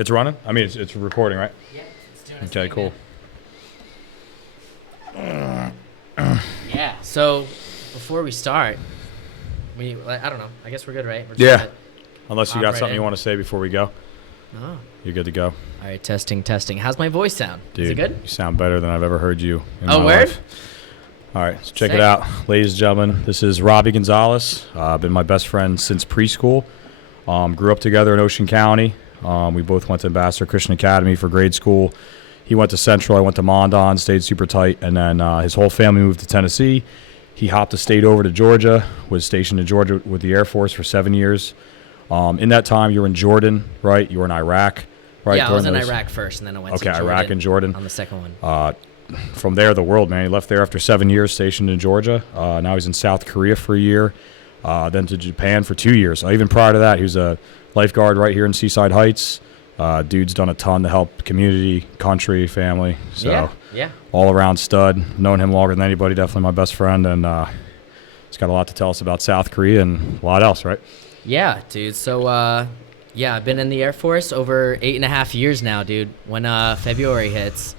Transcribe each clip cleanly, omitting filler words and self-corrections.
It's running? I mean, it's recording, right? Yeah, it's doing its Okay, thing, cool. Yeah, so before we start, I don't know. I guess we're good, right? We're just Yeah. gonna Unless you hop got right something you in. want to say before we go. No. You're good to go. All right, testing. How's my voice sound? Dude, Is it good? you sound better than I've ever heard you in Oh, my word? life. All right, so check Sick. it out. Ladies and gentlemen, this is Robbie Gonzalez. Been my best friend since preschool. Grew up together in Ocean County. We both went to Ambassador Christian Academy for grade school. He went to Central. I went to Mondon, stayed super tight. And then his whole family moved to Tennessee. He hopped a state over to Georgia, was stationed in Georgia with the Air Force for 7 years. In that time, you were in Jordan, right? You were in Iraq, right? Yeah, I was in During those- Iraq first, and then I went to Okay, Jordan Iraq and Jordan. on the second one. From there, the world, man. He left there after 7 years, stationed in Georgia. Now he's in South Korea for a year, then to Japan for 2 years. Even prior to that, he was a lifeguard right here in Seaside Heights. Dude's done a ton to help community, country, family. So Yeah. all around stud. Known him longer than anybody. Definitely my best friend, and he's got a lot to tell us about South Korea and a lot else, right? Yeah, dude. So, I've been in the Air Force over 8.5 years now, dude. When February hits,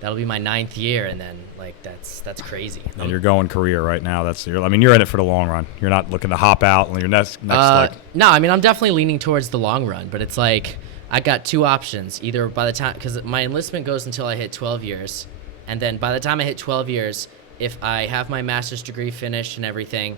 that'll be my 9th year, and then that's crazy. And you're going Korea right now. You're in it for the long run. You're not looking to hop out on your next No, I mean, I'm definitely leaning towards the long run, but it's like I got two options. Either by the time, because my enlistment goes until I hit 12 years, and then by the time I hit 12 years, if I have my master's degree finished and everything,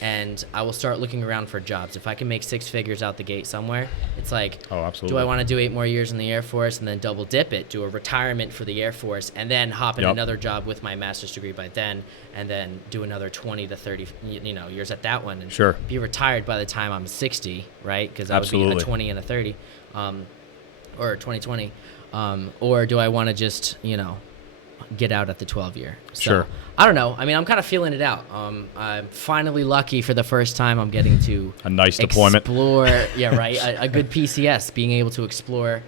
and I will start looking around for jobs. If I can make 6 figures out the gate somewhere, it's like, Oh, absolutely. do I want to do 8 more years in the Air Force and then double dip it, do a retirement for the Air Force, and then hop in Yep. another job with my master's degree by then, and then do another 20 to 30 years at that one, and Sure. be retired by the time I'm 60, right? Because I would be Absolutely. a 20 and a 30, or 2020. Or do I want to just, get out at the 12 year? So, Sure. I don't know. I mean, I'm kind of feeling it out. I'm finally lucky for the first time I'm getting to A nice deployment. explore, yeah, right, a good PCS, being able to explore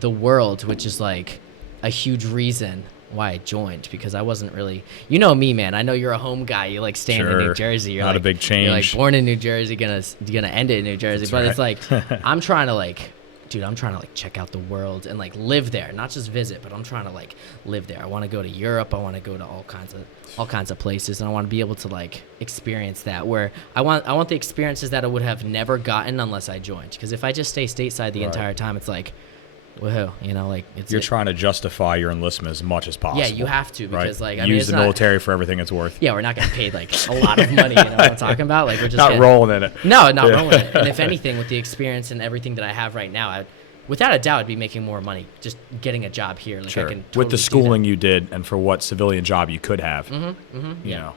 the world, which is like a huge reason why I joined, because I wasn't really, you know me, man. I know you're a home guy. You like staying in New Sure. Jersey. You're Not a like, big change. You're like born in New Jersey, gonna end it in New Jersey. That's But it's right. like I'm trying to check out the world and like live there, not just visit, but I'm trying to like live there. I want to go to Europe. I want to go to all kinds of places, and I want to be able to like experience that. Where I want the experiences that I would have never gotten unless I joined. Because if I just stay stateside the Right. entire time, it's like, woohoo, like it's. You're trying to justify your enlistment as much as possible. Yeah, you have to, because right? like I mean, Use it's the not, military for everything it's worth. Yeah, we're not getting paid like a lot of money. You know what I'm talking about? Like we're just Not getting, rolling in it. No, not Yeah. rolling it. And if anything, with the experience and everything that I have right now, without a doubt, I'd be making more money just getting a job here. Like Sure. I can With totally the do that. schooling you did and for what civilian job you could have, you yeah. know,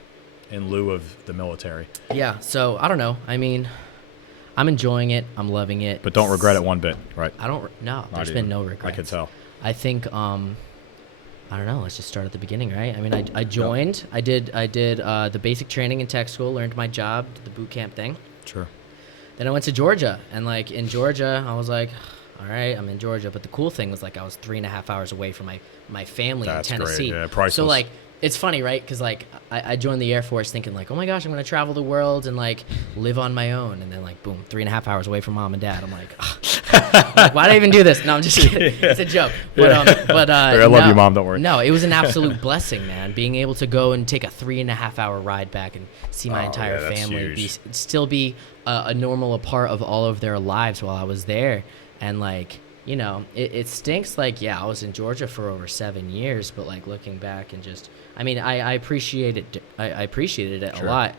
in lieu of the military. Yeah, so I don't know. I mean, I'm enjoying it. I'm loving it. But don't regret it one bit, right? I don't. No, Not there's even. been no regrets. I could tell. I think. I don't know. Let's just start at the beginning, right? I mean, I joined. I did the basic training in tech school. Learned my job. Did the boot camp thing. Sure. Then I went to Georgia, and like in Georgia, I was like, all right, I'm in Georgia. But the cool thing was like I was 3.5 hours away from my family That's in great. Tennessee. Yeah, priceless. So like it's funny, right? Because like I joined the Air Force thinking like, oh my gosh, I'm gonna travel the world and like live on my own, and then like boom, 3.5 hours away from mom and dad. I'm like, why did I even do this? No, I'm just kidding. It's a joke. But I love you, Mom. Don't worry. No, it was an absolute blessing, man. Being able to go and take a 3.5 hour ride back and see my entire yeah, that's family, huge. still be a normal part of all of their lives while I was there, and like. It stinks. Like, yeah, I was in Georgia for over 7 years, but like looking back and just, I mean, I appreciated it Sure. a lot.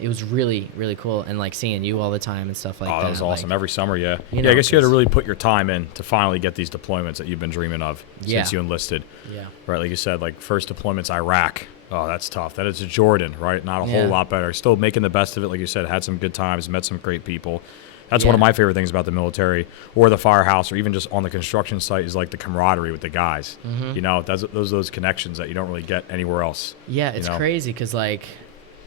It was really, really cool, and like seeing you all the time and stuff like that. Oh, that was awesome. Like, Every summer, yeah. you Yeah, know, I guess you had to 'cause- really put your time in to finally get these deployments that you've been dreaming of Yeah. since you enlisted. yeah, Right, like you said, like first deployment's Iraq. Oh, that's tough. That is Jordan, right? Not a Yeah. whole lot better. Still making the best of it, like you said. Had some good times, met some great people. That's one of Yeah. my favorite things about the military or the firehouse or even just on the construction site is like the camaraderie with the guys. You know, those connections that you don't really get anywhere else. yeah. It's know? crazy because like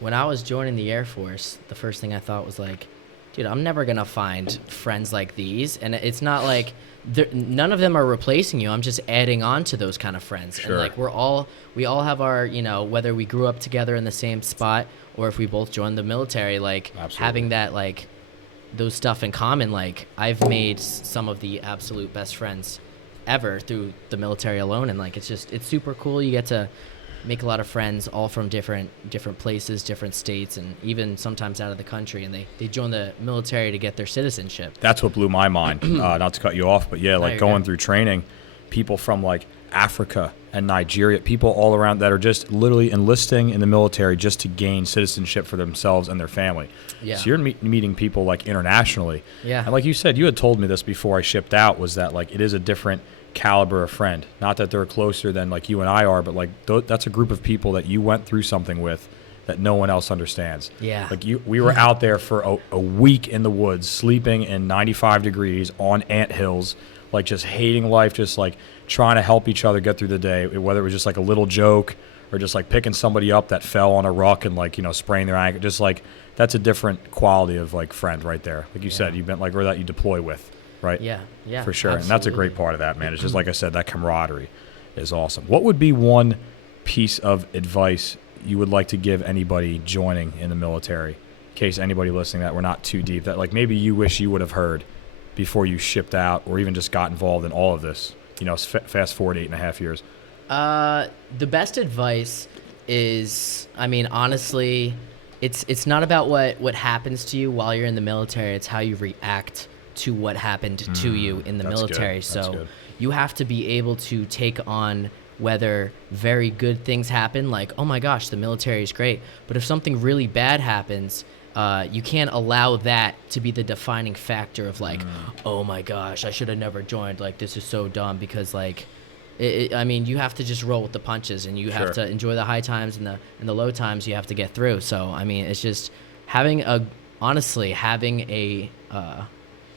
when I was joining the Air Force, the first thing I thought was like, dude, I'm never gonna find friends like these, and it's not like none of them are replacing you. I'm just adding on to those kind of friends. Sure. And like we all have our, whether we grew up together in the same spot or if we both joined the military, like Absolutely. having that like those stuff in common. Like I've made some of the absolute best friends ever through the military alone, and like it's super cool. You get to make a lot of friends all from different places, different states, and even sometimes out of the country, and they join the military to get their citizenship. That's what blew my mind. Not to cut you off, but yeah, like going through training, people from like Africa and Nigeria, people all around that are just literally enlisting in the military just to gain citizenship for themselves and their family. Yeah. So you're meeting people like internationally. Yeah. And like you said, you had told me this before I shipped out, was that like it is a different caliber of friend. Not that they're closer than like you and I are, but like that's a group of people that you went through something with that no one else understands. Yeah. Like we were out there for a week in the woods, sleeping in 95 degrees on anthills, like just hating life, just like trying to help each other get through the day, whether it was just like a little joke or just like picking somebody up that fell on a ruck and like, spraining their ankle. Just like that's a different quality of like friend right there. Like you said, you've been like, or that you deploy with, right? Yeah, for sure. Absolutely. And that's a great part of that, man. It's just like I said, that camaraderie is awesome. What would be one piece of advice you would like to give anybody joining in the military, in case anybody listening that we're not too deep, that like maybe you wish you would have heard before you shipped out or even just got involved in all of this? Fast forward 8.5 years. The best advice is, I mean, honestly, it's not about what happens to you while you're in the military. It's how you react to what happened to you in the military. So you have to be able to take on whether very good things happen, like, oh my gosh, the military is great. But if something really bad happens, you can't allow that to be the defining factor of like, oh my gosh, I should have never joined. Like, this is so dumb, because like, I mean, you have to just roll with the punches, and you have to enjoy the high times and the low times you have to get through. So, I mean, it's just having a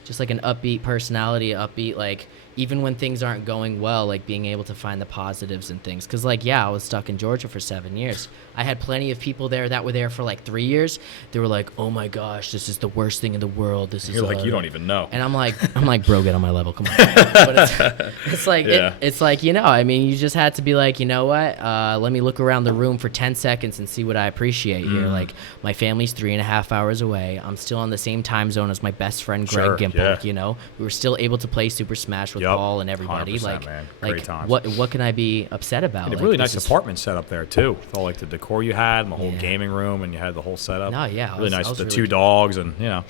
just like an upbeat personality, like even when things aren't going well, like being able to find the positives in things. Because like, I was stuck in Georgia for 7 years. I had plenty of people there that were there for like 3 years. They were like, oh my gosh, this is the worst thing in the world. You're like, you don't even know. And I'm like, bro, get on my level, come on. But it's like, it's like, I mean, you just had to be like, you know what? Let me look around the room for 10 seconds and see what I appreciate here. Like, my family's 3.5 hours away. I'm still on the same time zone as my best friend Greg Gimple. We were still able to play Super Smash with Paul and everybody. Like, man. Great times. What can I be upset about? And a really nice apartment set up there too, with all like the decor you had, and the whole gaming room, and you had the whole setup. No, yeah, really nice. The 2 dogs, and No,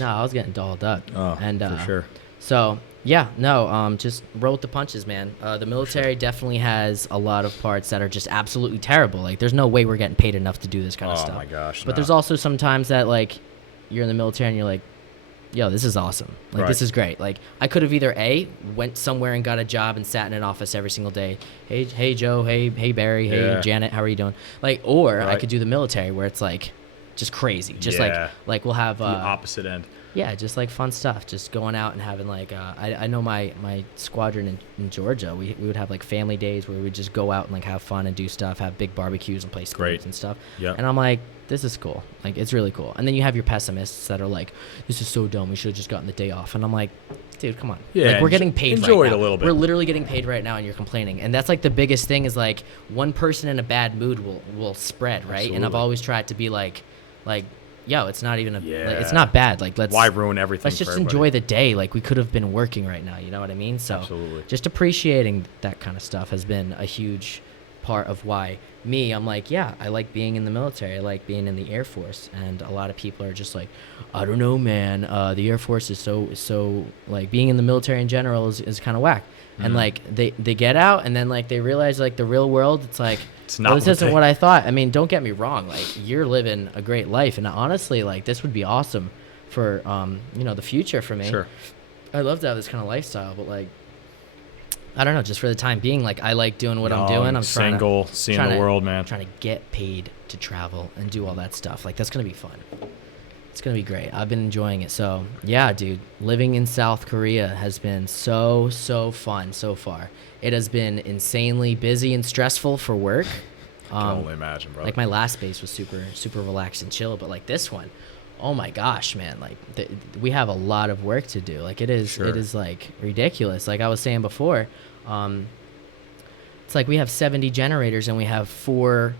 I was getting dolled up. Oh, and for sure. So just roll with the punches, man. The military definitely has a lot of parts that are just absolutely terrible. Like, there's no way we're getting paid enough to do this kind of stuff. Oh my gosh. But there's also some times that like you're in the military and you're like, yo, this is awesome. Like, this is great. Like, I could have either went somewhere and got a job and sat in an office every single day. Hey Joe, hey Barry, hey Janet, how are you doing? Like, or I could do the military where it's like just crazy. Just like we'll have the opposite end. Yeah, just like fun stuff. Just going out and having like I know my squadron in Georgia, we would have like family days where we would just go out and like have fun and do stuff, have big barbecues and play sports and stuff. Yeah. And I'm like, this is cool. Like, it's really cool. And then you have your pessimists that are like, this is so dumb. We should have just gotten the day off. And I'm like, dude, come on. Yeah, like, we're getting paid enjoy right it now. A little bit. We're literally getting paid right now, and you're complaining. And that's like the biggest thing is like one person in a bad mood will spread, right? Absolutely. And I've always tried to be like, yo, it's not even it's not bad. Like, why ruin everything? Let's just enjoy the day. Like, we could have been working right now. You know what I mean? So absolutely. Just appreciating that kind of stuff has been a huge part of why I'm like, I like being in the military. I like being in the Air Force. And a lot of people are just like, I don't know, man. The Air Force is so like, being in the military in general is kind of whack. And like they get out, and then like they realize like the real world, it's like, it's not this isn't what I thought. I mean, don't get me wrong, like, you're living a great life, and honestly, like, this would be awesome for the future for me. Sure. I'd love to have this kind of lifestyle, but like, I don't know, just for the time being, like, I like doing what I'm doing. I'm seeing the world, man. Trying to get paid to travel and do all that stuff. Like, that's gonna be fun. It's going to be great. I've been enjoying it. So, yeah, dude, living in South Korea has been so fun so far. It has been insanely busy and stressful for work. I can only imagine, bro. Like, my last base was super relaxed and chill, but like this one, oh my gosh, man, like we have a lot of work to do. Like, it is like ridiculous. Like I was saying before, it's like we have 70 generators and we have four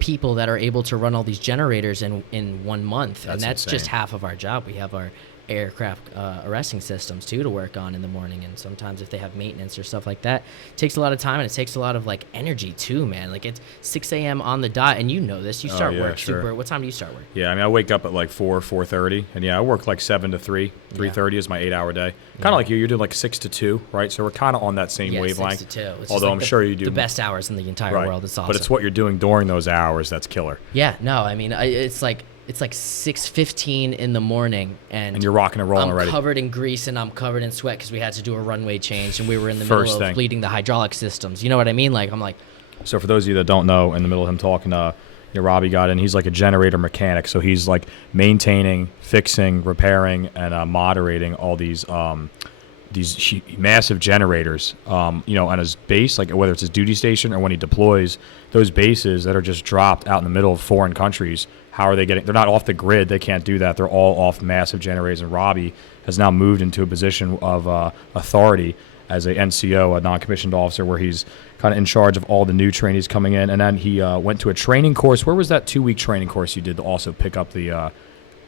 people that are able to run all these generators in 1 month. And that's insane. Just half of our job. We have our aircraft arresting systems too to work on in the morning, and sometimes if they have maintenance or stuff like that, it takes a lot of time and it takes a lot of like energy too, man. Like it's 6 a.m. on the dot, and you know this. You start work super. What time do you start work? Yeah, I mean I wake up at like 4:30, and I work like 7 to 3. 3:30 is my 8-hour day. Kind of like you're doing like 6 to 2, right? So we're kind of on that same wavelength. 6 to 2. It's although I'm sure you do the best hours in the entire world. It's awesome. But it's what you're doing during those hours that's killer. Yeah, no, I mean it's like 6:15 in the morning, and you're rocking and rolling already. I'm covered in grease and I'm covered in sweat because we had to do a runway change and we were in the middle of bleeding the hydraulic systems. You know what I mean? Like I'm like. So for those of you that don't know, in the middle of him talking, Robbie got in. He's like a generator mechanic, so he's like maintaining, fixing, repairing, and moderating all these massive generators. On his base, like whether it's his duty station or when he deploys, those bases that are just dropped out in the middle of foreign countries. How are they getting? They're not off the grid. They can't do that. They're all off massive generators. And Robbie has now moved into a position of authority as a NCO, a non-commissioned officer, where he's kind of in charge of all the new trainees coming in. And then he went to a training course. Where was that 2-week training course you did to also pick up the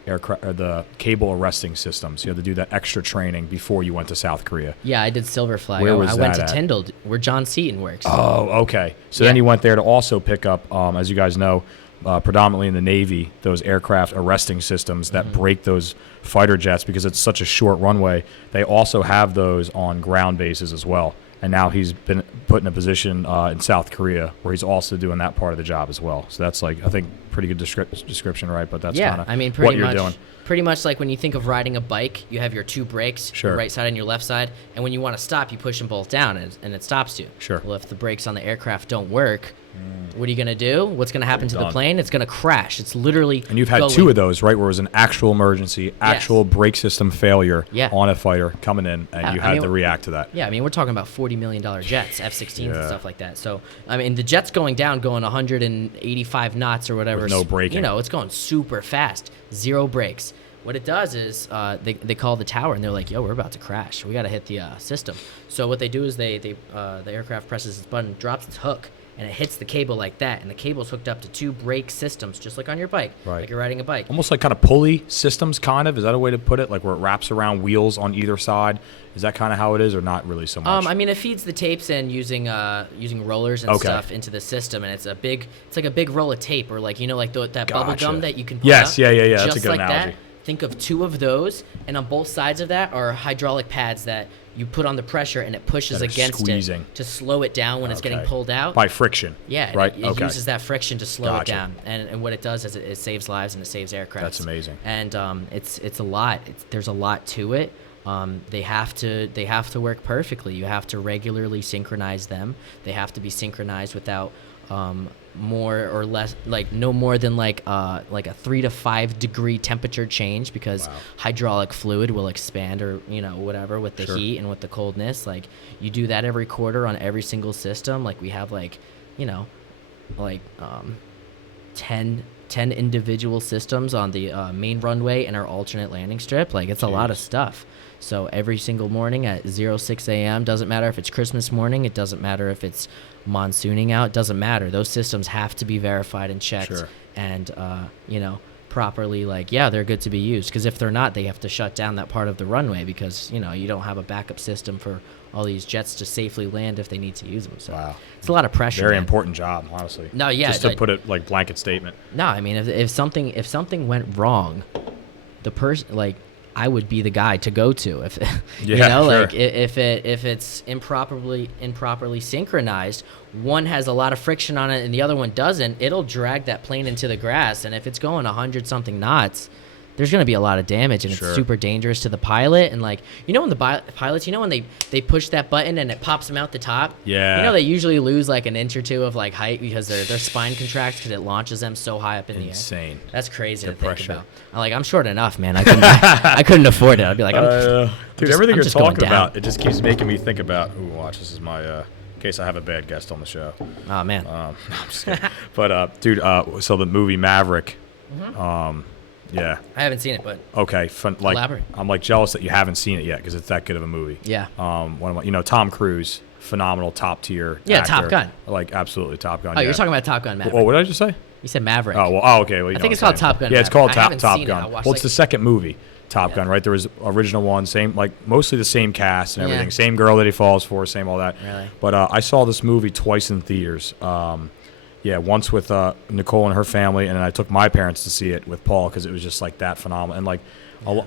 aircraft or the cable arresting systems? You had to do that extra training before you went to South Korea. Yeah, I did Silver Flag. Where was I went that to at? Tyndall, where John Seaton works. Oh, okay. So then you went there to also pick up, as you guys know, predominantly in the Navy, those aircraft arresting systems that break those fighter jets because it's such a short runway. They also have those on ground bases as well. And now he's been put in a position in South Korea where he's also doing that part of the job as well. So that's like, I think, pretty good description, right? But that's kind of what you're doing. Pretty much like when you think of riding a bike, you have your two brakes, your right side and your left side. And when you want to stop, you push them both down and it stops you. Sure. Well, if the brakes on the aircraft don't work, what are you going to do? What's going to happen to the plane? It's going to crash. It's literally And you've had two of those, right, where it was an actual emergency, actual brake system failure on a fighter coming in, and you had to react to that. Yeah, I mean, we're talking about $40 million jets, F-16s and stuff like that. So, I mean, the jet's going 185 knots or whatever. With no braking. It's going super fast. Zero brakes. What it does is they call the tower and they're like, yo, we're about to crash. We got to hit the system. So what they do is the aircraft presses its button, drops its hook, and it hits the cable like that. And the cable's hooked up to two brake systems, just like on your bike, like you're riding a bike. Almost like kind of pulley systems, kind of. Is that a way to put it? Like where it wraps around wheels on either side? Is that kind of how it is, or not really so much? I mean, it feeds the tapes in using rollers and stuff into the system, and it's like a big roll of tape, or like that bubble gum that you can pull up. Yeah. Just That's a good like analogy. that. Think of two of those, and on both sides of that are hydraulic pads that you put on the pressure, and it pushes against it to slow it down when it's getting pulled out. By friction. Yeah, right? It uses that friction to slow it down. And what it does is it saves lives and it saves aircraft. That's amazing. And it's a lot. There's a lot to it. They have to work perfectly. You have to regularly synchronize them. They have to be synchronized without more or less, like no more than like a 3 to 5 degree temperature change, because hydraulic fluid will expand or whatever with the heat and with the coldness. Like you do that every quarter on every single system. Like we have 10 individual systems on the main runway and our alternate landing strip. Like it's a lot of stuff. So every single morning at 06 a.m., doesn't matter if it's Christmas morning, it doesn't matter if it's monsooning out, it doesn't matter. Those systems have to be verified and checked and, properly, they're good to be used. Because if they're not, they have to shut down that part of the runway because, you don't have a backup system for all these jets to safely land if they need to use them. So it's a lot of pressure. Very important job, honestly. No, yeah. Just to put it like blanket statement. No, I mean, if something went wrong, the person, I would be the guy to go to if if it's improperly synchronized, one has a lot of friction on it and the other one doesn't, it'll drag that plane into the grass, and if it's going 100 something knots, there's going to be a lot of damage, and it's super dangerous to the pilot. And when the pilots, when they push that button and it pops them out the top, they usually lose like an inch or two of height because their spine contracts because it launches them so high up in the air. Insane. That's crazy to think about. I'm short enough, man. I couldn't afford it. I'd be like, dude, everything you're talking about, it just keeps making me think about. Ooh, watch, this is my. In case I have a bad guest on the show. Oh man. I'm just kidding. But dude, so the movie Maverick. Yeah. I haven't seen it, but okay. Elaborate. I'm jealous that you haven't seen it yet because it's that good of a movie. Yeah. One of my, Tom Cruise, phenomenal, top tier. Yeah, actor. Top Gun. Absolutely Top Gun. Oh, you're talking about Top Gun Maverick. Well, what did I just say? You said Maverick. Oh, well, okay. Well, I think it's called Top Gun. Yeah, it's called Top Gun. Well, it's the second movie. Top Yeah. Gun, right? There was original one, same, like mostly the same cast and everything, Yeah. same girl that he falls for, same all that. Really? But I saw this movie twice in theaters. Once with Nicole and her family, and then I took my parents to see it with Paul because it was just like that phenomenal. And like,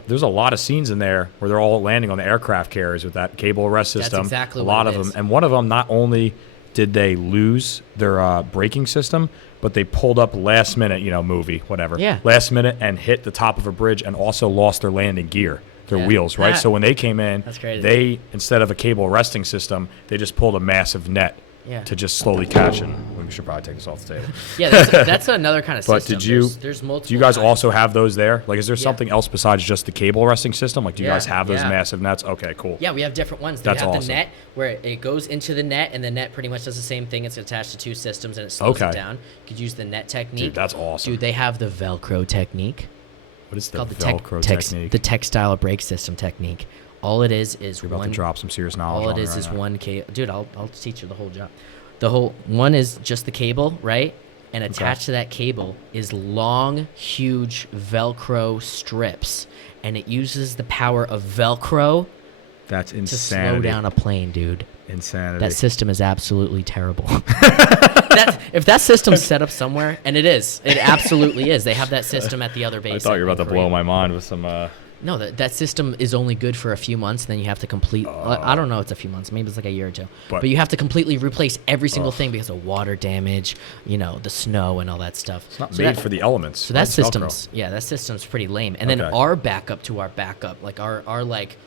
there's a lot of scenes in there where they're all landing on the aircraft carriers with that cable arrest system. That's exactly a what lot it of is. them, and one of them, not only did they lose their braking system, but they pulled up last minute, movie, whatever. Yeah. Last minute and hit the top of a bridge and also lost their landing gear, their Yeah. wheels, right? Ah. So when they came in, That's crazy. they, instead of a cable arresting system, they just pulled a massive net Yeah. to just slowly catch it. We should probably take this off the table. Yeah, that's another kind of But system. did you? There's multiple. Do you guys kinds. also have those there? Like, is there something else besides just the cable arresting system? Like, do you Yeah, guys have those yeah. massive nets? Okay, cool. Yeah, we have different ones. That's we have awesome. the net where it goes into the net, and the net pretty much does the same thing. It's attached to two systems, and it slows Okay. it down. You could use the net technique. Dude, that's awesome. Dude, they have the Velcro technique. What is the Called the Velcro technique? the textile brake system technique. All it is You're about one. to drop some serious knowledge All on it me is right is now. one cable. Dude, I'll teach you the whole job. The whole one is just the cable, right? And attached to that cable is long, huge Velcro strips, and it uses the power of Velcro That's to insanity. slow down a plane, dude. Insanity. That system is absolutely terrible. If that system's set up somewhere, and it absolutely is. They have that system at the other base. I thought you were about to blow my mind with some. No, that system is only good for a few months, and then you have to complete. I don't know, it's a few months, maybe it's like a year or two. But you have to completely replace every single thing because of water damage, the snow and all that stuff. It's not made for the elements. So that It's Velcro. system's pretty lame. And then Okay. our backup to our backup, like our like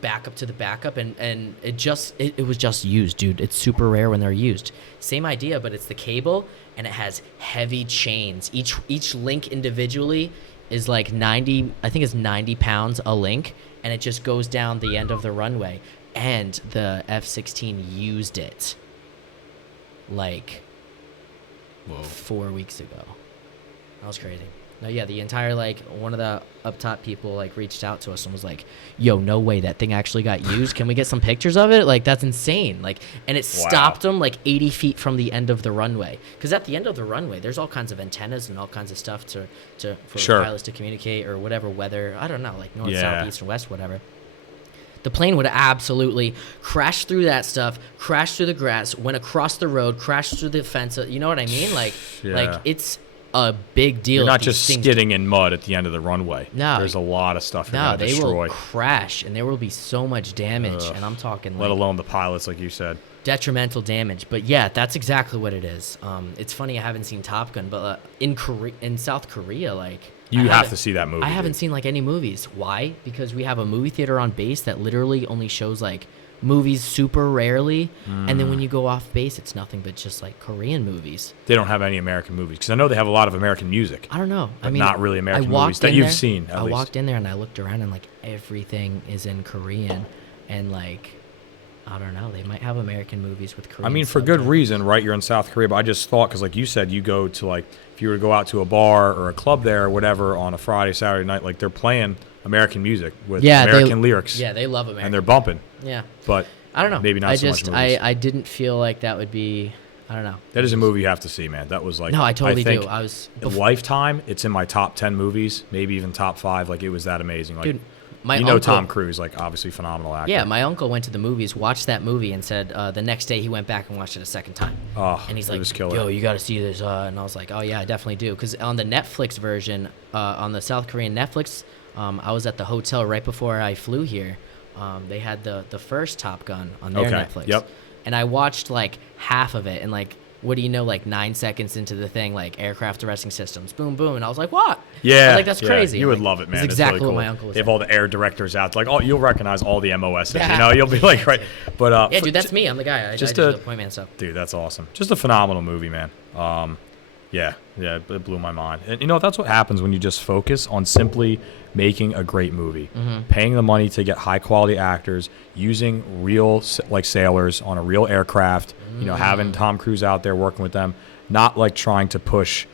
backup to the backup, and it was just used, dude. It's super rare when they're used. Same idea, but it's the cable, and it has heavy chains. Each link individually is like 90, I think it's 90 pounds a link, and it just goes down the end of the runway. And the F-16 used it like 4 weeks ago. That was crazy. No, yeah, the entire, like, one of the up top people, like, reached out to us and was like, yo, no way, that thing actually got used. Can we get some pictures of it? Like, that's insane. Like, and it stopped them, like, 80 feet from the end of the runway. Because at the end of the runway, there's all kinds of antennas and all kinds of stuff for Sure. pilots to communicate or whatever weather. I don't know, like, north, Yeah. south, east, and west, whatever. The plane would absolutely crash through that stuff, crash through the grass, went across the road, crashed through the fence. You know what I mean? Like, Yeah. it's a big deal. You're if not these just things- skidding in mud at the end of the runway. No. There's a lot of stuff you're No, going to they destroy. will crash, and there will be so much damage. Ugh. And I'm talking Let like alone the pilots, like you said. detrimental damage. But yeah, that's exactly what it is. It's funny I haven't seen Top Gun, but in South Korea, like You I have haven't- to see that movie. I haven't dude. seen like any movies. Why? Because we have a movie theater on base that literally only shows like movies super rarely, and then when you go off base, it's nothing but just like Korean movies. They don't have any American movies because I know they have a lot of American music. I don't know. I But mean, not really American I walked movies that in you've there- seen, at I least. walked in there and I looked around and like everything is in Korean, and like I don't know, they might have American movies with Korean. I mean, for good subtitles. reason, right? You're in South Korea, but I just thought, because like you said, you go to like, if you were to go out to a bar or a club there or whatever on a Friday, Saturday night, like they're playing American music with American lyrics. Yeah, they love American. And they're bumping. Yeah, But I don't know. maybe not I so just, much movies. I didn't feel like that would be. I don't know. That is a movie you have to see, man. That was like, No, I totally think do. I was in lifetime, it's in my top 10 movies, maybe even top 5. Like, it was that amazing. Like, Dude, my you know, uncle, Tom Cruise, like, obviously phenomenal actor. Yeah, my uncle went to the movies, watched that movie, and said the next day he went back and watched it a second time. Oh, And he's it like, was killer. yo, you got to see this. And I was like, oh, yeah, I definitely do. Because on the Netflix version, on the South Korean Netflix, I was at the hotel right before I flew here. They had the first Top Gun on their Okay, Netflix. yep. And I watched like half of it. And like, what do you know, like 9 seconds into the thing, like aircraft arresting systems, boom, boom. And I was like, what? Yeah. I was like, that's yeah. crazy. You would Like, love it, man. It's It's exactly really cool. what my uncle was They have saying. all the air directors out. Like, oh, you'll recognize all the MOSs. Yeah. You know, you'll be like, right. But Yeah, dude, that's me. I'm the guy. I just do a- the point man stuff. Dude, that's awesome. Just a phenomenal movie, man. Yeah, it blew my mind. And you know, that's what happens when you just focus on simply making a great movie. Paying the money to get high quality actors, using real like sailors on a real aircraft, you know, having Tom Cruise out there working with them, not like trying to push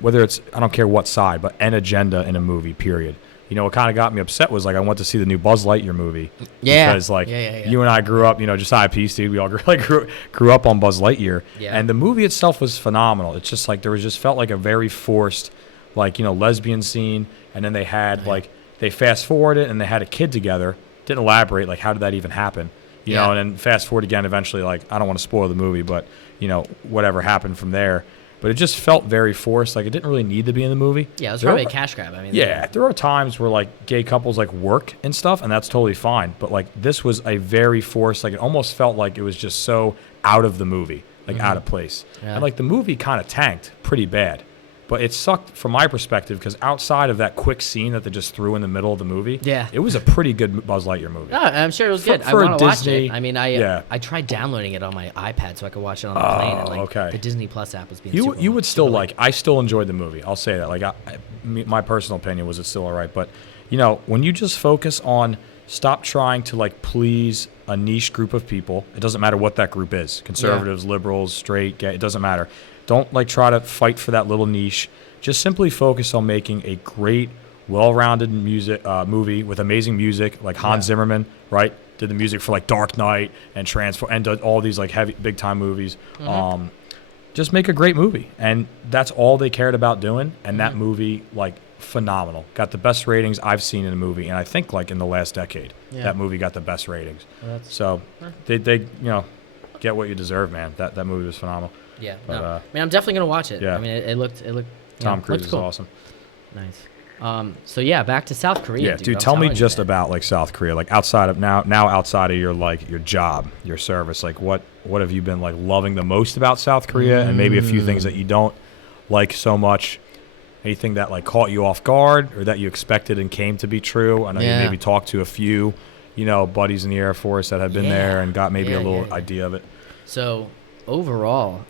whether it's, I don't care what side, but an agenda in a movie, period. You know, what kind of got me upset was like I went to see the new Buzz Lightyear movie. Yeah. Because like Yeah. you and I grew up, you know, just high piece, dude. We all grew up on Buzz Lightyear. Yeah. And the movie itself was phenomenal. It's just like there was just felt like a very forced, like, you know, lesbian scene. And then they had like they fast forward it and they had a kid together. Didn't elaborate like how did that even happen, you know? And then fast forward again. Eventually, like I don't want to spoil the movie, but you know whatever happened from there. But it just felt very forced. Like it didn't really need to be in the movie. Yeah, it was probably a cash grab. I mean, there are times where like gay couples like work and stuff, and that's totally fine. But like this was a very forced. Like it almost felt like it was just so out of the movie, like out of place. Yeah. And like the movie kind of tanked pretty bad. But it sucked from my perspective because outside of that quick scene that they just threw in the middle of the movie, it was a pretty good Buzz Lightyear movie. No, I'm sure it was good. I for want to watch Disney, it. I mean, I tried downloading it on my iPad so I could watch it on the plane. And like the Disney Plus app was being you would still like. I still enjoyed the movie. I'll say that. Like my personal opinion was it's still all right. But you know, when you just focus on stop trying to like please a niche group of people. It doesn't matter what that group is. Conservatives, liberals, straight, gay. It doesn't matter. Don't like try to fight for that little niche. Just simply focus on making a great, well-rounded movie with amazing music, like Hans Zimmerman, right? Did the music for like Dark Knight and and did all these like heavy, big-time movies. Just make a great movie, and that's all they cared about doing. And that movie, like, phenomenal. Got the best ratings I've seen in a movie, and I think like in the last decade, that movie got the best ratings. So they you know get what you deserve, man. That movie was phenomenal. Yeah, but, I mean, I'm definitely gonna watch it. Yeah. I mean, it looked. Tom Cruise is cool. awesome. Nice. So yeah, back to South Korea. Yeah, dude, tell me just about like South Korea, like outside of now outside of your like your job, your service, like what have you been like loving the most about South Korea, and maybe a few things that you don't like so much. Anything that like caught you off guard or that you expected and came to be true? I know you maybe talked to a few, you know, buddies in the Air Force that had been there and got maybe a little idea of it. So overall,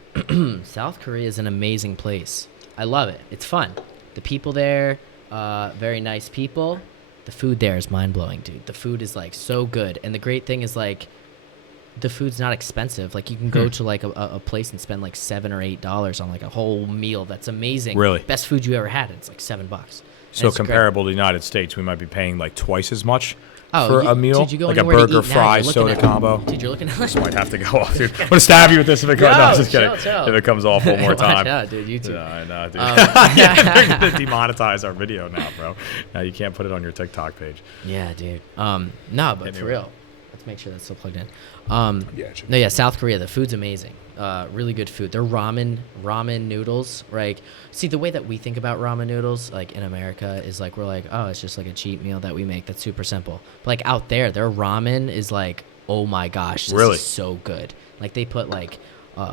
South Korea is an amazing place. I love it. It's fun. The people there, very nice people. The food there is mind-blowing, dude. The food is, like, so good. And the great thing is, like, the food's not expensive. Like, you can go to, like, a place and spend, like, $7 or $8 on, like, a whole meal. That's amazing. Really? Best food you ever had. It's, like, $7. So comparable to the United States, we might be paying, like, twice as much for a meal, dude, you go like a anywhere to burger, eat now, fries, you're soda looking at- combo. Dude, you're looking at This might have to go off, dude. I'm gonna stab you with this if it comes. No, I'm just kidding. chill. If it comes off one more time. Watch out, dude. YouTube. Yeah, I know, dude. They're gonna demonetize our video now, bro. Now you can't put it on your TikTok page. Yeah, dude. No, but for real, let's make sure that's still plugged in. Yeah. South Korea, the food's amazing. Really good food. Their ramen noodles, right? See, the way that we think about ramen noodles, like in America, is like we're like, oh, it's just like a cheap meal that we make that's super simple. But like out there, their ramen is like, oh my gosh, this is so good. Like they put like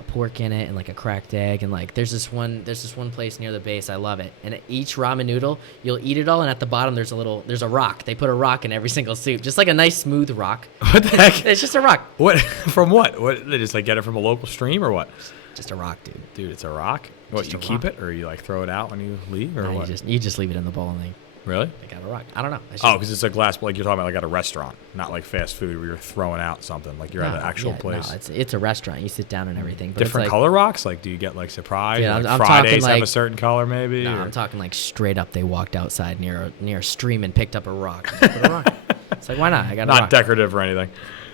pork in it and like a cracked egg, and like there's this one place near the base. I love it. And each ramen noodle, you'll eat it all, and at the bottom there's a rock. They put a rock in every single soup, just like a nice smooth rock. What the heck? It's just a rock. What? From what? What? They just like get it from a local stream or what? Just a rock, dude. Dude, it's a rock. What? Just You a keep rock. it, or you like throw it out when you leave, or No, what? you just leave it in the bowl and they Really? got a rock. I don't know. Oh, because it's a glass, like you're talking about, like at a restaurant, not like fast food where you're throwing out something. Like you're at an actual place. No, it's a restaurant. You sit down and everything. But Different it's like, color rocks? Like, do you get like surprise? Yeah, like I'm Fridays talking, have like- a certain color, maybe. No, or- I'm talking like straight up. They walked outside near a stream and picked up a rock. Put a rock. It's like, why not? I got a not rock. decorative or anything.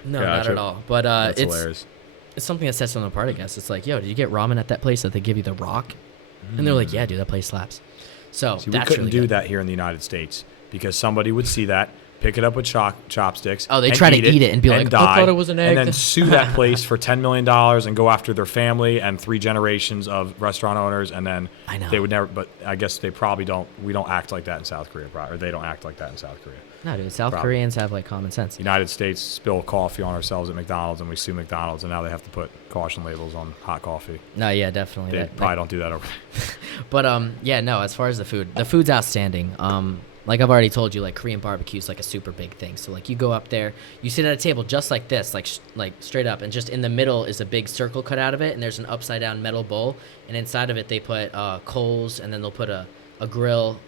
No, Gotcha. not at all. But That's it's hilarious. it's something that sets them apart, I guess. It's like, yo, did you get ramen at that place that they give you the rock? And they're like, yeah, dude, that place slaps. So See, we that's couldn't really do good. that here in the United States because somebody would see that, pick it up with chopsticks. Oh, they and try to eat it and be like, I die, thought it was an egg. and then sue that place for $10 million and go after their family and 3 generations of restaurant owners, and then I know. they would never. But I guess they probably don't. We don't act like that in South Korea, or they don't act like that in South Korea. No, dude, South Probably. Koreans have like common sense. United States spill coffee on ourselves at McDonald's, and we sue McDonald's, and now they have to put caution labels on hot coffee. No, yeah, definitely. They probably don't do that over. But yeah, no. As far as the food's outstanding. Like I've already told you, like Korean barbecue is like a super big thing. So like you go up there, you sit at a table just like this, like straight up, and just in the middle is a big circle cut out of it, and there's an upside down metal bowl, and inside of it they put coals, and then they'll put a grill,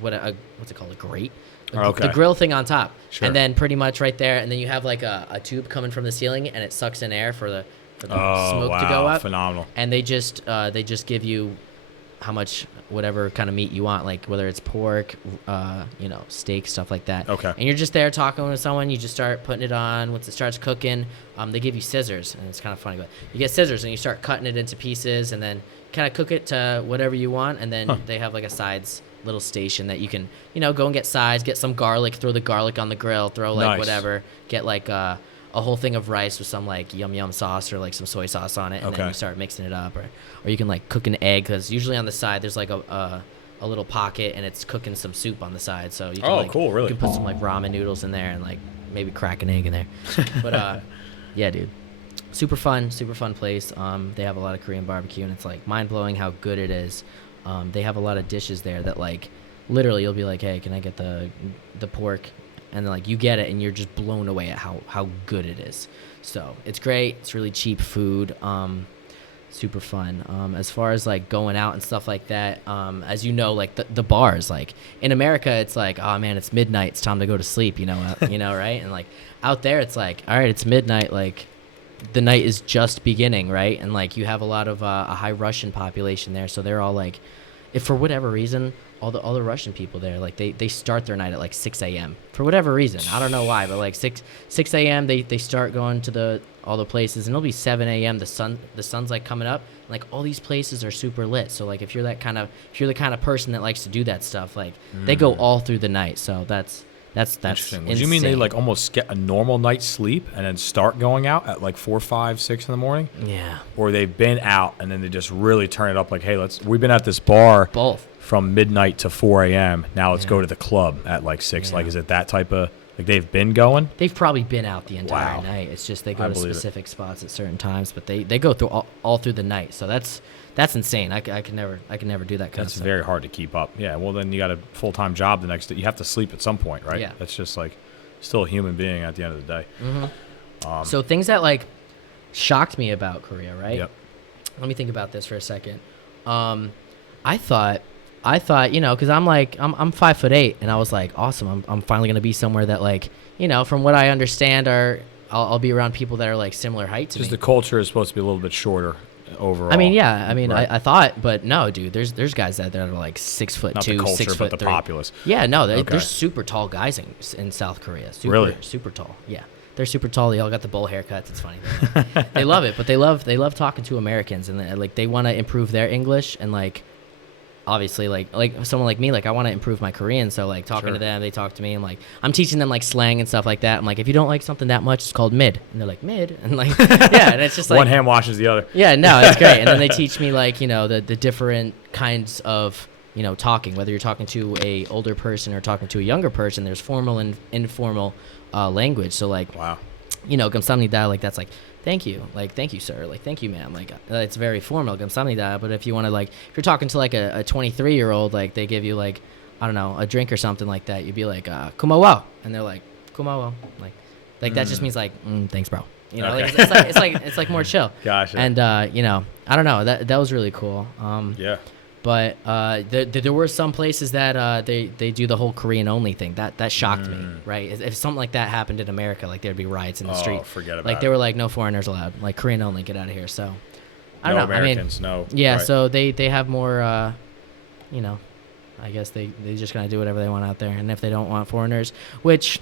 what's it called, a grate. Okay. The grill thing on top, Sure. and then pretty much right there, and then you have like a tube coming from the ceiling, and it sucks in air for the smoke to go up. Phenomenal. And they just give you how much whatever kind of meat you want, like whether it's pork, steak, stuff like that. Okay. And you're just there talking with someone. You just start putting it on. Once it starts cooking, they give you scissors, and it's kind of funny. But you get scissors, and you start cutting it into pieces, and then kind of cook it to whatever you want. And then they have like a sides little station that you can, go and get sides, get some garlic, throw the garlic on the grill, throw like Nice. whatever, get like a whole thing of rice with some like yum sauce or like some soy sauce on it, and then you start mixing it up, or you can like cook an egg, because usually on the side there's like a little pocket and it's cooking some soup on the side, so you can cool, really. you can put some like ramen noodles in there and like maybe crack an egg in there. But yeah, dude, super fun place. They have a lot of Korean barbecue, and it's like mind blowing how good it is. They have a lot of dishes there that like literally you'll be like, hey, can I get the pork? And then like you get it and you're just blown away at how good it is. So it's great. It's really cheap food. Super fun. As far as like going out and stuff like that, as you know, like the bars, like in America, it's like, oh man, it's midnight, it's time to go to sleep, right? And like out there, it's like, all right, it's midnight, like the night is just beginning, right? And like you have a lot of a high Russian population there, so they're all like, if for whatever reason, all the Russian people there, like they start their night at like 6 a.m. for whatever reason. I don't know why, but like 6 a.m. they start going to all the places, and it'll be 7 a.m. the sun's like coming up. Like all these places are super lit. So like if you're the kind of person that likes to do that stuff, like they go all through the night. So that's Interesting. insane. Do you mean they like almost get a normal night's sleep and then start going out at like 4, 5, 6 in the morning? Yeah. Or they've been out and then they just really turn it up like, hey, we've been at this bar Both. from midnight to 4 a.m. Now let's go to the club at like 6. Yeah. Like, is it that type of, like they've been going? They've probably been out the entire Wow. night. It's just they go I to believe it. specific spots at certain times, but they go through all through the night. So that's insane. I can never do that kind of That's stuff. very hard to keep up. Yeah, well then you got a full-time job the next day. You have to sleep at some point, right? Yeah. That's just like still a human being at the end of the day. Mm-hmm. So things that like shocked me about Korea, right? Yep. Let me think about this for a second. I thought, because I'm 5'8", and I was like, awesome. I'm finally gonna be somewhere that like, from what I understand I'll be around people that are like similar height to Just me. the culture is supposed to be a little bit shorter overall. I mean, yeah. Right. I thought, but no, dude. There's guys that are like 6'2", Not the culture, 6'3". but the populace. Yeah, no, Okay. there's super tall guys in South Korea. Super, Really? super tall. Yeah, they're super tall. They all got the bowl haircuts. It's funny. They love it, but they love talking to Americans, and like they want to improve their English, and like obviously like someone like me, like I want to improve my Korean, so like talking to them, they talk to me, and like I'm teaching them like slang and stuff like that. I'm like, if you don't like something that much, it's called mid, and they're like mid, and like yeah, and it's just like one hand washes the other. yeah, no, it's great. And then they teach me like the different kinds of talking, whether you're talking to a older person or talking to a younger person. There's formal and informal language. So like Wow. 감사합니다, like that's like thank you, sir, like thank you, ma'am, like it's very formal, 감사합니다. But if you want to like, if you're talking to like a 23-year-old, like they give you like, I don't know, a drink or something like that, you'd be like 고마워, and they're like 고마워, like that just means like thanks, bro. Okay. Like it's like more chill. Gotcha. And I don't know, that was really cool. Yeah. But there were some places that they do the whole Korean only thing. That shocked me, right? If something like that happened in America, like there'd be riots in the street. Forget about like it. they were like, no foreigners allowed. Like Korean only, get out of here. So I don't No know. Americans, no. Yeah, Right. so they have more. I guess they just gonna do whatever they want out there, and if they don't want foreigners, which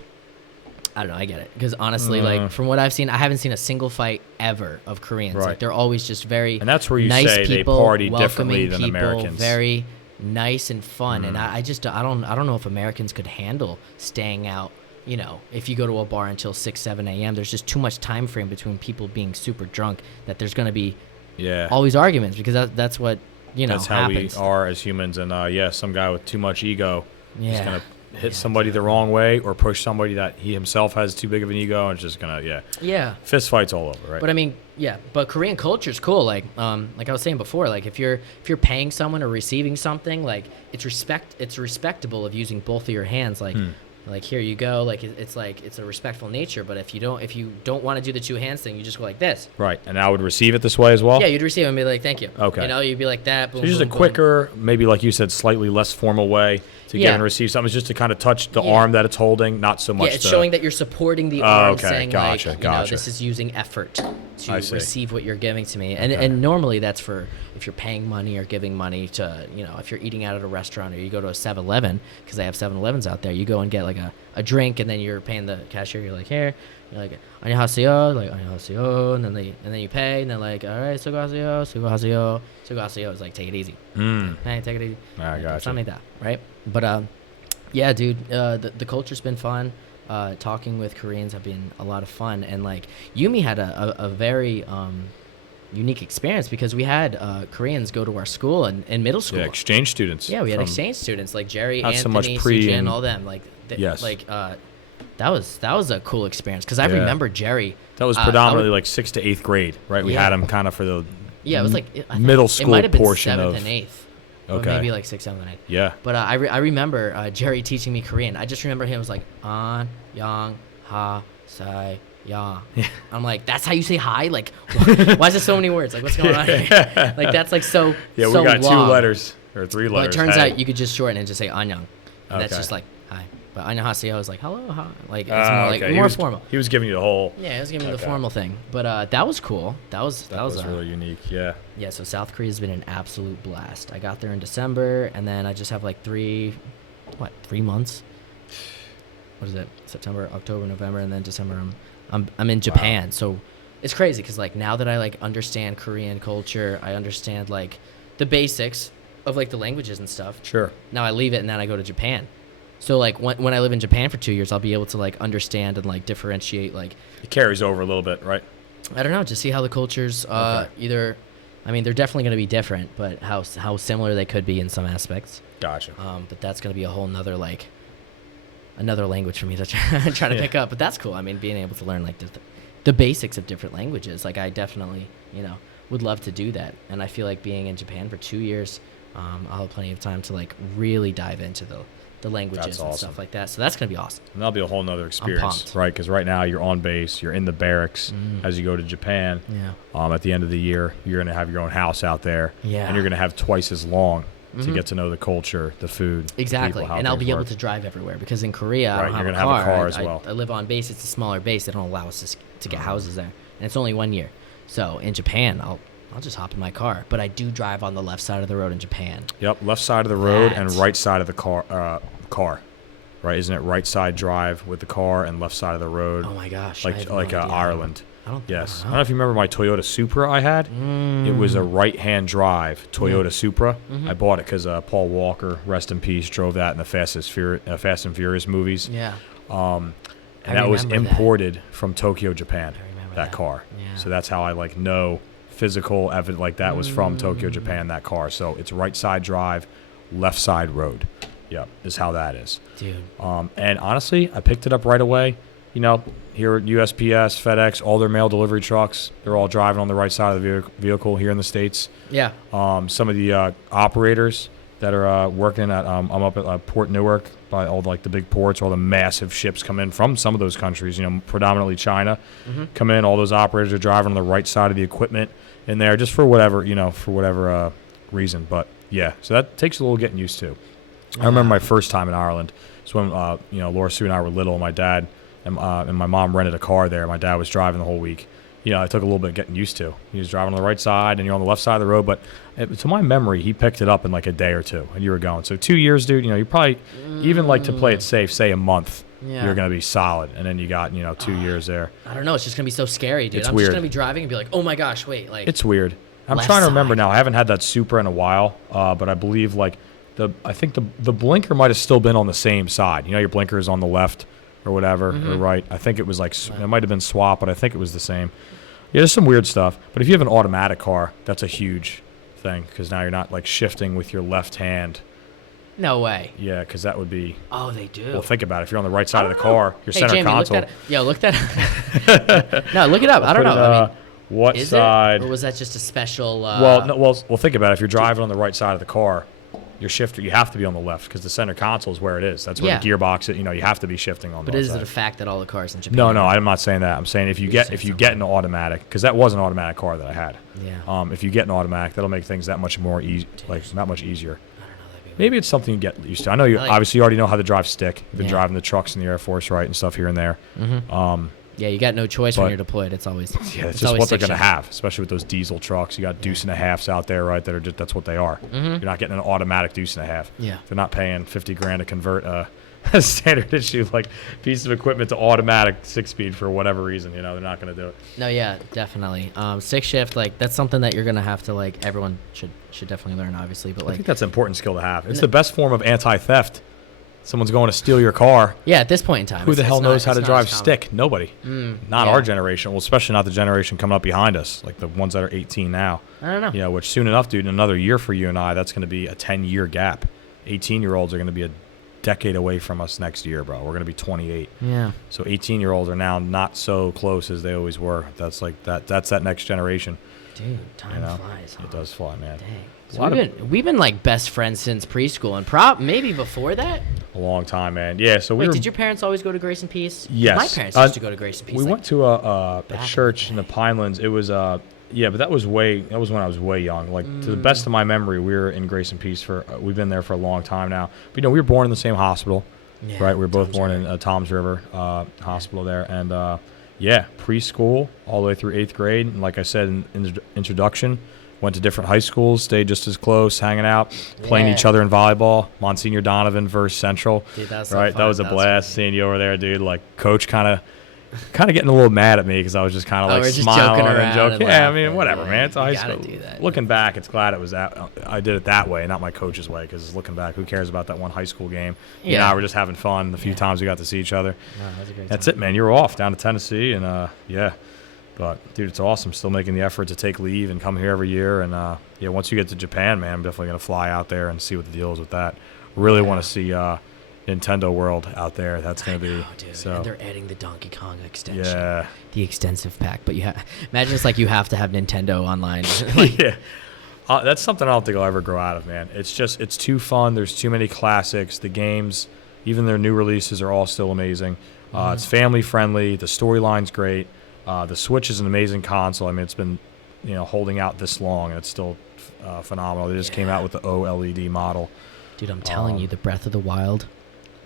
I don't know, I get it, because honestly, like from what I've seen, I haven't seen a single fight ever of Koreans. Right. Like they're always just very And that's where you nice say people, they party welcoming differently than people, Americans. very nice and fun. And I don't know if Americans could handle staying out. If you go to a bar until 6, 7 a.m., there's just too much time frame between people being super drunk that there's gonna be always arguments, because that's what That's how happens. we are as humans. And some guy with too much ego is Yeah. gonna hit somebody the wrong way or push somebody that he himself has too big of an ego, and it's just gonna Yeah. fist fights all over, right? But I mean, yeah. But Korean culture is cool. Like I was saying before, like if you're paying someone or receiving something, like it's respectable of using both of your hands. Like here you go. Like it's a respectful nature. But if you don't want to do the two hands thing, you just go like this. Right. And I would receive it this way as well. Yeah, you'd receive it and be like, thank you. Okay. You'd be like that. Boom, So just boom, a boom. quicker, maybe like you said, slightly less formal way to get Yeah. and receive something. It's just to kind of touch the Yeah. arm that it's holding, not so much. Yeah, it's showing that you're supporting the arm, okay, saying gotcha, like, gotcha. this is using effort to I see. receive what you're giving to me. And normally that's for if you're paying money or giving money to, if you're eating out at a restaurant or you go to a 7-Eleven, because they have 7-Elevens out there, you go and get like a drink, and then you're paying the cashier, you're like, here, You're like 안녕하세요, like 안녕하세요, and then you pay, and then like all right, 수고하세요, 수고하세요, 수고하세요. It's like take it easy. Hey, take it easy. I got Something like that, right? But yeah, dude, the culture's been fun. Talking with Koreans have been a lot of fun, and like Yumi had a very unique experience because we had Koreans go to our school in middle school. Yeah, exchange students. Yeah, we had exchange students like Jerry, not so Anthony, much pre Sujin, and- all them. Like, Yes. like that was a cool experience because I Yeah. remember Jerry. That was I predominantly would- like 6th to 8th grade, right? We Yeah. had them kind of for the Yeah, it was like I think middle it school might have been portion 7th of. and 8th. Okay. Or maybe like 6th, 7th, and 8th. Yeah. But I remember Jerry teaching me Korean. I just remember him was like an, yang, ha, sai, ya. I'm like, that's how you say hi? Like, why is there so many words? Like, what's going on here? Like, that's like so. Yeah, so we got long. 2 letters or 3 But letters. it turns Hey. out you could just shorten it and just say anyang. And that's Okay. just like hi. But 안녕하세요 is like hello, hi. Like it's more like okay. more He was, formal. He was giving you the whole. Yeah, it was giving me the Okay. formal thing. But that was cool. That was really unique. Yeah. yeah, so South Korea's been an absolute blast. I got there in December, and then I just have like 3 months? What is it? September, October, November, and then December. I'm in Japan. So it's crazy because like now that I like understand Korean culture, I understand like the basics of like the languages and stuff. Sure. Now I leave it and then I go to Japan. So like when I live in Japan for 2 years, I'll be able to like understand and like differentiate like It carries over a little bit, right? I don't know, just see how the cultures either. I mean, they're definitely going to be different, but how similar they could be in some aspects. Gotcha. But that's going to be a whole nother like another language for me to try to pick up. But that's cool. I mean, being able to learn like the basics of different languages. Like I definitely would love to do that. And I feel like being in Japan for 2 years, I'll have plenty of time to like really dive into the languages That's and awesome. stuff like that. So that's going to be awesome. And that'll be a whole nother experience, pumped. right? Because right now you're on base, you're in the barracks. As you go to Japan, Yeah. at the end of the year, you're going to have your own house out there. Yeah. And you're going to have twice as long to get to know the culture, the food. the Exactly, people, how and I'll things be able work. to drive everywhere because in Korea I Right, don't you're have, gonna have a car I- as well. I live on base. It's a smaller base. They don't allow us to get houses there, and it's only 1 year. So in Japan, I'll just hop in my car. But I do drive on the left side of the road in Japan. Yep, left side of the road and That- right side of the car. Right, isn't it right side drive with the car and left side of the road? Oh my gosh, I like have no idea. Ireland. I don't. Yes. I I don't know if you remember my Toyota Supra I had. It was a right-hand drive Toyota Supra. I bought it because Paul Walker, rest in peace, drove that in the Fast and Furious movies. Yeah. And I that was remember that. imported from Tokyo, Japan. remember That that. car. Yeah. So that's how I like know physical evidence like that was from Tokyo, Japan. That car. So it's right side drive, left side road. Yep, is how that is. Dude. And honestly, I picked it up right away. Here at USPS, FedEx, all their mail delivery trucks, they're all driving on the right side of the vehicle here in the States. Yeah. Some of the operators that are working at, I'm up at Port Newark by all like the big ports, all the massive ships come in from some of those countries, predominantly China, come in. All those operators are driving on the right side of the equipment in there just for whatever, reason. But yeah, so that takes a little getting used to. I remember my first time in Ireland. So when Laura Sue and I were little, my dad and my mom rented a car there. My dad was driving the whole week. It took a little bit getting used to. He was driving on the right side, and you're on the left side of the road. But to my memory, he picked it up in like a day or two, and you were going. So 2 years, dude. You probably even like to play it safe, say a month. Yeah. You're gonna be solid, and then you got 2 years there. I don't know. It's just gonna be so scary, dude. It's I'm weird. just gonna be driving and be like, oh my gosh, wait, like. It's weird. I'm Left trying to remember side. now. I haven't had that Supra in a while, but I believe like I think the blinker might have still been on the same side. Your blinker is on the left or whatever or right. I think it was like it might have been swap, but I think it was the same. Yeah, there's some weird stuff. But if you have an automatic car, that's a huge thing because now you're not like shifting with your left hand. No way. Yeah, because that would be. Oh, they do. Well, think about it. If you're on the right side of the car, your Hey, center Jamie, console. look that. No, look it up. I don't know. I mean, what is side? it, or was that just a special? Well, think about it. If you're driving on the right side of the car, your shifter, you have to be on the left because the center console is where it is. That's where the gearbox is. You have to be shifting on the But left is side. it a fact that all the cars in Japan? No, I'm not saying that. I'm saying if you get an automatic, because that was an automatic car that I had. Yeah. If you get an automatic, that'll make things that much more that much easier. I don't know. That'd be Maybe it's something you get used to. I know you I like- obviously you already know how to drive stick. You've been Yeah. driving the trucks in the Air Force, right, and stuff here and there. Yeah, you got no choice when but- you're deployed. It's always Yeah, it's it's just always what they're 6 going to shifts. have, especially with those diesel trucks. You got deuce and a halves out there, right? That's what they are. You're not getting an automatic deuce and a half. Yeah. They're not paying $50,000 to convert a a standard issue like piece of equipment to automatic 6-speed for whatever reason. They're not going to do it. No, yeah, definitely. Stick shift, like that's something that you're gonna have to like. Everyone should definitely learn, obviously. But I like, think that's an important skill to have. It's the best form of anti-theft. Someone's going to steal your car. yeah, at this point in time, Who the hell knows how to drive stick? stick? Nobody. Not yeah. our generation. Well, especially not the generation coming up behind us, like the ones that are 18 now. I don't know. Which soon enough, dude, in another year for you and I, that's going to be a 10-year gap. 18-year-olds are going to be a decade away from us next year, bro. We're going to be 28. Yeah. So 18-year-olds are now not so close as they always were. That's like that. That's that next generation. Dude, time flies. Huh? It does fly, man. Dang. So we've been like best friends since preschool, and maybe before that. A long time, man. Yeah. So Wait, did your parents always go to Grace and Peace? Yes. My parents used to go to Grace and Peace. We went to a church in the Pinelands. It was but that was when I was way young. Like to the best of my memory, we were in Grace and Peace we've been there for a long time now. But we were born in the same hospital, right? We were both born in Toms River Hospital there, and preschool all the way through 8th grade. And like I said in the introduction, went to different high schools, stayed just as close, hanging out, playing each other in volleyball. Monsignor Donovan versus Central. Dude, that was so right? That was a blast seeing you over there, dude. Like coach kind of getting a little mad at me because I was just kind of like smiling and joking. Yeah, I mean, whatever, man. It's a high school. Looking back, it's glad it was I did it that way, not my coach's way. Because looking back, who cares about that one high school game? Yeah, we're just having fun. The few times we got to see each other. No, that was a great That's time. it, man. You're off down to Tennessee, and But dude, it's awesome. Still making the effort to take leave and come here every year. And once you get to Japan, man, I'm definitely gonna fly out there and see what the deal is with that. Really want to see Nintendo World out there. That's gonna be. Dude. So. And they're adding the Donkey Kong extension. Yeah. The extensive pack, but imagine it's like you have to have Nintendo online. Yeah. That's something I don't think I'll ever grow out of, man. It's too fun. There's too many classics. The games, even their new releases, are all still amazing. It's family friendly. The storyline's great. The Switch is an amazing console. I mean, it's been, holding out this long, and it's still phenomenal. They just came out with the OLED model. Dude, I'm telling you, the Breath of the Wild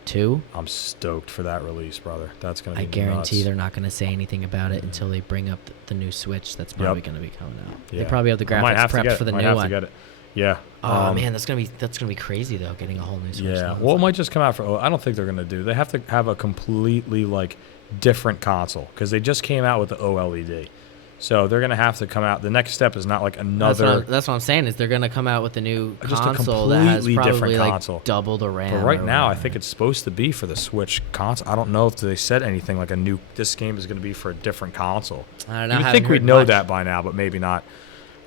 2. I'm stoked for that release, brother. That's gonna be. I guarantee nuts. they're not gonna say anything about it until they bring up the new Switch. That's probably gonna be coming out. Yeah. They probably have the graphics prepped for the new one. To get it. Yeah. Oh man, that's gonna be crazy though. Getting a whole new Switch. Yeah. Well, it might just come out for. I don't think they're gonna do. They have to have a completely different console because they just came out with the OLED. So they're gonna have to come out. The next step is not like another. That's what I'm saying. Is they're gonna come out with a new just console a that has completely probably different console. Double the RAM. But right now, I think it's supposed to be for the Switch console. I don't know if they said anything like this game is going to be for a different console. I don't know. You would think we'd know that by now, but maybe not.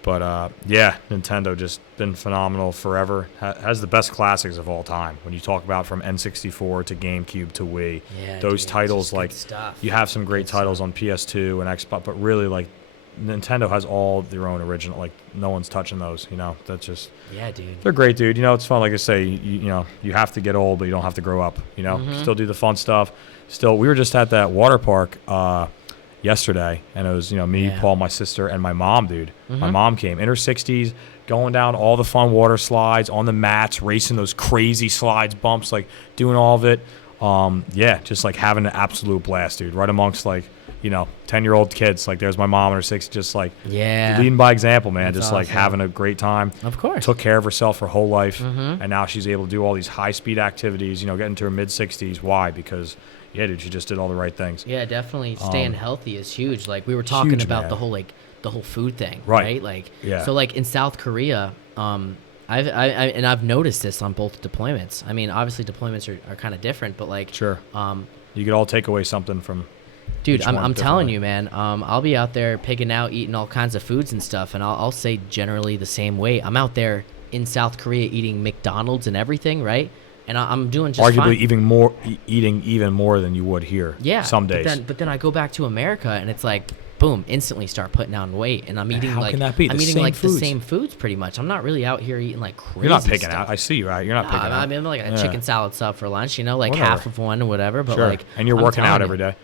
But Nintendo just been phenomenal forever. Has the best classics of all time. When you talk about from N64 to GameCube to Wii, those titles you have some great titles on PS2 and Xbox, but really Nintendo has all their own original. No one's touching those. That's just dude. They're great, dude. It's fun. Like I say, you have to get old, but you don't have to grow up. Still do the fun stuff. Still, we were just at that water park yesterday, and it was me, Paul, my sister, and my mom, dude. My mom came in her 60s, going down all the fun water slides on the mats, racing those crazy slides, bumps, doing all of it. Just having an absolute blast, dude. Right amongst 10-year-old kids. There's my mom in her 60s, just leading by example, man. That's just awesome. Having a great time. Of course. Took care of herself her whole life, and now she's able to do all these high-speed activities. Getting to her mid-60s. Why? Because dude, she just did all the right things. Yeah, definitely. Staying healthy is huge. We were talking about the whole food thing, right? So in South Korea, I've noticed this on both deployments. I mean, obviously deployments are kind of different, but sure. You could all take away something from. Dude, I'm telling you, man. I'll be out there pigging out, eating all kinds of foods and stuff, and I'll say generally the same way. I'm out there in South Korea eating McDonald's and everything, right? And I'm doing just arguably fine. eating even more than you would here. Yeah, some days. But then I go back to America, and it's boom, instantly start putting on weight, and I'm eating How can that be? I'm eating the same foods pretty much. I'm not really out here eating crazy. You're not picking stuff. out. I see you, right? You're not picking out. I mean, a chicken salad sub for lunch, half of one or whatever. But sure. And you're working out every day.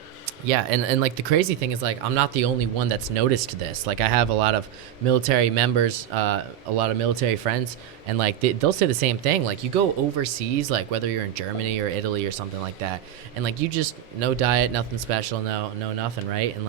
Yeah, and the crazy thing is I'm not the only one that's noticed this. I have a lot of military members, a lot of military friends, and they'll say the same thing. You go overseas, whether you're in Germany or Italy or something like that, and you just no diet, nothing special, no nothing, right? And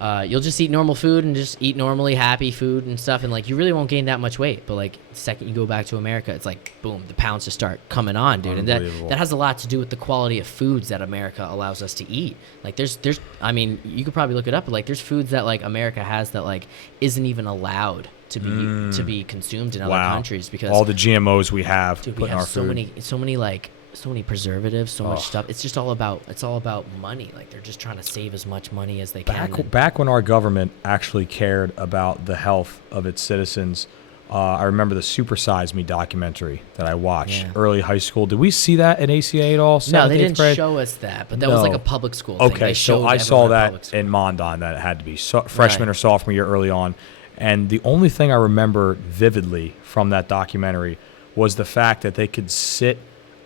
you'll just eat normal food and just eat normally happy food and stuff, and like you really won't gain that much weight. But like the second you go back to America, it's like boom, the pounds just start coming on, dude. And that has a lot to do with the quality of foods that America allows us to eat. Like there's I mean, you could probably look it up, but like there's foods that like America has that like isn't even allowed to be consumed in other countries, because all the GMOs we have, dude, we have so many preservatives, so much stuff. It's just all about money. Like they're just trying to save as much money as they can. Back when our government actually cared about the health of its citizens, I remember the Super Size Me documentary that I watched early high school. Did we see that in ACA at all? No, they didn't grade? show us that, but that was like a public school thing. Okay, so I saw that in Mondon, that it had to be freshman or sophomore year early on. And the only thing I remember vividly from that documentary was the fact that they could sit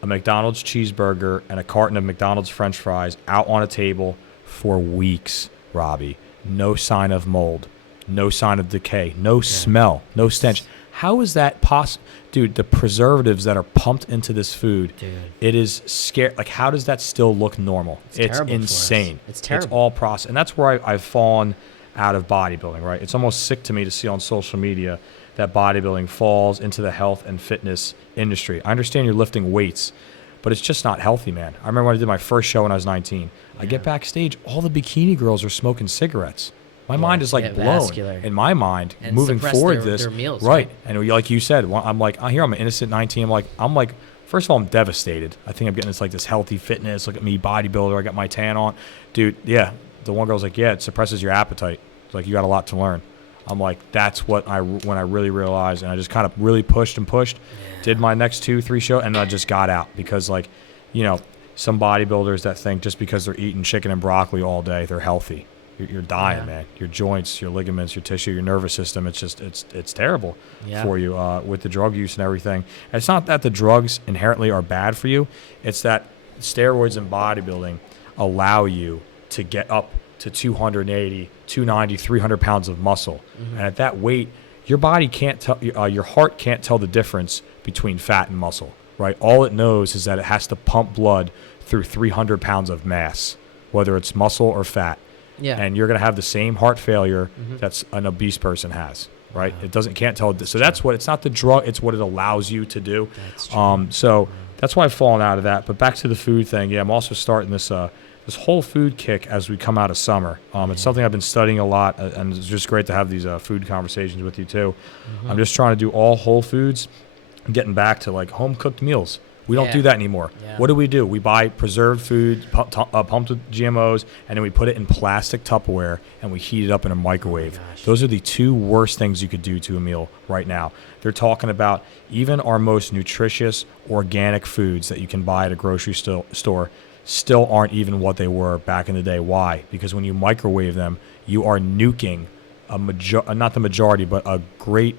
a McDonald's cheeseburger and a carton of McDonald's French fries out on a table for weeks, Robbie. No sign of mold, no sign of decay, no smell, no stench. How is that possible? Dude, the preservatives that are pumped into this food, it is scary. Like, how does that still look normal? It's insane. It's terrible. It's all processed. And that's where I've fallen out of bodybuilding, right? It's almost sick to me to see on social media that bodybuilding falls into the health and fitness industry. I understand you're lifting weights, but it's just not healthy, man. I remember when I did my first show when I was 19. I get backstage, all the bikini girls are smoking cigarettes. My mind is like blown. Vascular. In my mind, and moving forward, their meals, right? And like you said, I'm like, here I'm an innocent 19. I'm like, first of all, I'm devastated. I think I'm getting this healthy fitness. Look at me, bodybuilder. I got my tan on, dude. Yeah, the one girl's like, yeah, it suppresses your appetite. It's like, you got a lot to learn. I'm like, that's when I really realized, and I just kind of really pushed, did my next 2-3 shows, and I just got out because, like, you know, some bodybuilders that think just because they're eating chicken and broccoli all day, they're healthy. You're dying, man. Your joints, your ligaments, your tissue, your nervous system, it's terrible for you with the drug use and everything. And it's not that the drugs inherently are bad for you. It's that steroids in bodybuilding allow you to get up to 280, 290, 300 pounds of muscle. And at that weight, your body can't tell, your heart can't tell the difference between fat and muscle, right? All it knows is that it has to pump blood through 300 pounds of mass, whether it's muscle or fat. Yeah. And you're going to have the same heart failure that's an obese person has, right? It can't tell. So that's what, it's not the drug, it's what it allows you to do. That's true. So that's why I've fallen out of that. But back to the food thing. Yeah, I'm also starting this whole food kick as we come out of summer. It's something I've been studying a lot, and it's just great to have these food conversations with you too. I'm just trying to do all whole foods, and getting back to like home cooked meals. We don't do that anymore. What do? We buy preserved food, pumped with GMOs, and then we put it in plastic Tupperware and we heat it up in a microwave. Those are the two worst things you could do to a meal right now. They're talking about even our most nutritious organic foods that you can buy at a grocery store still aren't even what they were back in the day. Why? Because when you microwave them, you are nuking not the majority, but a great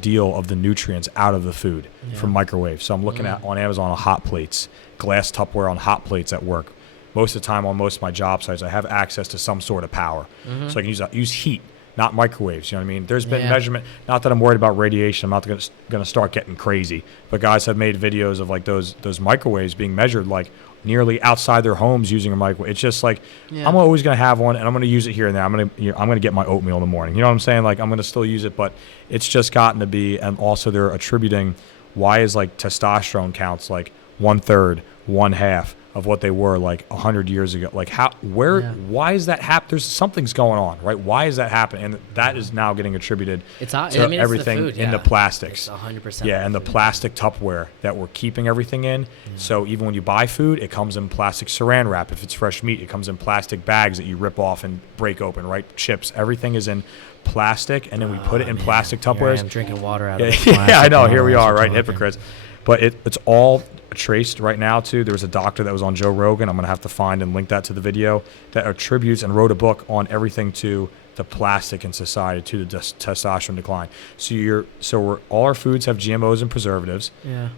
deal of the nutrients out of the food from microwave. So I'm looking at on Amazon hot plates, glass Tupperware on hot plates at work. Most of the time on most of my job sites, I have access to some sort of power. So I can use heat, not microwaves. You know what I mean? There's been measurement, not that I'm worried about radiation. I'm not going to start getting crazy. But guys have made videos of like those microwaves being measured like nearly outside their homes using a microwave. It's just like, I'm always going to have one, and I'm going to use it here and there. I'm going to get my oatmeal in the morning. You know what I'm saying? Like, I'm going to still use it, but it's just gotten to be, and also they're attributing, why is like testosterone counts like 1/3, 1/2 of what they were like 100 years ago. Like why is that happening? There's something's going on, right? Why is that happening? And that is now getting attributed to everything in the plastics. It's 100%. Yeah, and the plastic Tupperware that we're keeping everything in. So even when you buy food, it comes in plastic saran wrap. If it's fresh meat, it comes in plastic bags that you rip off and break open, right? Chips, everything is in plastic, and then we put it in plastic Tupperwares. I'm drinking water out of it. Yeah, I know. Here we are, right? Hypocrites. But it's all traced right now to, there was a doctor that was on Joe Rogan, I'm going to have to find and link that to the video, that attributes and wrote a book on everything to the plastic in society, to the testosterone decline. So all our foods have GMOs and preservatives. Yeah.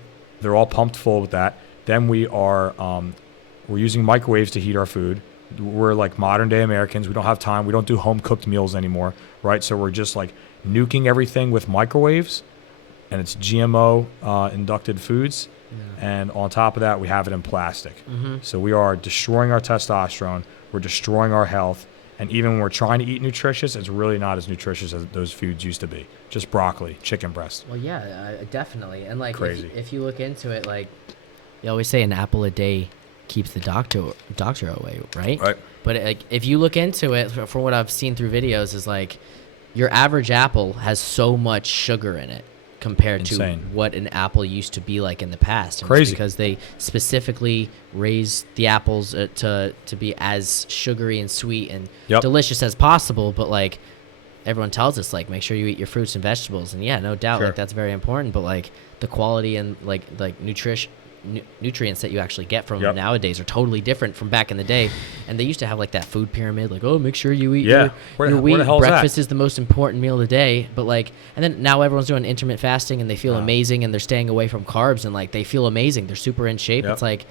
They're all pumped full with that. Then we're using microwaves to heat our food. We're like modern day Americans. We don't have time. We don't do home cooked meals anymore, right? So we're just like nuking everything with microwaves, and it's GMO inducted foods. And on top of that, we have it in plastic. So we are destroying our testosterone. We're destroying our health. And even when we're trying to eat nutritious, it's really not as nutritious as those foods used to be. Just broccoli, chicken breast. Well, yeah, definitely. And like, Crazy. if you look into it, like, you always say an apple a day keeps the doctor away, right? Right. But like, if you look into it, from what I've seen through videos, is like, your average apple has so much sugar in it compared to what an apple used to be like in the past. And Crazy. It's because they specifically raise the apples to be as sugary and sweet and delicious as possible. But like, everyone tells us, like, make sure you eat your fruits and vegetables. And yeah, no doubt, like, that's very important. But like, the quality and like nutrients that you actually get from them nowadays are totally different from back in the day. And they used to have like that food pyramid, like, oh, make sure you eat your wheat. Breakfast is the most important meal of the day. But like, and then now everyone's doing intermittent fasting and they feel amazing, and they're staying away from carbs, and like, they feel amazing. They're super in shape. It's like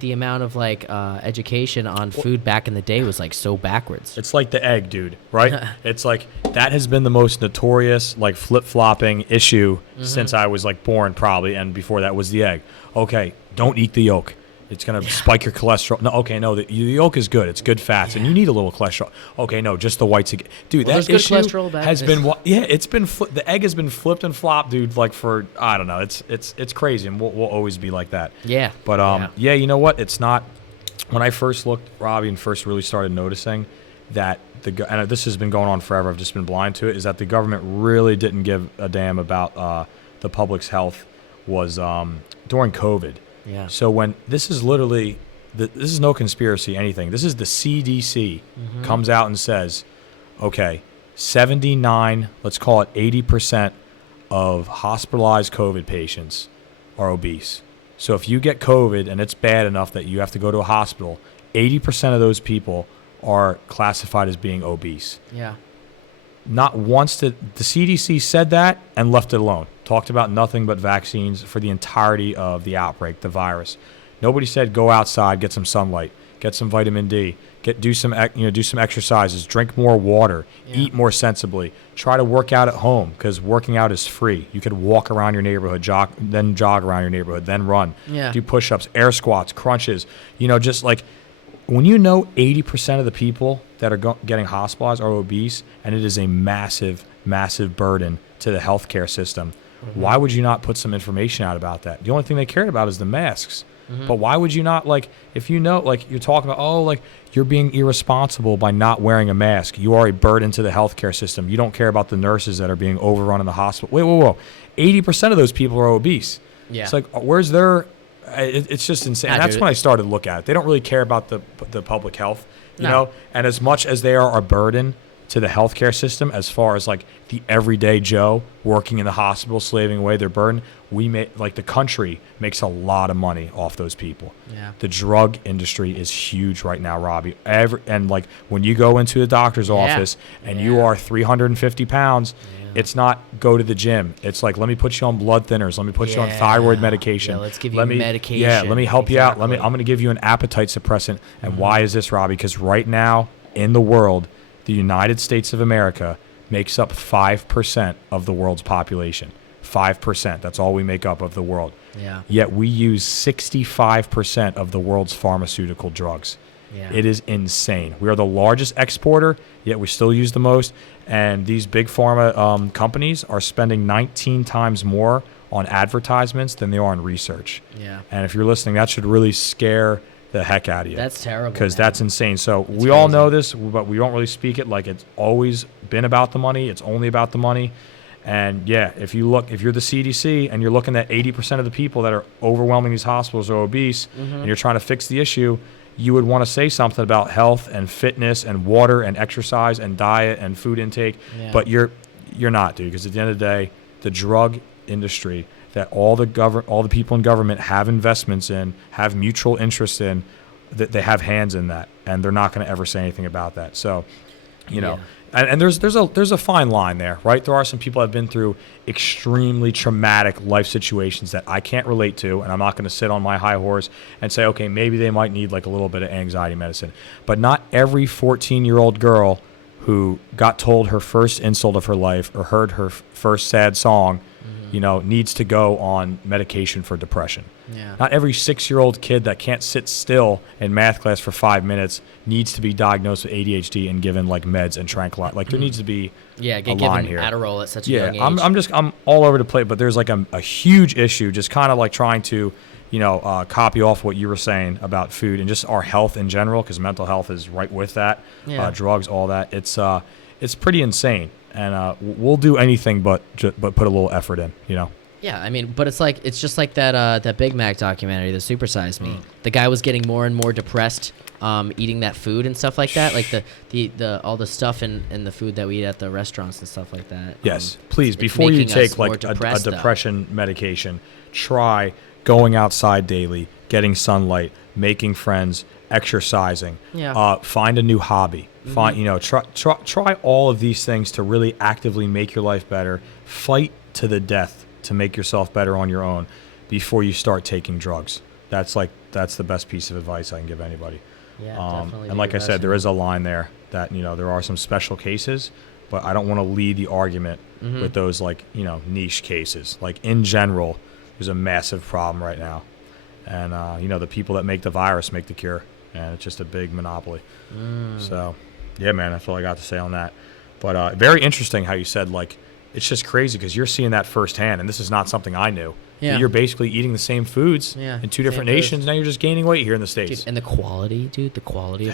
the amount of like education on food back in the day was like so backwards. It's like the egg, dude, right? It's like, that has been the most notorious like flip-flopping issue since I was like born, probably, and before that was the egg. Okay, don't eat the yolk. It's going to spike your cholesterol. No, okay, no, the yolk is good. It's good fats, and you need a little cholesterol. Okay, no, just the whites. Dude, that issue has been, it's been, the egg has been flipped and flopped, dude, like for, I don't know, it's crazy, and we'll always be like that. Yeah. But, you know what? It's not, when I first looked, Robbie, and first really started noticing that and this has been going on forever, I've just been blind to it, is that the government really didn't give a damn about the public's health was during COVID. Yeah. So when this is literally, this is no conspiracy, anything. This is the CDC comes out and says, okay, 79, let's call it 80% of hospitalized COVID patients are obese. So if you get COVID and it's bad enough that you have to go to a hospital, 80% of those people are classified as being obese. Yeah. Not once did the CDC said that and left it alone. Talked about nothing but vaccines for the entirety of the outbreak, the virus. Nobody said go outside, get some sunlight, get some vitamin D, do some exercises, drink more water, eat more sensibly, try to work out at home, because working out is free. You could walk around your neighborhood, jog around your neighborhood, then run, do push-ups, air squats, crunches. Just like, when 80% of the people that are getting hospitalized are obese, and it is a massive, massive burden to the healthcare system, why would you not put some information out about that? The only thing they cared about is the masks. But why would you not, like, if you're talking about, you're being irresponsible by not wearing a mask. You are a burden to the healthcare system. You don't care about the nurses that are being overrun in the hospital. Whoa. 80% of those people are obese. Yeah. It's like, where's their... It's just insane. And that's when I started to look at it. They don't really care about the public health, you know? And as much as they are a burden to the healthcare system, as far as like the everyday Joe working in the hospital, slaving away their burden, the country makes a lot of money off those people. Yeah. The drug industry is huge right now, Robbie. And like, when you go into the doctor's office and you are 350 pounds, it's not go to the gym. It's like, let me put you on blood thinners. Let me put you on thyroid medication. Yeah, let's give you medication. Yeah, let me help you out. I'm going to give you an appetite suppressant. And why is this, Robbie? Because right now in the world, the United States of America makes up 5% of the world's population. 5%. That's all we make up of the world. Yeah. Yet we use 65% of the world's pharmaceutical drugs. Yeah. It is insane. We are the largest exporter, yet we still use the most. And these big pharma companies are spending 19 times more on advertisements than they are on research. Yeah. And if you're listening, that should really scare the heck out of you. That's terrible. Because that's insane. So we all know this, but we don't really speak it like it's always been about the money. It's only about the money. And yeah, if you're the CDC and you're looking at 80% of the people that are overwhelming these hospitals are obese, and you're trying to fix the issue, you would want to say something about health and fitness and water and exercise and diet and food intake. Yeah. But you're not, dude, because at the end of the day, the drug industry that all the people in government have investments in, have mutual interest in, that they have hands in that, and they're not going to ever say anything about that. So, and there's a fine line there, right? There are some people that have been through extremely traumatic life situations that I can't relate to, and I'm not going to sit on my high horse and say, okay, maybe they might need like a little bit of anxiety medicine. But not every 14-year-old girl who got told her first insult of her life or heard her first sad song, needs to go on medication for depression. Yeah. Not every 6-year-old kid that can't sit still in math class for 5 minutes needs to be diagnosed with ADHD and given like meds and tranquilizer. Like there needs to be Yeah, a get line given here. Adderall at such a young age. I'm all over the place, but there's like a huge issue just kind of like trying to, copy off what you were saying about food and just our health in general, because mental health is right with that. Yeah. Drugs, all that. It's pretty insane, and we'll do anything but put a little effort in. Yeah, I mean, but it's just like that Big Mac documentary, The Super Size Me. The guy was getting more and more depressed eating that food and stuff like that, like the all the stuff in the food that we eat at the restaurants and stuff like that. Yes, please, before you take like a depression medication, try going outside daily, getting sunlight, making friends, exercising. Yeah. Find a new hobby. Try all of these things to really actively make your life better. Fight to the death to make yourself better on your own before you start taking drugs. That's the best piece of advice I can give anybody. Yeah, definitely. And like I said, there is a line there that there are some special cases, but I don't want to lead the argument with those niche cases. Like in general, there's a massive problem right now, and the people that make the virus make the cure, and it's just a big monopoly. So, yeah, man, that's all I got to say on that. But very interesting how you said it's just crazy because you're seeing that firsthand, and this is not something I knew. Yeah. You're basically eating the same foods in two different nations. Now you're just gaining weight here in the States. Dude, and the quality of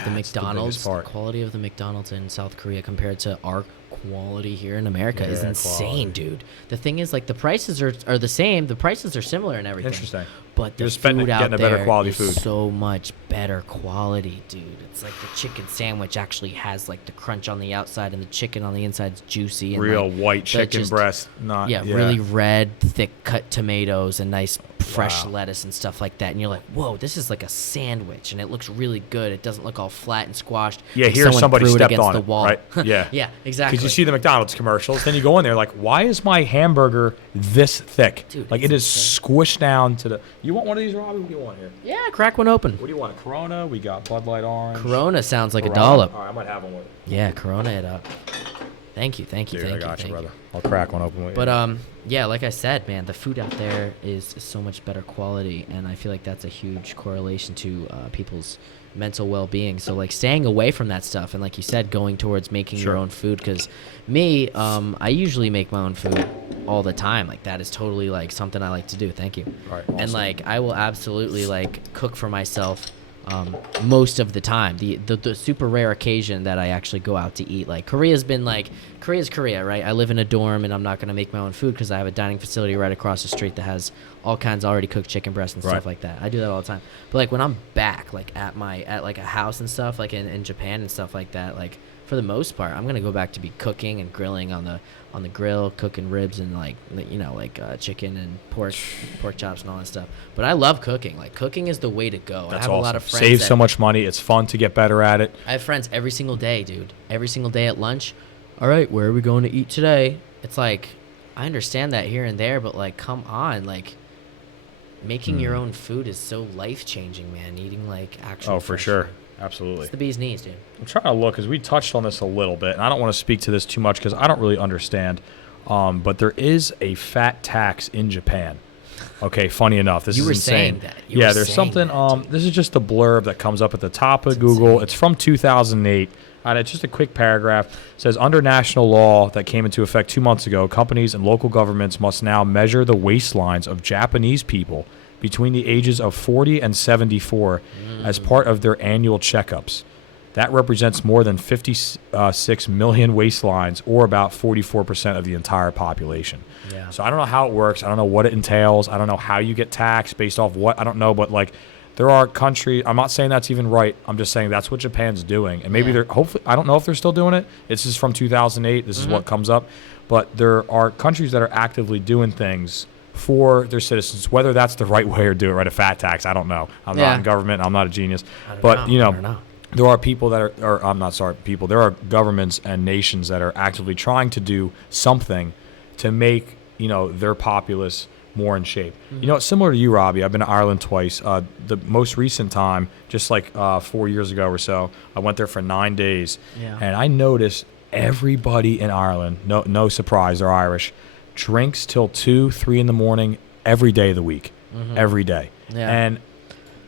the McDonald's, the quality of the McDonald's in South Korea compared to our quality here in America is insane, dude. The thing is, the prices are the same. The prices are similar and everything. Interesting. But the food out there is so much better quality, dude. It's like the chicken sandwich actually has the crunch on the outside and the chicken on the inside is juicy. And real white chicken breast. Really red, thick cut tomatoes and nice fresh lettuce and stuff like that. And you're like, whoa, this is like a sandwich, and it looks really good. It doesn't look all flat and squashed. Yeah, like here somebody stepped on the it, wall. right? Yeah. Yeah, exactly. Because you see the McDonald's commercials, then you go in there why is my hamburger this thick? Dude, it is squished down to the... You want one of these, Robbie? What do you want here? Yeah, crack one open. What do you want? A Corona? We got Bud Light Orange. Corona sounds like Corona? a dollop. All right, I might have one with it. Yeah, Corona it up. Thank you. Dude, I got you, brother. I'll crack one open with you. But yeah, like I said, man, the food out there is so much better quality, and I feel like that's a huge correlation to people's mental well-being. So staying away from that stuff, and like you said, going towards making your own food. Because me, I usually make my own food all the time. That is totally something I like to do. Thank you. All right, awesome. And I will absolutely cook for myself. Most of the time, the super rare occasion that I actually go out to eat, Korea's Korea, right? I live in a dorm, and I'm not gonna make my own food because I have a dining facility right across the street that has all kinds of already cooked chicken breasts and stuff like that. I do that all the time. But when I'm back, at a house and stuff, in Japan and stuff like that, for the most part, I'm gonna go back to be cooking and grilling on the grill, cooking ribs and chicken and pork chops and all that stuff. But I love cooking. Cooking is the way to go. That's I have awesome. a lot of friends. Save so much money. It's fun to get better at it. I have friends every single day, dude. Every single day at lunch. All right, where are we going to eat today? It's I understand that here and there, but come on, making your own food is so life changing, man. Eating actual. Oh, for sure. Absolutely. It's the bee's knees, dude. I'm trying to look because we touched on this a little bit, and I don't want to speak to this too much because I don't really understand. But there is a fat tax in Japan. Okay, funny enough, this is insane. Saying that. There's something. This is just a blurb that comes up at the top of Google. It's from 2008. It's just a quick paragraph. It says, under national law that came into effect 2 months ago, companies and local governments must now measure the waistlines of Japanese people between the ages of 40 and 74 as part of their annual checkups. That represents more than 56 million waistlines, or about 44% of the entire population. Yeah. So I don't know how it works. I don't know what it entails. I don't know how you get taxed based off what. I don't know, but there are countries. I'm not saying that's even right. I'm just saying that's what Japan's doing, and maybe they're hopefully. I don't know if they're still doing it. This is from 2008. This is what comes up, but there are countries that are actively doing things for their citizens. Whether that's the right way or do it right, a fat tax, I don't know. I'm not in government. I'm not a genius, but I don't know. There are people that are, or I'm not sorry, people. There are governments and nations that are actively trying to do something to make their populace more in shape. Similar to you, Robbie. I've been to Ireland twice. The most recent time, just 4 years ago or so, I went there for 9 days, and I noticed everybody in Ireland. No surprise, they're Irish. drinks till 2, 3 in the morning every day of the week, every day. Yeah. And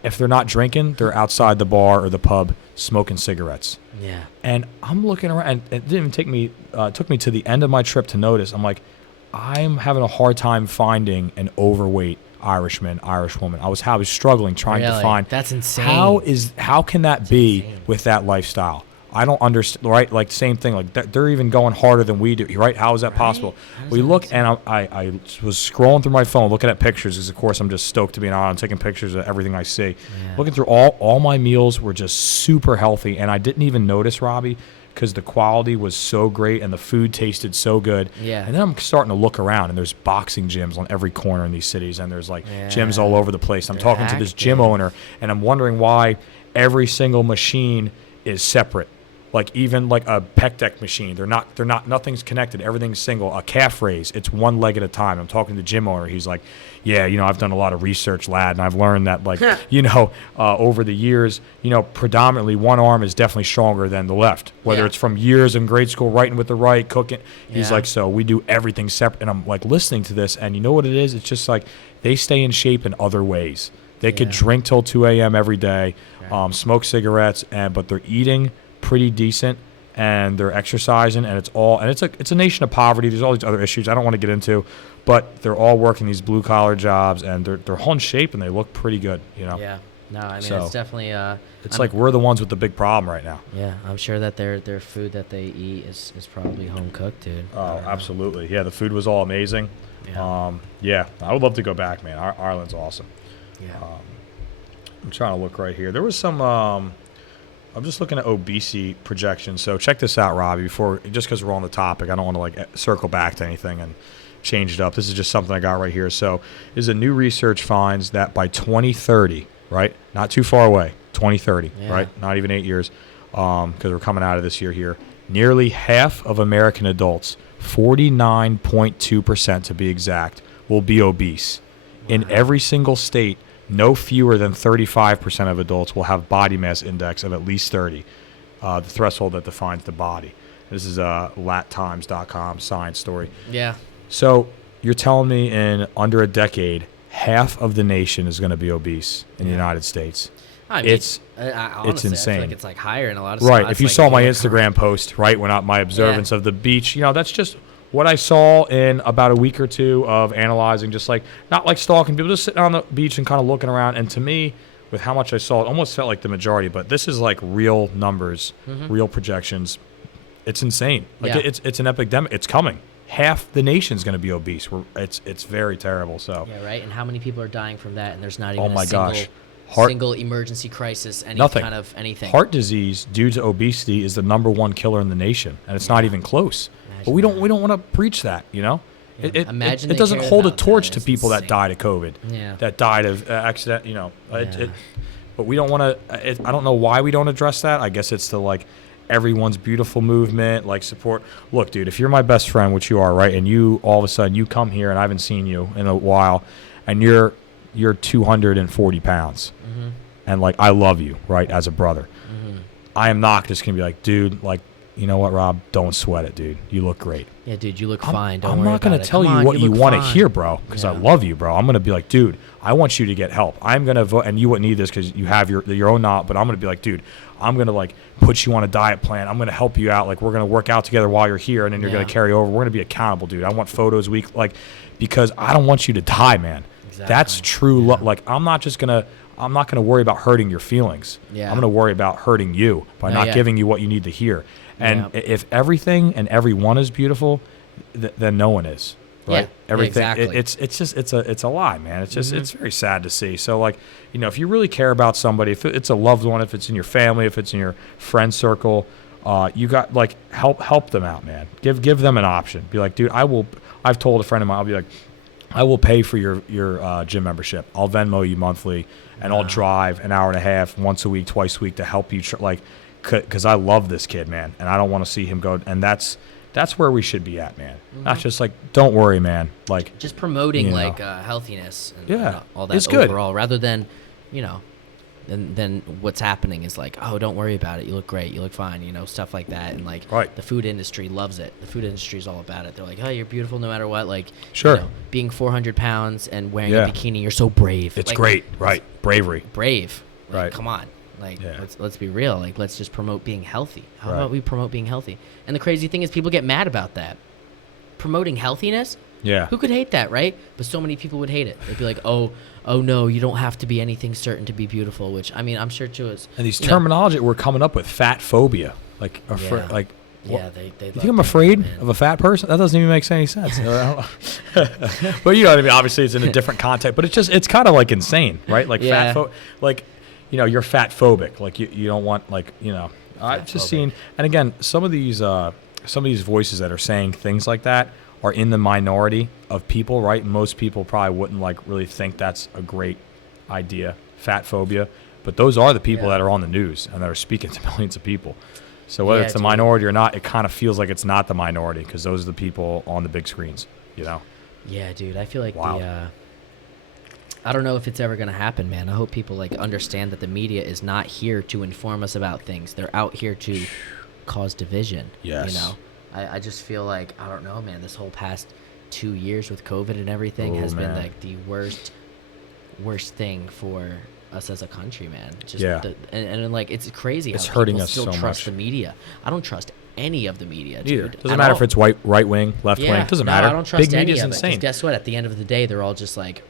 if they're not drinking, they're outside the bar or the pub smoking cigarettes. Yeah. And I'm looking around, and it didn't even take me, took me to the end of my trip to notice. I'm like, I'm having a hard time finding an overweight Irishman, Irish woman. I was struggling trying to find. That's insane. How can that be insane. with that lifestyle? I don't understand, right? Like, same thing. Like, they're even going harder than we do, right? How is that possible? We look, and I was scrolling through my phone, looking at pictures, because, of course, I'm just stoked to be on. I'm taking pictures of everything I see. Yeah. Looking through all my meals were just super healthy, and I didn't even notice, Robbie, because the quality was so great and the food tasted so good. Yeah. And then I'm starting to look around, and there's boxing gyms on every corner in these cities, and there's, like, gyms all over the place. I'm talking to this gym owner, and I'm wondering why every single machine is separate. Like, even like a pec deck machine, they're not, nothing's connected. Everything's single. A calf raise, it's one leg at a time. I'm talking to the gym owner. He's like, yeah, I've done a lot of research, lad, and I've learned that, like, over the years, predominantly one arm is definitely stronger than the left, whether it's from years in grade school, writing with the right, cooking. He's like, so we do everything separate. And I'm like listening to this, and you know what it is? It's just like they stay in shape in other ways. They could drink till 2 a.m. every day, smoke cigarettes, but they're eating pretty decent, and they're exercising, and it's a nation of poverty. There's all these other issues I don't want to get into, but they're all working these blue collar jobs, and they're all in shape, and they look pretty good. Yeah. No, I mean, So, it's definitely. It's like we're the ones with the big problem right now. Yeah, I'm sure that their food that they eat is probably home cooked, dude. Oh, absolutely. Yeah, the food was all amazing. Yeah. I would love to go back, man. Ireland's awesome. Yeah. I'm trying to look right here. There was some. I'm just looking at obesity projections. So check this out, Robbie. Just because we're on the topic, I don't want to like circle back to anything and change it up. This is just something I got right here. So, is a new research finds that by 2030, right, not too far away, 2030, right, not even 8 years, because we're coming out of this year here. Nearly half of American adults, 49.2% to be exact, will be obese. In every single state, no fewer than 35% of adults will have body mass index of at least 30, the threshold that defines the body. This is a lattimes.com science story. Yeah. So you're telling me in under a decade, half of the nation is going to be obese in the United States. I mean, Honestly, it's insane. I feel like it's like higher in a lot of spots. Right. If you saw my Instagram post, right, my observance of the beach, that's just what I saw in about a week or two of analyzing, just like, not like stalking people, just sitting on the beach and kind of looking around. And to me, with how much I saw, it almost felt like the majority, but this is like real numbers, real projections. It's insane. Like it's an epidemic. It's coming. Half the nation's going to be obese. It's very terrible. So yeah, right. And how many people are dying from that? And there's not even single emergency crisis, kind of anything. Heart disease due to obesity is the #1 killer in the nation, and it's not even close. But we don't want to preach that, Yeah. It doesn't hold a torch to people that died of COVID, Yeah. that died of accident, but we don't want to. I don't know why we don't address that. I guess it's the like everyone's beautiful movement, like support. Look, dude, if you're my best friend, which you are, right, and you all of a sudden you come here and I haven't seen you in a while, and you're 240 pounds, and like I love you, right, as a brother. I am not just gonna be like, dude, like, you know what, Rob? Don't sweat it, dude. You look great. Yeah, dude, you look fine. Don't I'm worry not going to tell you what you want to hear, bro, because I love you, bro. I'm going to be like, dude, I want you to get help. I'm going to vote, and you wouldn't need this because you have your own knot, but I'm going to be like, dude, I'm going to like put you on a diet plan. I'm going to help you out. Like, we're going to work out together while you're here, and then you're going to carry over. We're going to be accountable, dude. I want photos because I don't want you to die, man. Exactly. That's true love. Like, I'm not going to worry about hurting your feelings. Yeah. I'm going to worry about hurting you by not giving you what you need to hear. And if everything and everyone is beautiful, then no one is, right? Yeah, everything. exactly. It's a lie, man. It's just it's very sad to see. So like, if you really care about somebody, if it's a loved one, if it's in your family, if it's in your friend circle, you got like help them out, man. Give them an option. Be like, dude, I've told a friend of mine, I'll be like, I will pay for your gym membership. I'll Venmo you monthly, and I'll drive an hour and a half once a week, twice a week to help you because I love this kid, man, and I don't want to see him go. And that's where we should be at, man. Not just like, don't worry, man. Like, just promoting like healthiness and all that it's good overall, rather than, And then what's happening is like, oh, don't worry about it. You look great. You look fine. You know, stuff like that. And like Right. the food industry loves it. The food industry is all about it. They're like, oh, you're beautiful no matter what. Like, Sure. you know, being 400 pounds and wearing Yeah. a bikini, you're so brave. It's like, great. Right. Bravery. Brave. Like, Right. come on. Like, Yeah. let's be real. Like, let's just promote being healthy. How Right. about we promote being healthy? And the crazy thing is people get mad about that. Promoting healthiness? Yeah. Who could hate that, right? But so many people would hate it. They'd be like, oh no, you don't have to be anything certain to be beautiful, which, I mean, I'm sure too is. And these you know, terminology we're coming up with, fat phobia. Like, Yeah. like, yeah, what- they you love think I'm that, afraid man. of a fat person? That doesn't even make any sense. But you know what I mean? Obviously, it's in a different context. But it's kind of like insane, right? Like Yeah. like, you know, you're fat phobic. Like you don't want, like, you know. I've just Fat-phobic. seen, and again, some of these voices that are saying things like that are in the minority of people, right? Most people probably wouldn't like really think that's a great idea, fat phobia. But those are the people Yeah. that are on the news and that are speaking to millions of people. So whether Yeah, it's the dude. minority or not, it kind of feels like it's not the minority because those are the people on the big screens, you know? Yeah, dude, I feel like Wow. I don't know if it's ever going to happen, man. I hope people like understand that the media is not here to inform us about things. They're out here to cause division. Yes. You know, I just feel like, I don't know, man, this whole past 2 years with COVID and everything Oh, has been man. like the worst thing for us as a country, man. Just Yeah. and like, it's crazy how It's hurting people us still so trust much. the media. I don't trust any of the media, Neither. dude. Doesn't at matter all. if it's right wing, left wing. Doesn't No, matter. I don't trust Big any media's of it, 'cause insane. guess what? At the end of the day, they're all just like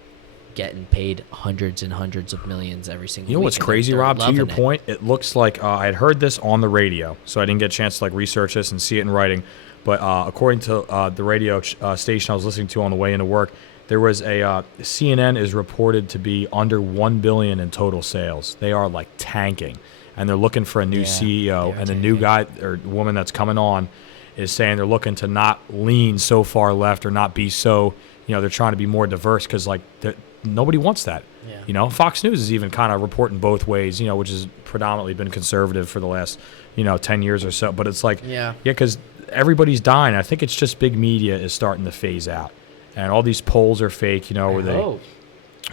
getting paid hundreds and hundreds of millions every single You know week. what's and crazy, they're Rob? To your loving it. point, it looks like I had heard this on the radio, so I didn't get a chance to like research this and see it in writing. But according to the radio station I was listening to on the way into work, there was a CNN is reported to be under 1 billion in total sales. They are like tanking, and they're looking for a new Yeah, CEO. they are And the new guy tanking. or woman that's coming on is saying they're looking to not lean so far left or not be so, you know, they're trying to be more diverse because like nobody wants that. Yeah. You know, Fox News is even kind of reporting both ways, you know, which has predominantly been conservative for the last, 10 years or so. But it's like, Yeah. because everybody's dying. I think it's just big media is starting to phase out. And all these polls are fake, you know, where they, Oh,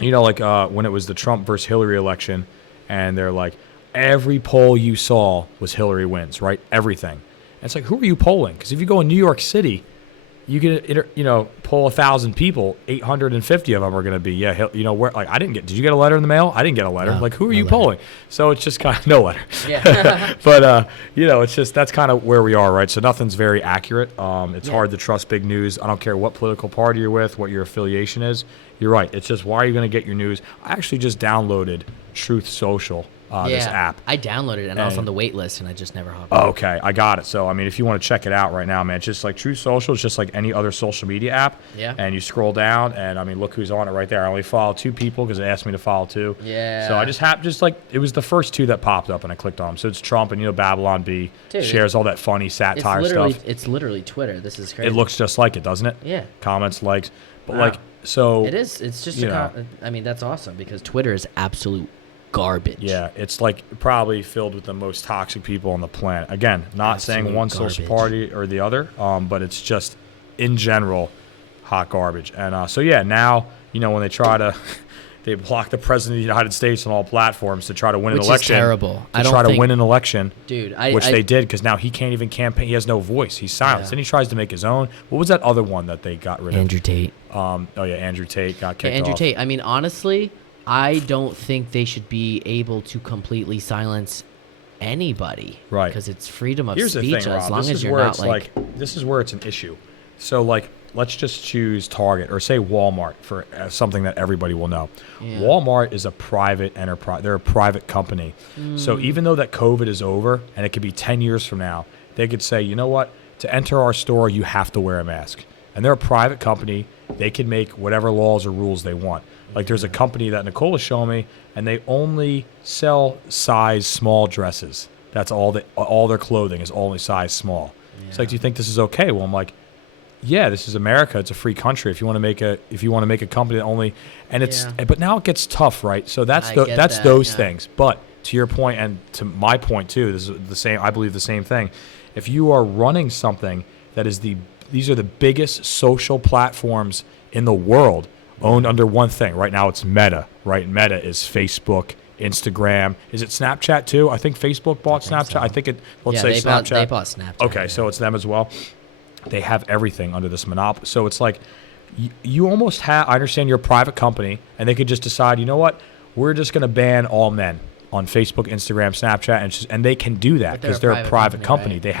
like when it was the Trump versus Hillary election, and they're like, every poll you saw was Hillary wins, right? Everything. And it's like, who are you polling? Because if you go in New York City, you get, poll 1,000 people, 850 of them are going to be, where, like, did you get a letter in the mail? I didn't get a letter. No, like, who are no you letter. polling? So it's just kind of no letter. yeah. But, it's just, that's kind of where we are, right? So nothing's very accurate. It's Yeah. hard to trust big news. I don't care what political party you're with, what your affiliation is. You're right. It's just, why are you going to get your news? I actually just downloaded Truth Social, this app. I downloaded it and I was And- on the wait list and I just never hopped Oh, on. okay, I got it. So, I mean, if you want to check it out right now, man, it's just like Truth Social is just like any other social media app. Yeah. And you scroll down, and I mean, look who's on it right there. I only follow 2 people because it asked me to follow 2. Yeah. So I just like, it was the first 2 that popped up, and I clicked on them. So it's Trump, and Babylon B Dude, shares all that funny satire stuff. It's literally Twitter. This is crazy. It looks just like it, doesn't it? Yeah. Comments, likes, but Wow. like, so It is. It's just you know. I mean, that's awesome because Twitter is absolute garbage. Yeah, it's like probably filled with the most toxic people on the planet. Again, not saying Absolute one social garbage. party or the other, but it's just in general hot garbage. And now when they try to, they block the president of the United States on all platforms to try to win Which an election. is terrible. To I don't try to think- win an election, Dude, which they did because now he can't even campaign. He has no voice. He's silenced. Yeah. Then he tries to make his own. What was that other one that they got rid Andrew Tate. of? Andrew Tate got Yeah, kicked Andrew off. Tate. I mean, honestly, I don't think they should be able to completely silence anybody. Right. Because it's freedom of Here's the speech thing, Rob. as long This as is you're where not it's like this is where it's an issue. So like, let's just choose Target or say Walmart for something that everybody will know. Yeah. Walmart is a private enterprise. They're a private company. So even though that COVID is over and it could be 10 years from now, they could say, you know what? To enter our store, you have to wear a mask. And they're a private company. They can make whatever laws or rules they want. Like there's a company that Nicole is showing me, and they only sell size small dresses. That's all their clothing is only size small. It's like, do you think this is okay? Well, I'm like, yeah, this is America. It's a free country. If you want to make a company that only, and it's, Yeah. but now it gets tough, right? So that's I get that, those yeah. things. But to your point and to my point too, this is the same. I believe the same thing. If you are running something that is these are the biggest social platforms in the world, owned under one thing. Right now, it's Meta. Right, Meta is Facebook, Instagram. Is it Snapchat too? I think Facebook bought Snapchat. so. I think let's Yeah, say they Snapchat. bought Snapchat. Okay, yeah. so it's them as well. They have everything under this monopoly. So it's like you almost have. I understand you're a private company, and they could just decide, you know what, we're just going to ban all men on Facebook, Instagram, Snapchat, and they can do that because they're a private company. Right? They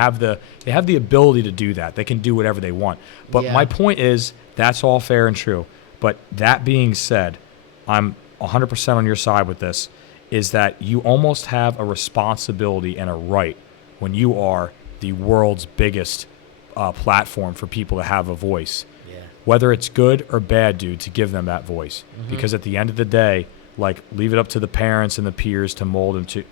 have the ability to do that. They can do whatever they want. But Yeah. my point is, that's all fair and true. But that being said, I'm 100% on your side with this. Is that you almost have a responsibility and a right when you are the world's biggest platform for people to have a voice. Yeah. Whether it's good or bad, dude, to give them that voice. Mm-hmm. Because at the end of the day, like, leave it up to the parents and the peers to mold them to,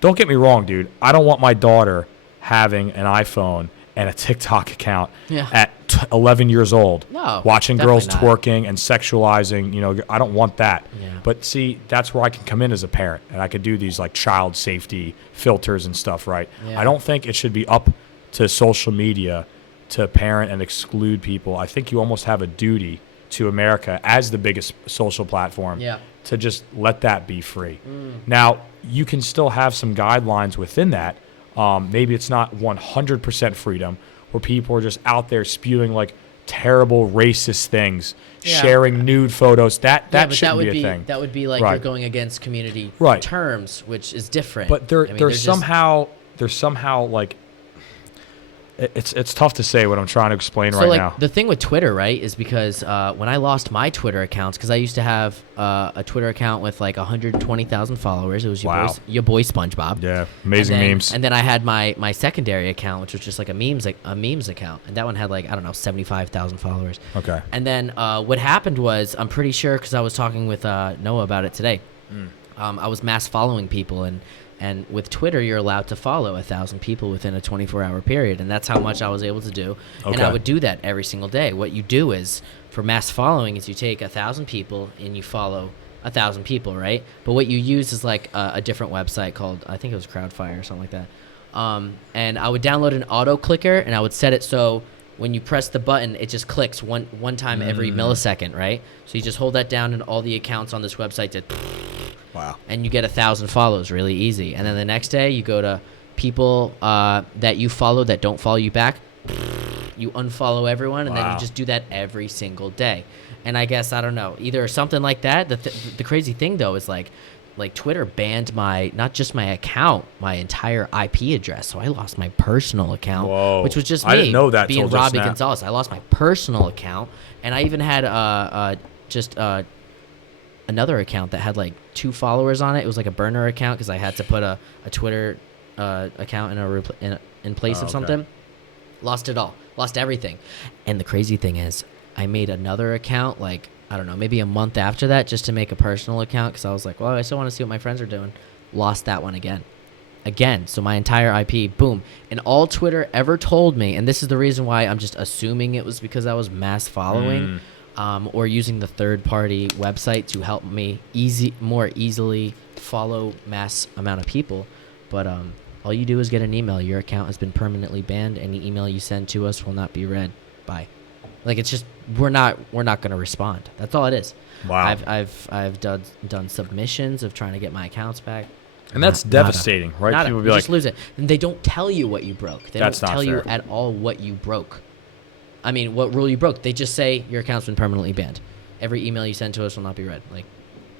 don't get me wrong, dude. I don't want my daughter having an iPhone and a TikTok account at 11 years old, No, watching girls definitely not. twerking and sexualizing. I don't want that. Yeah. But see, that's where I can come in as a parent, and I could do these like child safety filters and stuff, right? Yeah. I don't think it should be up to social media to parent and exclude people. I think you almost have a duty to America as the biggest social platform to just let that be free. Now, you can still have some guidelines within that. Maybe it's not 100% freedom where people are just out there spewing like terrible racist things, sharing nude photos. That shouldn't be a thing. That would be like Right. you're going against community Right. terms, which is different. But I mean, there's somehow like it's tough to say what I'm trying to explain so right like now. the thing with Twitter, right, is because when I lost my Twitter accounts, because I used to have a Twitter account with like 120,000 followers. It was your boy SpongeBob. Yeah, amazing memes. And then I had my secondary account, which was just like a memes account, and that one had like, I don't know, 75,000 followers. Okay. And then what happened was, I'm pretty sure, because I was talking with Noah about it today. I was mass following people, and with Twitter, you're allowed to follow 1,000 people within a 24-hour period, and that's how much I was able to do. Okay. And I would do that every single day. What you do is, for mass following, is you take 1,000 people and you follow 1,000 people, right? But what you use is like a different website called, I think it was Crowdfire or something like that. And I would download an auto clicker, and I would set it so when you press the button, it just clicks one time every millisecond, right? So you just hold that down, and all the accounts on this website did. Wow. And you get 1,000 follows really easy. And then the next day, you go to people that you follow that don't follow you back. You unfollow everyone, and then you just do that every single day. And I guess, I don't know, either something like that. The crazy thing, though, is like Twitter banned not just my account, my entire IP address. So I lost my personal account, which was just me. I didn't know that being till just Robbie now. Gonzalez. I lost my personal account, and I even had another account that had like 2 followers on it. It was like a burner account because I had to put a Twitter account in place of something. Lost it all. Lost everything. And the crazy thing is, I made another account like, I don't know, maybe a month after that, just to make a personal account, because I was like, well, I still want to see what my friends are doing. Lost that one again. So my entire IP, boom. And all Twitter ever told me, and this is the reason why I'm just assuming it was because I was mass following, or using the third-party website to help me more easily follow mass amount of people. But all you do is get an email. Your account has been permanently banned. Any email you send to us will not be read. Bye. Like, it's just, we're not going to respond. That's all it is. Wow. I've done submissions of trying to get my accounts back. And that's devastating, right? Nada. People You be like, just lose it. And they don't tell you what you broke. They That's don't not tell you fair. at all what you broke. I mean, what rule you broke. They just say your account's been permanently banned. Every email you send to us will not be read. Like,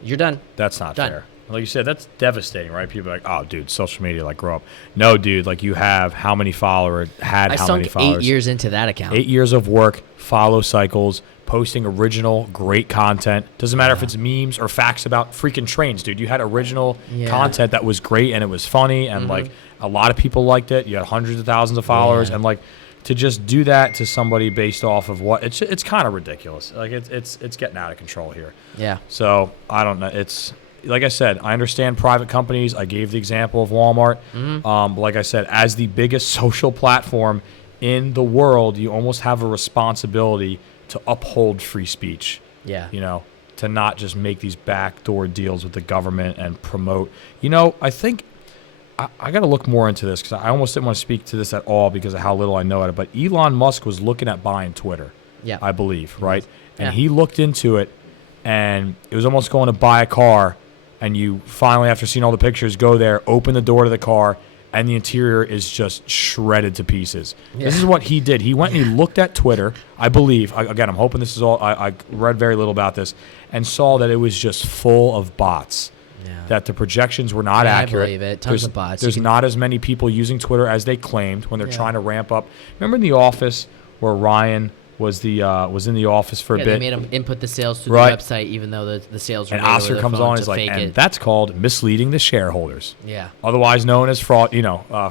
you're done. that's not Done. fair. Like you said, that's devastating, right? People are like, oh, dude, social media, like, grow up. No, dude, like, you have how many followers, I how sunk many followers. 8 years into that account. 8 years of work, follow cycles, posting original, great content. Doesn't matter if it's memes or facts about freaking trains, dude. You had original content that was great and it was funny, and like a lot of people liked it. You had hundreds of thousands of followers, and like to just do that to somebody based off of what it's kind of ridiculous. Like it's getting out of control here. Yeah. So I don't know. It's like I said, I understand private companies. I gave the example of Walmart. But like I said, as the biggest social platform in the world, you almost have a responsibility to uphold free speech. Yeah. You know, to not just make these backdoor deals with the government and promote. You know, I think I got to look more into this because I almost didn't want to speak to this at all because of how little I know it. But Elon Musk was looking at buying Twitter. Yeah. I believe, right? And Yeah. he looked into it, and it was almost going to buy a car and you finally, after seeing all the pictures, go there, open the door to the car, and the interior is just shredded to pieces. Yeah. This is what he did. He went and he looked at Twitter, I believe. Again, I'm hoping this is all. I read very little about this and saw that it was just full of bots. Yeah. That the projections were not accurate. I believe it. Tons of bots. There's not as many people using Twitter as they claimed when they're trying to ramp up. Remember in The Office where Ryan was in the office for a bit? They made him input the sales through the website, even though the sales were and made over Oscar their comes phone on and to is like, fake and it. that's called misleading the shareholders. Yeah. Otherwise known as fraud,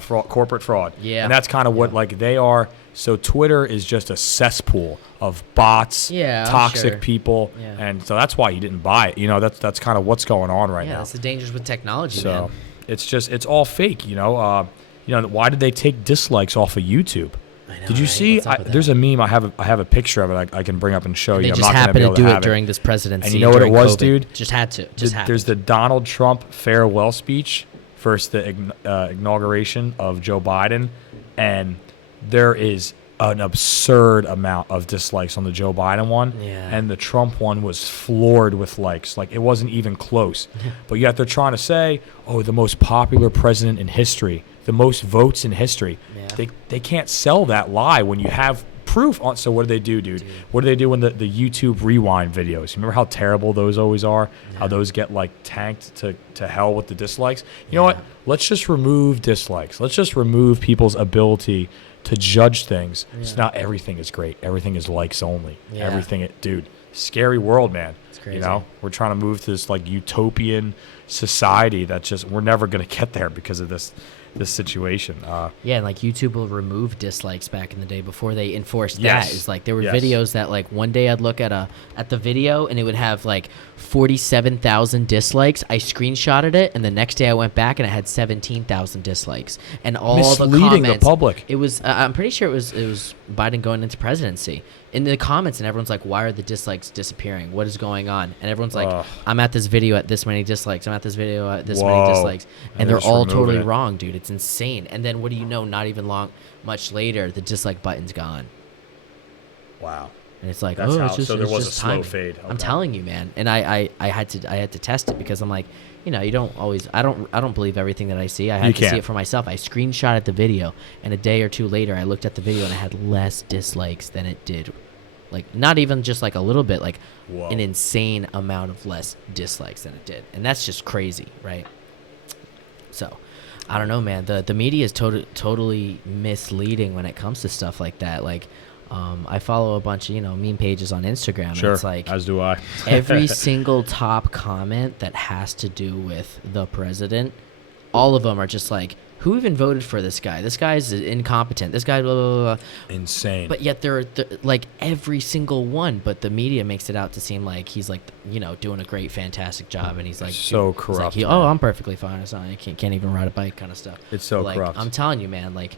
fraud, corporate fraud. Yeah. And that's kind of what like they are. So Twitter is just a cesspool of bots, toxic people, and so that's why he didn't buy it. That's kind of what's going on right now. Yeah, that's the dangers with technology, so man. it's all fake. Why did they take dislikes off of YouTube? I know, Did you see? There's a meme. I have a picture of it. I can bring up and show you. They I'm just not happened gonna be to able do have it during this presidency. And you know what it was, COVID. dude? Just had to. There's the Donald Trump farewell speech versus the inauguration of Joe Biden, and there is an absurd amount of dislikes on the Joe Biden one, and the Trump one was floored with likes. Like, it wasn't even close. But yet they're trying to say, oh, the most popular president in history, the most votes in history. They can't sell that lie when you have proof on. So what do they do, dude? What do they do in the YouTube rewind videos? You remember how terrible those always are? How those get like tanked to hell with the dislikes? You know what? Let's just remove dislikes. Let's just remove people's ability to judge things. So now everything is great. Everything is likes only. Everything, dude. Scary world, man. It's crazy. We're trying to move to this like utopian society that just we're never gonna get there because of this situation. And like YouTube will remove dislikes back in the day before they enforced that. It's like there were videos that like one day I'd look at the video and it would have like 47,000 dislikes. I screenshotted it, and the next day I went back and it had 17,000 dislikes. And all misleading the comments, the public. It was I'm pretty sure it was Biden going into presidency. In the comments, and everyone's like, why are the dislikes disappearing? What is going on? And everyone's like, I'm at this video at this many dislikes. I'm at this video at this many dislikes. And they're all totally wrong, dude. It's insane. And then what do you know? Not even much later, the dislike button's gone. Wow. And it's like, That's it's just, so there it's was just a slow timing. fade. Okay. I'm telling you, man. And I had to test it because I'm like, you don't always. I don't believe everything that I see. I had to see it for myself. I screenshotted the video, and a day or two later, I looked at the video and it had less dislikes than it did. Like, not even just like a little bit, like an insane amount of less dislikes than it did. And that's just crazy, right? So, I don't know, man. The media is totally misleading when it comes to stuff like that. Like, I follow a bunch of, meme pages on Instagram. Sure, and it's like, as do I. every single top comment that has to do with the president, all of them are just like, who even voted for this guy? This guy's incompetent. This guy, blah, blah, blah. Insane. But yet they're like every single one, but the media makes it out to seem like he's like, doing a great, fantastic job. And he's like, so corrupt. He's like, I'm perfectly fine. It's not, I can't even ride a bike kind of stuff. It's so like, corrupt. I'm telling you, man, like,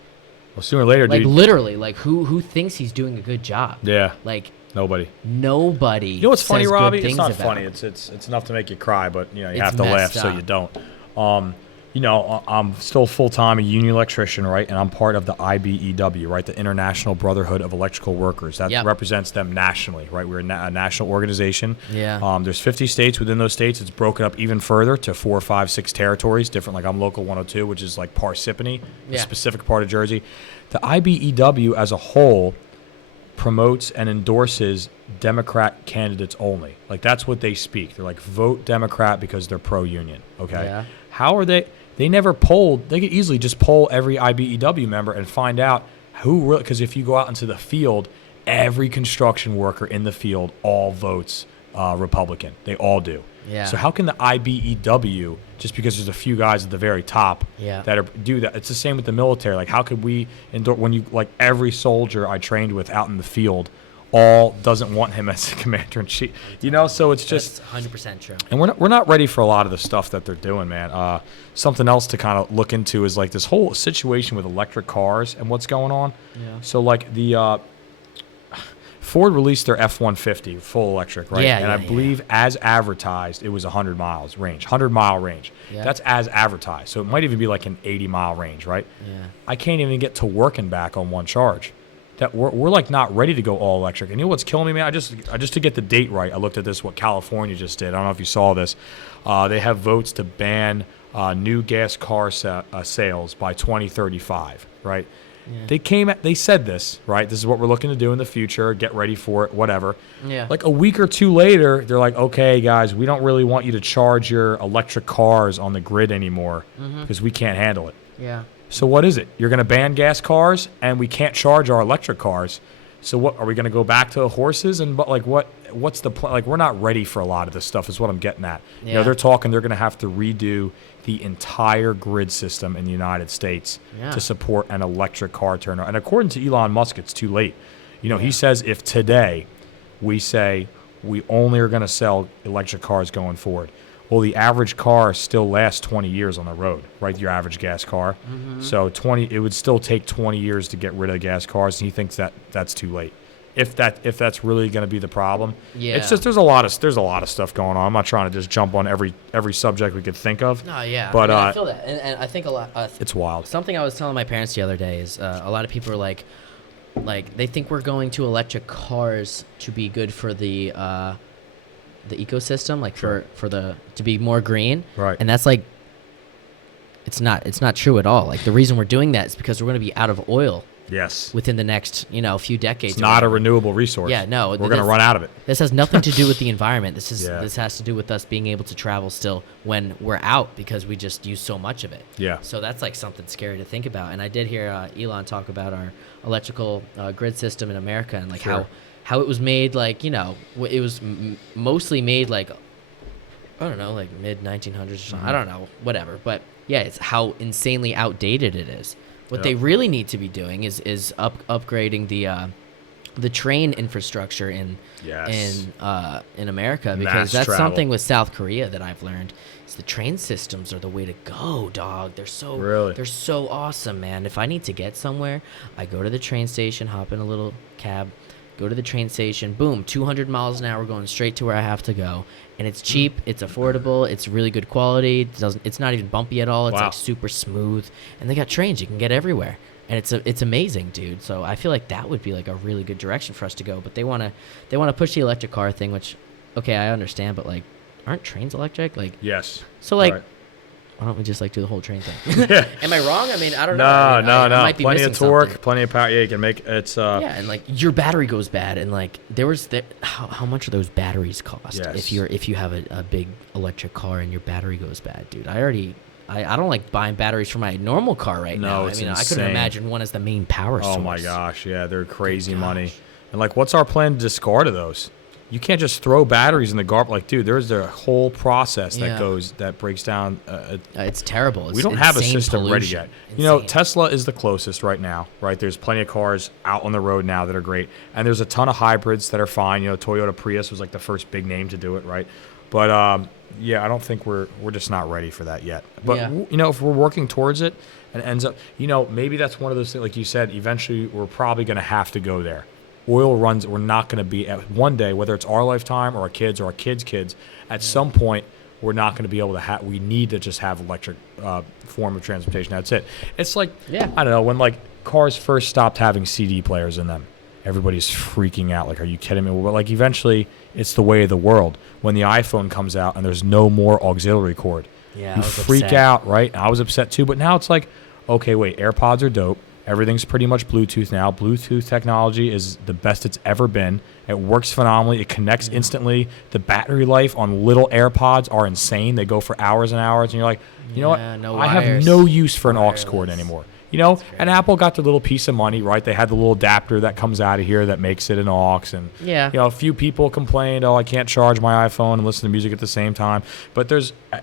well, sooner or later, like dude. literally, like who thinks he's doing a good job? Yeah. Like, nobody. You know what's funny, says Robbie? good It's not things about funny. him. It's enough to make you cry, but you It's have to laugh messed so up. you don't. I'm still full-time a union electrician, right? And I'm part of the IBEW, right? The International Brotherhood of Electrical Workers. That represents them nationally, right? We're a national organization. Yeah. There's 50 states. Within those states, it's broken up even further to 4, 5, 6 territories, different. Like I'm Local 102, which is like Parsippany, a specific part of Jersey. The IBEW as a whole promotes and endorses Democrat candidates only. Like that's what they speak. They're like, vote Democrat because they're pro-union. Okay. Yeah. How are they? They never polled. They could easily just poll every IBEW member and find out who really. Because if you go out into the field, every construction worker in the field all votes Republican. They all do. Yeah. So how can the IBEW, just because there's a few guys at the very top that do that? It's the same with the military. Like how could we endorse when you like every soldier I trained with out in the field all doesn't want him as a commander in chief, So it's just 100% true. And we're not ready for a lot of the stuff that they're doing, man. Something else to kind of look into is like this whole situation with electric cars and what's going on. Yeah. So like the Ford released their F-150 full electric, right? Yeah, and I believe as advertised, it was 100-mile range. Yeah. That's as advertised. So it might even be like an 80-mile range, right? Yeah. I can't even get to work and back on one charge. that we're like not ready to go all electric. And you know what's killing me, man? I just to get the date right, I looked at this, what California just did. I don't know if you saw this. They have votes to ban new gas car sales by 2035, right? Yeah. They said this, right? This is what we're looking to do in the future. Get ready for it, whatever. Yeah. Like a week or two later, they're like, okay, guys, we don't really want you to charge your electric cars on the grid anymore because we can't handle it. Yeah. So what is it? You're going to ban gas cars, and we can't charge our electric cars. So what are we going to go back to horses? And but like what's the plan? Like we're not ready for a lot of this stuff. Is what I'm getting at. Yeah. You know, they're talking. They're going to have to redo the entire grid system in the United States to support an electric car turnover. And according to Elon Musk, it's too late. You know, he says if today we say we only are going to sell electric cars going forward. Well, the average car still lasts 20 years on the road, right? Your average gas car. So it would still take 20 years to get rid of gas cars, and he thinks that's too late. If that's really going to be the problem, it's just there's a lot of stuff going on. I'm not trying to just jump on every subject we could think of. No, yeah, but I feel that, and I think a lot. It's wild. Something I was telling my parents the other day is a lot of people are like they think we're going to electric cars to be good for the ecosystem, like for to be more green, right? And that's like it's not true at all. Like the reason we're doing that is because we're going to be out of oil. Yes. Within the next, few decades. It's not a renewable resource. Yeah, no. We're going to run out of it. This has nothing to do with the environment. This has to do with us being able to travel still when we're out because we just use so much of it. Yeah. So that's like something scary to think about. And I did hear Elon talk about our electrical grid system in America and like how it was made, like, it was mostly made like, I don't know, like mid 1900s or something. I don't know, whatever. But yeah, it's how insanely outdated it is. What they really need to be doing is upgrading the train infrastructure in America, because that's something with South Korea that I've learned is the train systems are the way to go, dog. They're so awesome, man. If I need to get somewhere, I go to the train station, hop in a little cab, go to the train station, boom, 200 miles an hour going straight to where I have to go. And it's cheap, it's affordable, it's really good quality. It's not even bumpy at all. It's like super smooth. And they got trains you can get everywhere. And it's amazing, dude. So I feel like that would be like a really good direction for us to go. But they want to push the electric car thing, which I understand, but like aren't trains electric? Like yes. So like right. Why don't we just like do the whole train thing? Am I wrong? I mean, I don't know. No. I might be plenty of torque, something. plenty of power. Yeah, you can make it's. Yeah, and like your battery goes bad, and like how much are those batteries cost? Yes. If you have a big electric car and your battery goes bad, dude. I don't like buying batteries for my normal car right now. No, it's insane. I couldn't imagine one as the main power source. Oh my gosh, yeah, they're crazy money. And like, what's our plan to discard of those? You can't just throw batteries in the garbage. Like, dude, there's a whole process that breaks down. It's terrible. We don't have a system pollution. ready yet. Insane. Tesla is the closest right now, right? There's plenty of cars out on the road now that are great. And there's a ton of hybrids that are fine. Toyota Prius was like the first big name to do it, right? But, I don't think we're just not ready for that yet. But, if we're working towards it and it ends up, maybe that's one of those things, like you said, eventually we're probably going to have to go there. Oil runs, we're not going to be at one day, whether it's our lifetime or our kids' kids, at some point, we're not going to be able to have, we need to just have electric form of transportation. That's it. It's like, I don't know, when like cars first stopped having CD players in them, everybody's freaking out. Like, are you kidding me? But like eventually it's the way of the world. When the iPhone comes out and there's no more auxiliary cord, you freak out, right? I was upset too, but now it's like, okay, wait, AirPods are dope. Everything's pretty much Bluetooth now. Bluetooth technology is the best it's ever been. It works phenomenally. It connects instantly. The battery life on little AirPods are insane. They go for hours and hours. And you're like, you know what? I have no use for an aux cord anymore. And Apple got their little piece of money, right? They had the little adapter that comes out of here that makes it an aux. And, a few people complained, I can't charge my iPhone and listen to music at the same time. But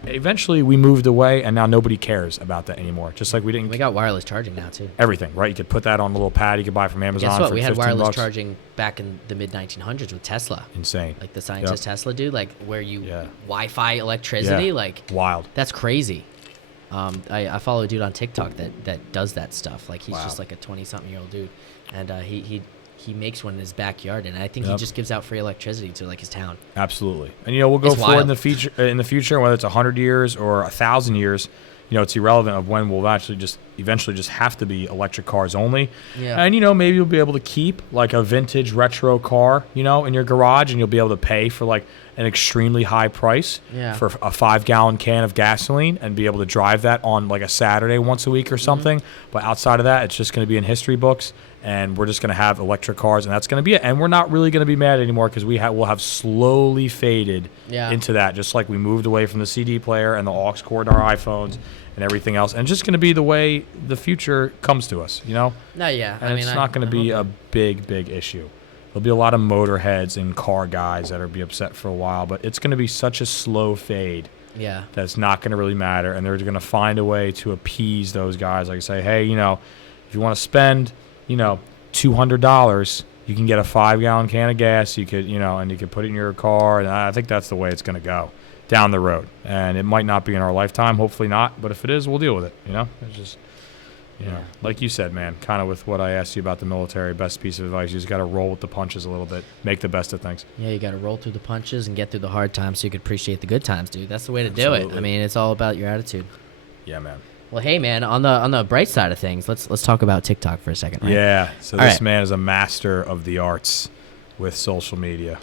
eventually we moved away, and now nobody cares about that anymore. Just like we got wireless charging now, too. Everything, right? You could put that on a little pad you could buy from Amazon. Guess what? For we had $15. wireless charging back in the mid-1900s with Tesla. Insane. Like the scientist Tesla dude, like where you Wi-Fi electricity, like wild. That's crazy. I follow a dude on TikTok that does that stuff. Like he's just like a 20-something-year-old dude, and he makes one in his backyard, and I think he just gives out free electricity to like his town. Absolutely, and we'll go forward in the future, whether it's 100 years or 1,000 years. it's irrelevant of when we'll actually eventually just have to be electric cars only. Yeah. And, maybe you'll be able to keep like a vintage retro car, in your garage, and you'll be able to pay for like an extremely high price for a 5-gallon can of gasoline and be able to drive that on like a Saturday once a week or something. But outside of that, it's just going to be in history books, and we're just going to have electric cars, and that's going to be it. And we're not really going to be mad anymore because we'll have slowly faded into that, just like we moved away from the CD player and the aux cord in our iPhones and everything else. And it's just going to be the way the future comes to us, No, yeah. And it's not going to be a big issue. There'll be a lot of motorheads and car guys that'll be upset for a while, but it's going to be such a slow fade that's not going to really matter. And they're going to find a way to appease those guys. Like say, hey, if you want to spend, $200, you can get a 5-gallon can of gas. You could, and you could put it in your car. And I think that's the way it's going to go down the road. And it might not be in our lifetime. Hopefully not. But if it is, we'll deal with it. It's just... like you said, man, kind of with what I asked you about the military, best piece of advice, you just got to roll with the punches a little bit, make the best of things. Yeah, you got to roll through the punches and get through the hard times so you can appreciate the good times, dude. That's the way to do it. I mean, it's all about your attitude. Yeah, man. Well, hey, man, on the bright side of things, let's talk about TikTok for a second, right? Yeah, so this man is a master of the arts with social media.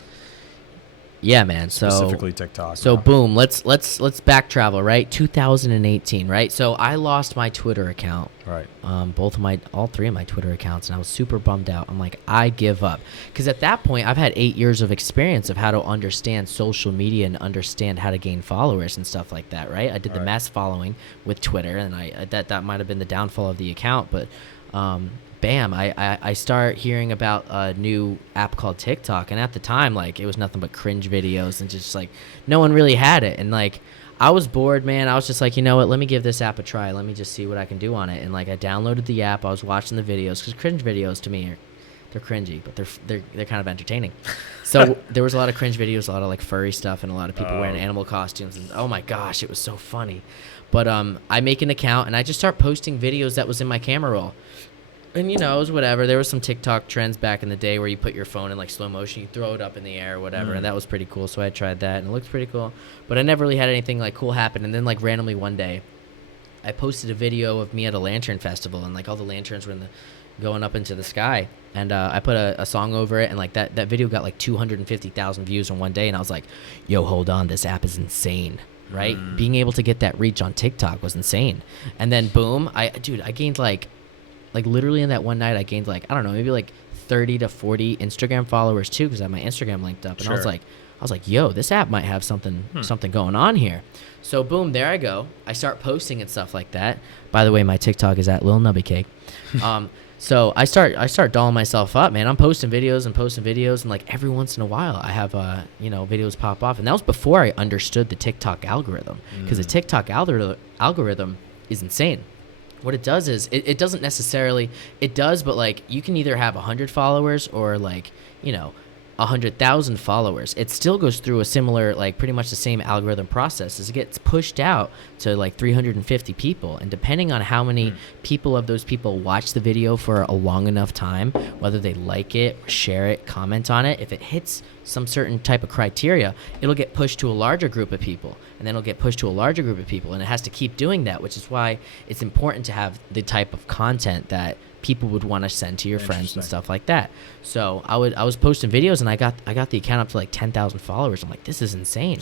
Yeah, man. Specifically TikTok. So boom, let's back travel, right? 2018, right? So I lost my Twitter account. Right. All three of my Twitter accounts, and I was super bummed out. I'm like, I give up, because at that point I've had 8 years of experience of how to understand social media and understand how to gain followers and stuff like that, right? I did the mass following with Twitter, and that might have been the downfall of the account, but bam, I start hearing about a new app called TikTok, and at the time, like, it was nothing but cringe videos, and just like no one really had it, and like I was bored, man. I was just like, you know what, let me give this app a try. Let me just see what I can do on it. And like I downloaded the app, I was watching the videos, because cringe videos to me they're cringy, but they're kind of entertaining. So there was a lot of cringe videos, a lot of like furry stuff, and a lot of people wearing animal costumes, and oh my gosh, it was so funny. But I make an account and I just start posting videos that was in my camera roll. And, it was whatever. There was some TikTok trends back in the day where you put your phone in, like, slow motion. You throw it up in the air or whatever, and that was pretty cool. So I tried that, and it looked pretty cool. But I never really had anything, like, cool happen. And then, like, randomly one day, I posted a video of me at a lantern festival, and, like, all the lanterns were going up into the sky. And I put a song over it, and, like, that video got, like, 250,000 views in one day. And I was like, yo, hold on. This app is insane, right? Being able to get that reach on TikTok was insane. And then, boom, I gained, like literally in that one night, I gained like, I don't know, maybe like 30 to 40 Instagram followers too, because I had my Instagram linked up. And I was like, yo, this app might have something going on here. So boom, there I go. I start posting and stuff like that. By the way, my TikTok is at Lil Nubby Cake. So I start dolling myself up, man. I'm posting videos, and like every once in a while I have videos pop off. And that was before I understood the TikTok algorithm, because the TikTok algorithm is insane. What it does is it doesn't necessarily, it does, but like you can either have 100 followers or like 100,000 followers. It still goes through a similar, like pretty much the same algorithm process, as it gets pushed out to like 350 people, and depending on how many people of those people watch the video for a long enough time, whether they like it, share it, comment on it, if it hits some certain type of criteria, it'll get pushed to a larger group of people, and then it'll get pushed to a larger group of people, and it has to keep doing that, which is why it's important to have the type of content that people would want to send to your friends and stuff like that. So I was posting videos, and I got the account up to like 10,000 followers. I'm like, this is insane.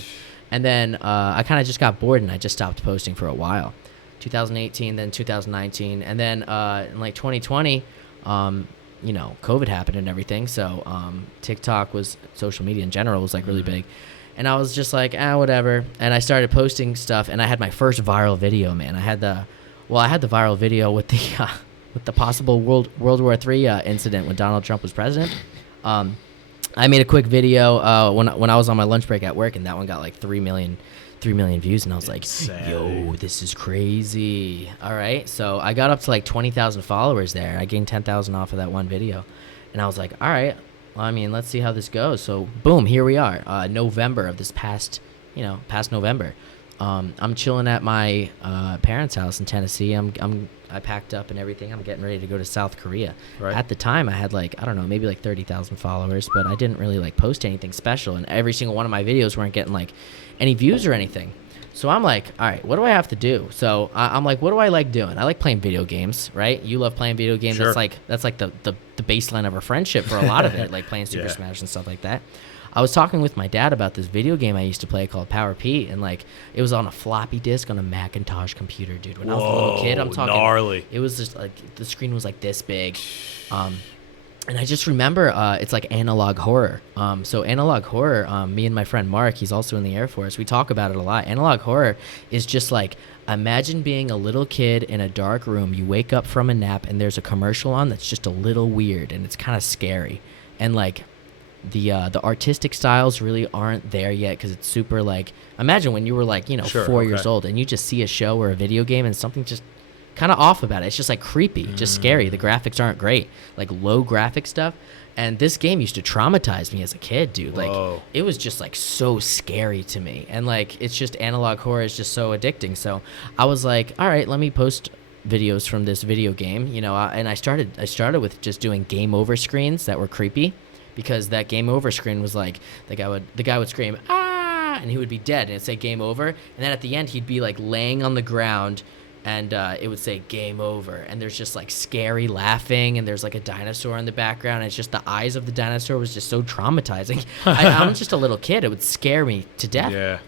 And then I kind of just got bored, and I just stopped posting for a while. 2018, then 2019, and then in like 2020, COVID happened and everything. So TikTok was, social media in general was like really big. And I was just like, whatever. And I started posting stuff, and I had my first viral video, man. I had the viral video with the possible World War III incident when Donald Trump was president. I made a quick video when I was on my lunch break at work, and that one got like 3 million views, and I was like, yo, this is crazy. All right, so I got up to like 20,000 followers there. I gained 10,000 off of that one video, and I was like, all right, well, I mean, let's see how this goes. So boom, here we are, November of this past November. I'm chilling at my parents' house in Tennessee. I packed up and everything. I'm getting ready to go to South Korea. Right. At the time, I had like, I don't know, maybe like 30,000 followers, but I didn't really like post anything special, and every single one of my videos weren't getting like any views or anything. So I'm like, all right, what do I have to do? So I'm like, what do I like doing? I like playing video games, right? You love playing video games. Sure. That's like the baseline of our friendship for a lot of it, like playing Super Smash and stuff like that. I was talking with my dad about this video game I used to play called Power Pete, and like it was on a floppy disk on a Macintosh computer, dude. When I was a little kid, I'm talking gnarly. It was just like the screen was like this big. And I just remember it's like analog horror. So analog horror, me and my friend Mark, he's also in the Air Force, we talk about it a lot. Analog horror is just like, imagine being a little kid in a dark room. You wake up from a nap and there's a commercial on that's just a little weird and it's kind of scary. And like the artistic styles really aren't there yet because it's super like, imagine when you were like, 4 years old and you just see a show or a video game and something just kind of off about it. It's just like creepy, just scary. The graphics aren't great, like low graphic stuff. And this game used to traumatize me as a kid, dude. Like it was just like so scary to me. And like it's just analog horror is just so addicting. So I was like, all right, let me post videos from this video game, and I started with just doing game over screens that were creepy, because that game over screen was like the guy would scream ah, and he would be dead and it'd say game over, and then at the end he'd be like laying on the ground and it would say game over, and there's just like scary laughing and there's like a dinosaur in the background and it's just the eyes of the dinosaur was just so traumatizing. I'm just a little kid, it would scare me to death. Yeah.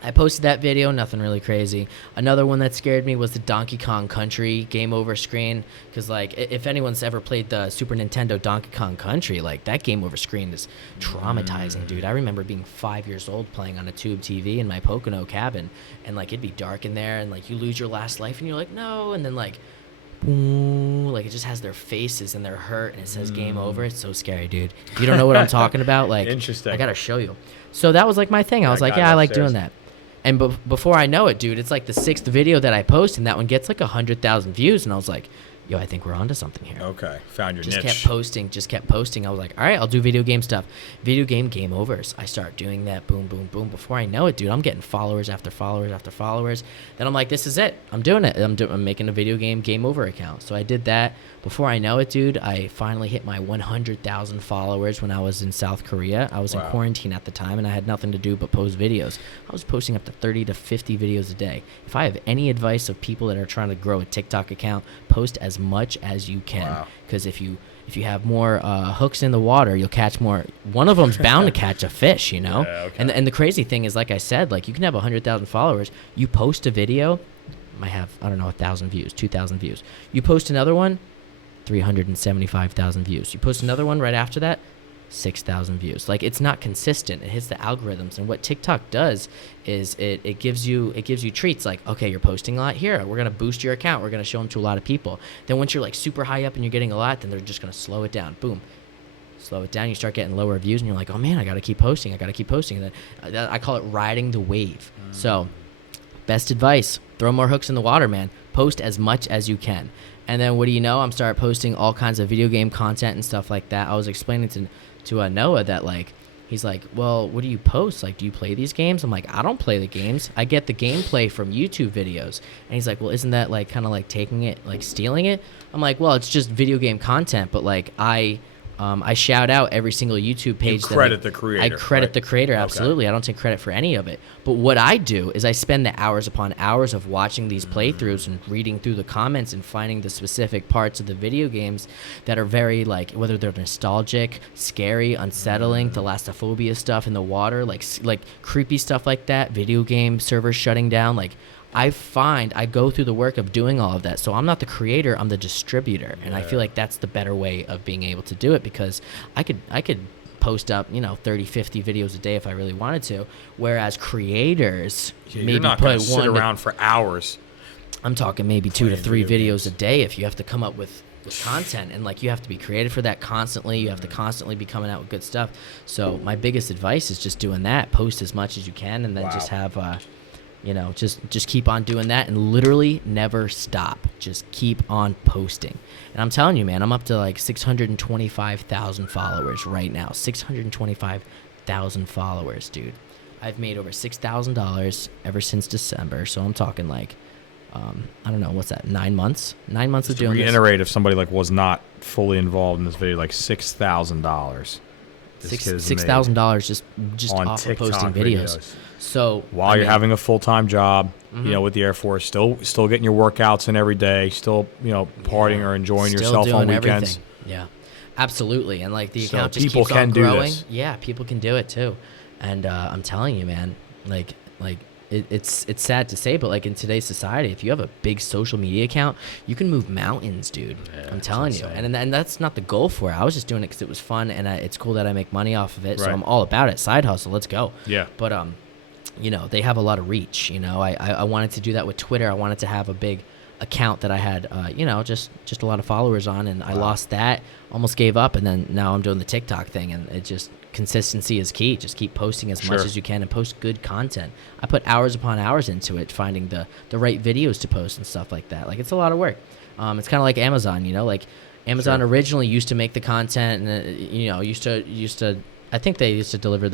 I posted that video, nothing really crazy. Another one that scared me was the Donkey Kong Country game over screen, because like if anyone's ever played the Super Nintendo Donkey Kong Country, like that game over screen is traumatizing, dude. I remember being 5 years old playing on a tube TV in my Pocono cabin, and like it'd be dark in there and like you lose your last life and you're like no, and then like boom, like it just has their faces and they're hurt and it says game over. It's so scary, dude. If you don't know what I'm talking about, like Interesting. I gotta show you. So that was like my thing. I was like, yeah, I like doing that. And before I know it, dude, it's like the 6th video that I post, and that one gets like 100,000 views. And I was like, yo, I think we're onto something here. Okay, found your just niche. Just kept posting. I was like, all right, I'll do video game stuff. Video game overs. I start doing that, boom, boom, boom. Before I know it, dude, I'm getting followers after followers after followers. Then I'm like, this is it. I'm doing it. I'm making a video game over account. So I did that. Before I know it, dude, I finally hit my 100,000 followers when I was in South Korea. I was in quarantine at the time, and I had nothing to do but post videos. I was posting up to 30 to 50 videos a day. If I have any advice of people that are trying to grow a TikTok account, post as much as you can, because if you have more hooks in the water, you'll catch more. One of them's bound to catch a fish, Yeah, okay. And the crazy thing is, like I said, like you can have 100,000 followers. You post a video, might have 1,000 views, 2,000 views. You post another one, 375,000 views. You post another one right after that, 6,000 views. Like it's not consistent. It hits the algorithms, and what TikTok does is it gives you treats. Like, okay, you're posting a lot here, we're gonna boost your account, we're gonna show them to a lot of people. Then once you're like super high up and you're getting a lot, then they're just gonna slow it down. Boom, slow it down. You start getting lower views, and you're like, oh man, I gotta keep posting. And then I call it riding the wave. So best advice, throw more hooks in the water, man. Post as much as you can. And then what do you know? I'm start posting all kinds of video game content and stuff like that. I was explaining to Noah that like, he's like, well, what do you post? Like, do you play these games? I'm like, I don't play the games. I get the gameplay from YouTube videos. And he's like, well, isn't that like kind of like taking it, like stealing it? I'm like, well, it's just video game content, but like I shout out every single YouTube page. You credit the creator. I credit the creator, absolutely. Okay. I don't take credit for any of it. But what I do is I spend the hours upon hours of watching these playthroughs and reading through the comments and finding the specific parts of the video games that are very, like, whether they're nostalgic, scary, unsettling, thalassophobia stuff in the water, like creepy stuff like that, video game servers shutting down, like, I go through the work of doing all of that. So I'm not the creator, I'm the distributor. And I feel like that's the better way of being able to do it, because I could post up, 30, 50 videos a day if I really wanted to. Whereas creators maybe you're not put sit around for hours. I'm talking maybe 2 to 3 videos a day if you have to come up with content, and like you have to be creative for that constantly. You have to constantly be coming out with good stuff. So my biggest advice is just doing that. Post as much as you can, and then just have just keep on doing that and literally never stop. Just keep on posting. And I'm telling you, man, I'm up to like 625,000 followers right now. 625,000 followers, dude. I've made over $6,000 ever since December. So I'm talking like, I don't know, what's that, 9 months? 9 months of doing this. Reiterate, if somebody like was not fully involved in this video, like $6,000. this kid is $6,000 just on off of TikTok posting videos. So while you're having a full-time job, with the Air Force, still getting your workouts in every day, still partying or enjoying yourself on weekends. Everything. Yeah, absolutely. And like the account just people keeps can on do growing. this. Yeah, people can do it too. And I'm telling you, man, like it's sad to say, but like in today's society, if you have a big social media account, you can move mountains, dude. Yeah, I'm telling you. And that's not the goal for it. I was just doing it because it was fun, and it's cool that I make money off of it. Right. So I'm all about it. Side hustle, let's go. Yeah. But they have a lot of reach. I wanted to do that with Twitter. I wanted to have a big account that I had, just a lot of followers on, and I lost that, almost gave up, and then now I'm doing the TikTok thing, and it just, consistency is key. Just keep posting as much as you can and post good content. I put hours upon hours into it, finding the right videos to post and stuff like that. Like, it's a lot of work. It's kind of like Amazon, like Amazon originally used to make the content, and used to I think they used to deliver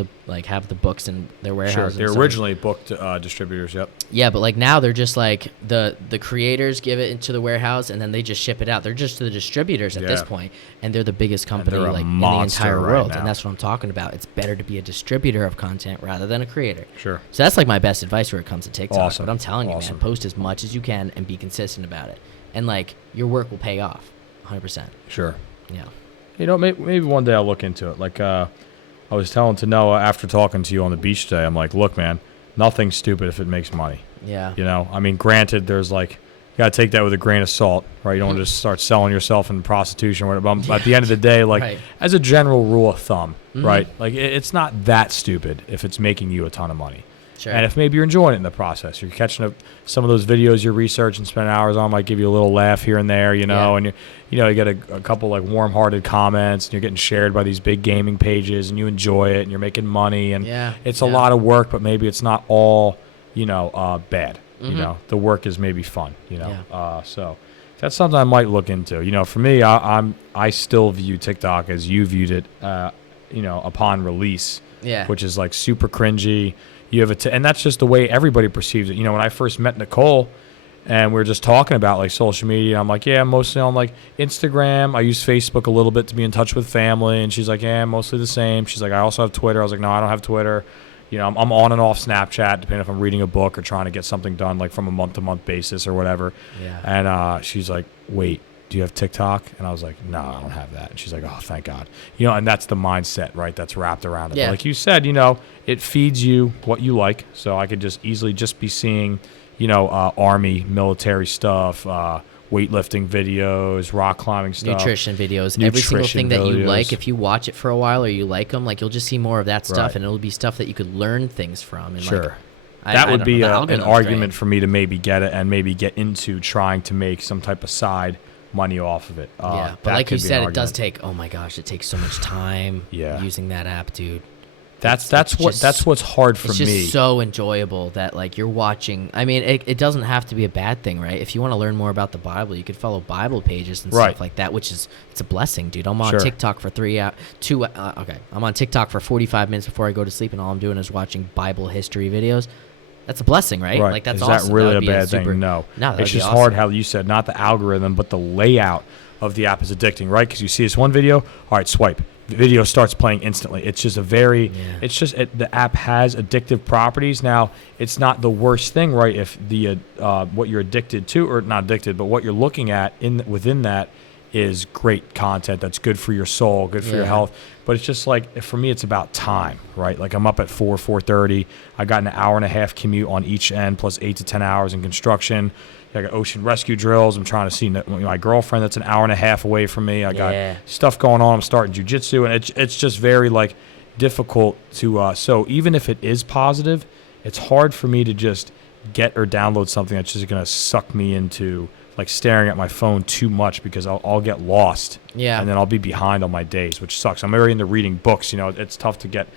have the books in their warehouse. Sure, they're originally booked distributors. Yep. Yeah, but like now they're just like the creators give it into the warehouse and then they just ship it out. They're just the distributors at this point, and they're the biggest company like in the entire world. And that's what I'm talking about. It's better to be a distributor of content rather than a creator. Sure. So that's like my best advice where it comes to TikTok. Awesome. But I'm telling you, man, post as much as you can and be consistent about it, and like your work will pay off, 100%. Sure. Yeah. Maybe one day I'll look into it. Like I was telling to Noah after talking to you on the beach today, I'm like, look, man, nothing's stupid if it makes money. Yeah. I mean, granted, there's like, you got to take that with a grain of salt, right? You don't want to just start selling yourself in prostitution. But at the end of the day, like, as a general rule of thumb, right? Like, it's not that stupid if it's making you a ton of money. Sure. And if maybe you're enjoying it in the process, you're catching up some of those videos you research and spend hours on, might give you a little laugh here and there, and you get a couple like warm-hearted comments, and you're getting shared by these big gaming pages, and you enjoy it, and you're making money, and it's a lot of work, but maybe it's not all bad. The work is maybe fun. So that's something I might look into. For me, I still view TikTok as you viewed it, upon release, which is like super cringy. You have and that's just the way everybody perceives it. When I first met Nicole and we were just talking about like social media, I'm like, yeah, mostly on like Instagram. I use Facebook a little bit to be in touch with family. And she's like, yeah, mostly the same. She's like, I also have Twitter. I was like, no, I don't have Twitter. I'm on and off Snapchat, depending if I'm reading a book or trying to get something done like from a month-to-month basis or whatever. Yeah. And she's like, wait, do you have TikTok? And I was like, no, I don't have that. And she's like, oh, thank God. And that's the mindset, right? That's wrapped around it. Yeah. But like you said, it feeds you what you like. So I could just easily just be seeing, Army, military stuff, weightlifting videos, rock climbing stuff. Nutrition videos. Every single thing that you like, if you watch it for a while or you like them, like you'll just see more of that stuff, and it'll be stuff that you could learn things from. And sure. That would be an argument for me to maybe get it and maybe get into trying to make some type of side money off of it. But like you said, it does take, oh my gosh, it takes so much time using that app, dude. That's what's hard for me. It's just so enjoyable that like you're watching. I mean, it doesn't have to be a bad thing, right? If you want to learn more about the Bible, you could follow Bible pages and stuff like that, which is, it's a blessing, dude. I'm on TikTok for I'm on TikTok for 45 minutes before I go to sleep, and all I'm doing is watching Bible history videos. That's a blessing, right? Like that's awesome. Is that really a bad thing? No. It's just hard how you said, not the algorithm, but the layout of the app is addicting, right? Because you see this one video, all right, swipe. The video starts playing instantly. It's just the app has addictive properties. Now, it's not the worst thing, right? If the what you're addicted to, or not addicted, but what you're looking at within that is great content that's good for your soul, good for your health. But it's just like, for me, it's about time, right? Like I'm up at 4:30. I got an hour and a half commute on each end, plus 8 to 10 hours in construction. I got ocean rescue drills. I'm trying to see my girlfriend that's an hour and a half away from me. I got stuff going on. I'm starting jiu-jitsu, and it's just very like difficult to. So even if it is positive, it's hard for me to just get or download something that's just going to suck me into like staring at my phone too much, because I'll get lost. Yeah. And then I'll be behind on my days, which sucks. I'm very into reading books. It's tough to get,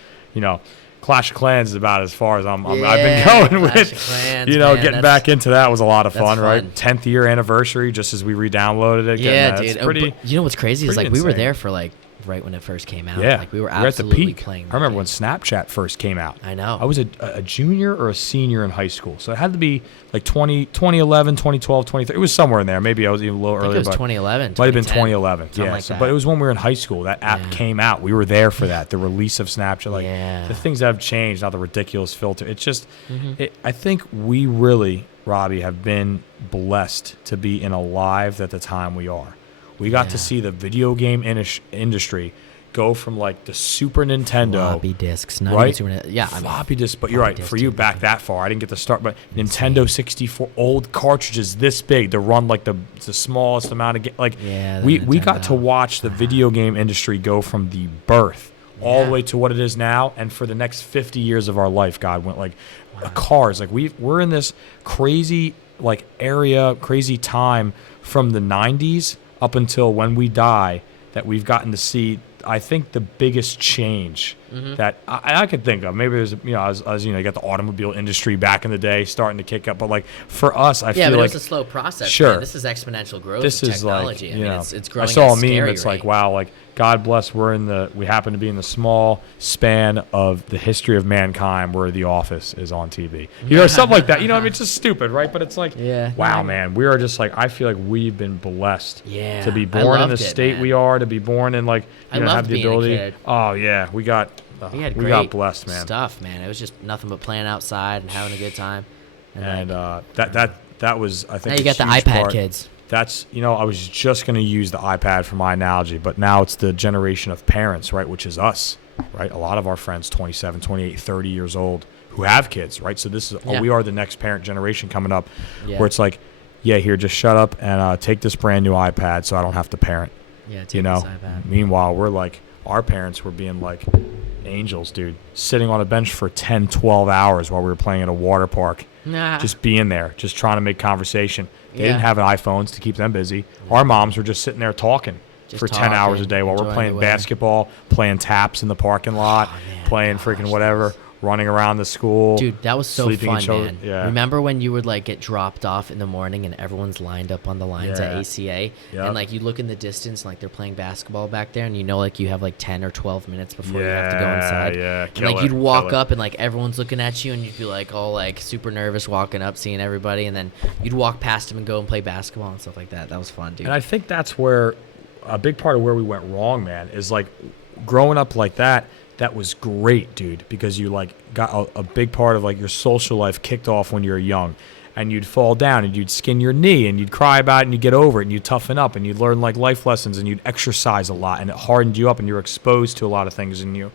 Clash of Clans is about as far as I've been going with. Clans, getting back into that was a lot of fun, right? 10th year anniversary, just as we re-downloaded it. Yeah, dude. Pretty, what's crazy is like we were there for like right when it first came out. Yeah, Like we were at the absolutely peak. playing. I remember when Snapchat first came out. I know. I was a junior or a senior in high school, so it had to be like 2011, 2012, 2013. It was somewhere in there. Maybe I was even a little I think earlier. it was but 2011. might have been 2010, 2011. something Yeah, like that. but it was when we were in high school. That app came out. We were there for that. The release of Snapchat, like Yeah. the things that have changed, not the ridiculous filter. It's just, I think we really, Robbie, have been blessed to be in a live at the time we are. We got to see the video game industry go from like the Super Nintendo, floppy disks, not right? even Super, yeah, I mean, floppy disk. But you're right. disc For you, too. back that far, I didn't get to start. But Nintendo 64, old cartridges this big to run like the smallest amount of like. Yeah, we got to Nintendo. watch the video game industry go from the birth all the way to what it is now, and for the next 50 years of our life, God went like cars. Like we're in this crazy like area, crazy time from the 90s up until when we die that we've gotten to see. I think the biggest change that I could think of, maybe there's, as you know, you got the automobile industry back in the day starting to kick up, but like for us, I feel but like it was a slow process. Sure. Man. This is exponential growth. this of is like, technology. I mean, it's growing. I saw at a meme. scary It's like, rate. wow, like God bless. We happen to be in the small span of the history of mankind where The Office is on TV. Something like that. I mean, it's just stupid, right? But it's like, wow, man, we are just like, I feel like we've been blessed to be I born in the loved it, state man. we are, to be born in like, I have loved the being a ability. kid. Oh yeah, we got blessed, man. Stuff, man. It was just nothing but playing outside and having a good time. And that was, I think, now you a got the huge iPad part. kids. That's, I was just going to use the iPad for my analogy, but now it's the generation of parents, right, which is us, right? A lot of our friends, 27, 28, 30 years old, who have kids, right? So this is we are the next parent generation coming up where it's like, here, just shut up and take this brand new iPad so I don't have to parent. Yeah, take this iPad. Meanwhile, we're like, our parents were being like angels, dude, sitting on a bench for 10, 12 hours while we were playing at a water park. Just being there, just trying to make conversation. They didn't have iPhones to keep them busy. Our moms were just sitting there talking for 10 hours a day while we're playing basketball, playing taps in the parking lot, playing freaking whatever, running around the school. Dude, that was so sleeping fun, each other. man. Yeah. Remember when you would like get dropped off in the morning and everyone's lined up on the lines at ACA Yep. and like you look in the distance and like they're playing basketball back there and you know like you have like 10 or 12 minutes before you have to go inside. Yeah, And like you'd walk up and like everyone's looking at you and you'd be like all like super nervous walking up, seeing everybody, and then you'd walk past them and go and play basketball and stuff like that. That was fun, dude. And I think that's where a big part of where we went wrong, man, is like growing up like that. That was great, dude, because you like got a big part of like your social life kicked off when you were young, and you'd fall down and you'd skin your knee and you'd cry about it and you'd get over it and you'd toughen up and you'd learn like life lessons and you'd exercise a lot and it hardened you up and you were exposed to a lot of things and you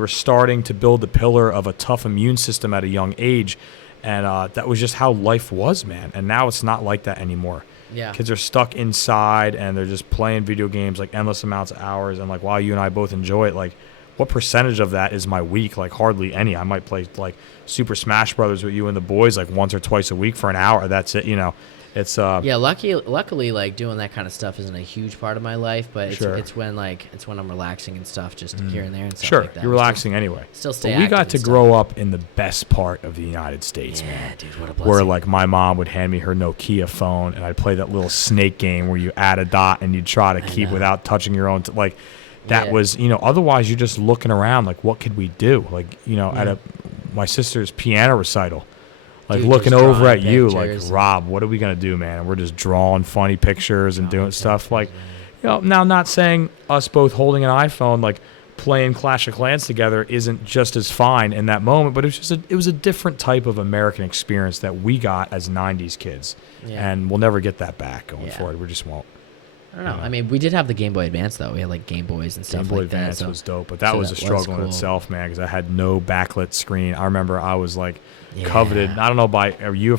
were starting to build the pillar of a tough immune system at a young age, and that was just how life was, man. And now it's not like that anymore. Yeah. Kids are stuck inside and they're just playing video games like endless amounts of hours, and like while you and I both enjoy it, like what percentage of that is my week? Like hardly any. I might play like Super Smash Brothers with you and the boys like once or twice a week for an hour. That's it. It's luckily like doing that kind of stuff isn't a huge part of my life, but it's when I'm relaxing and stuff, just here and there and stuff like that. You're relaxing anyway. Still stay But we got active to and grow up in the best part of the United States, man. dude, what a blessing. Where like my mom would hand me her Nokia phone and I'd play that little snake game where you add a dot and you'd try to keep without touching your own that was, otherwise you're just looking around like, what could we do? Like, at my sister's piano recital, like Dude, looking just over drawing at you, like, pictures. Rob, what are we going to do, man? And we're just drawing funny pictures and doing stuff like, now not saying us both holding an iPhone, like playing Clash of Clans together isn't just as fine in that moment, but it was a different type of American experience that we got as 90s kids. Yeah. And we'll never get that back going forward. We just won't. I don't know. I mean, we did have the Game Boy Advance though. We had like Game Boys and stuff Game Boy like that. Advance So was dope, but that was a struggle in itself, man, because I had no backlit screen. I remember I was like coveted. I don't know if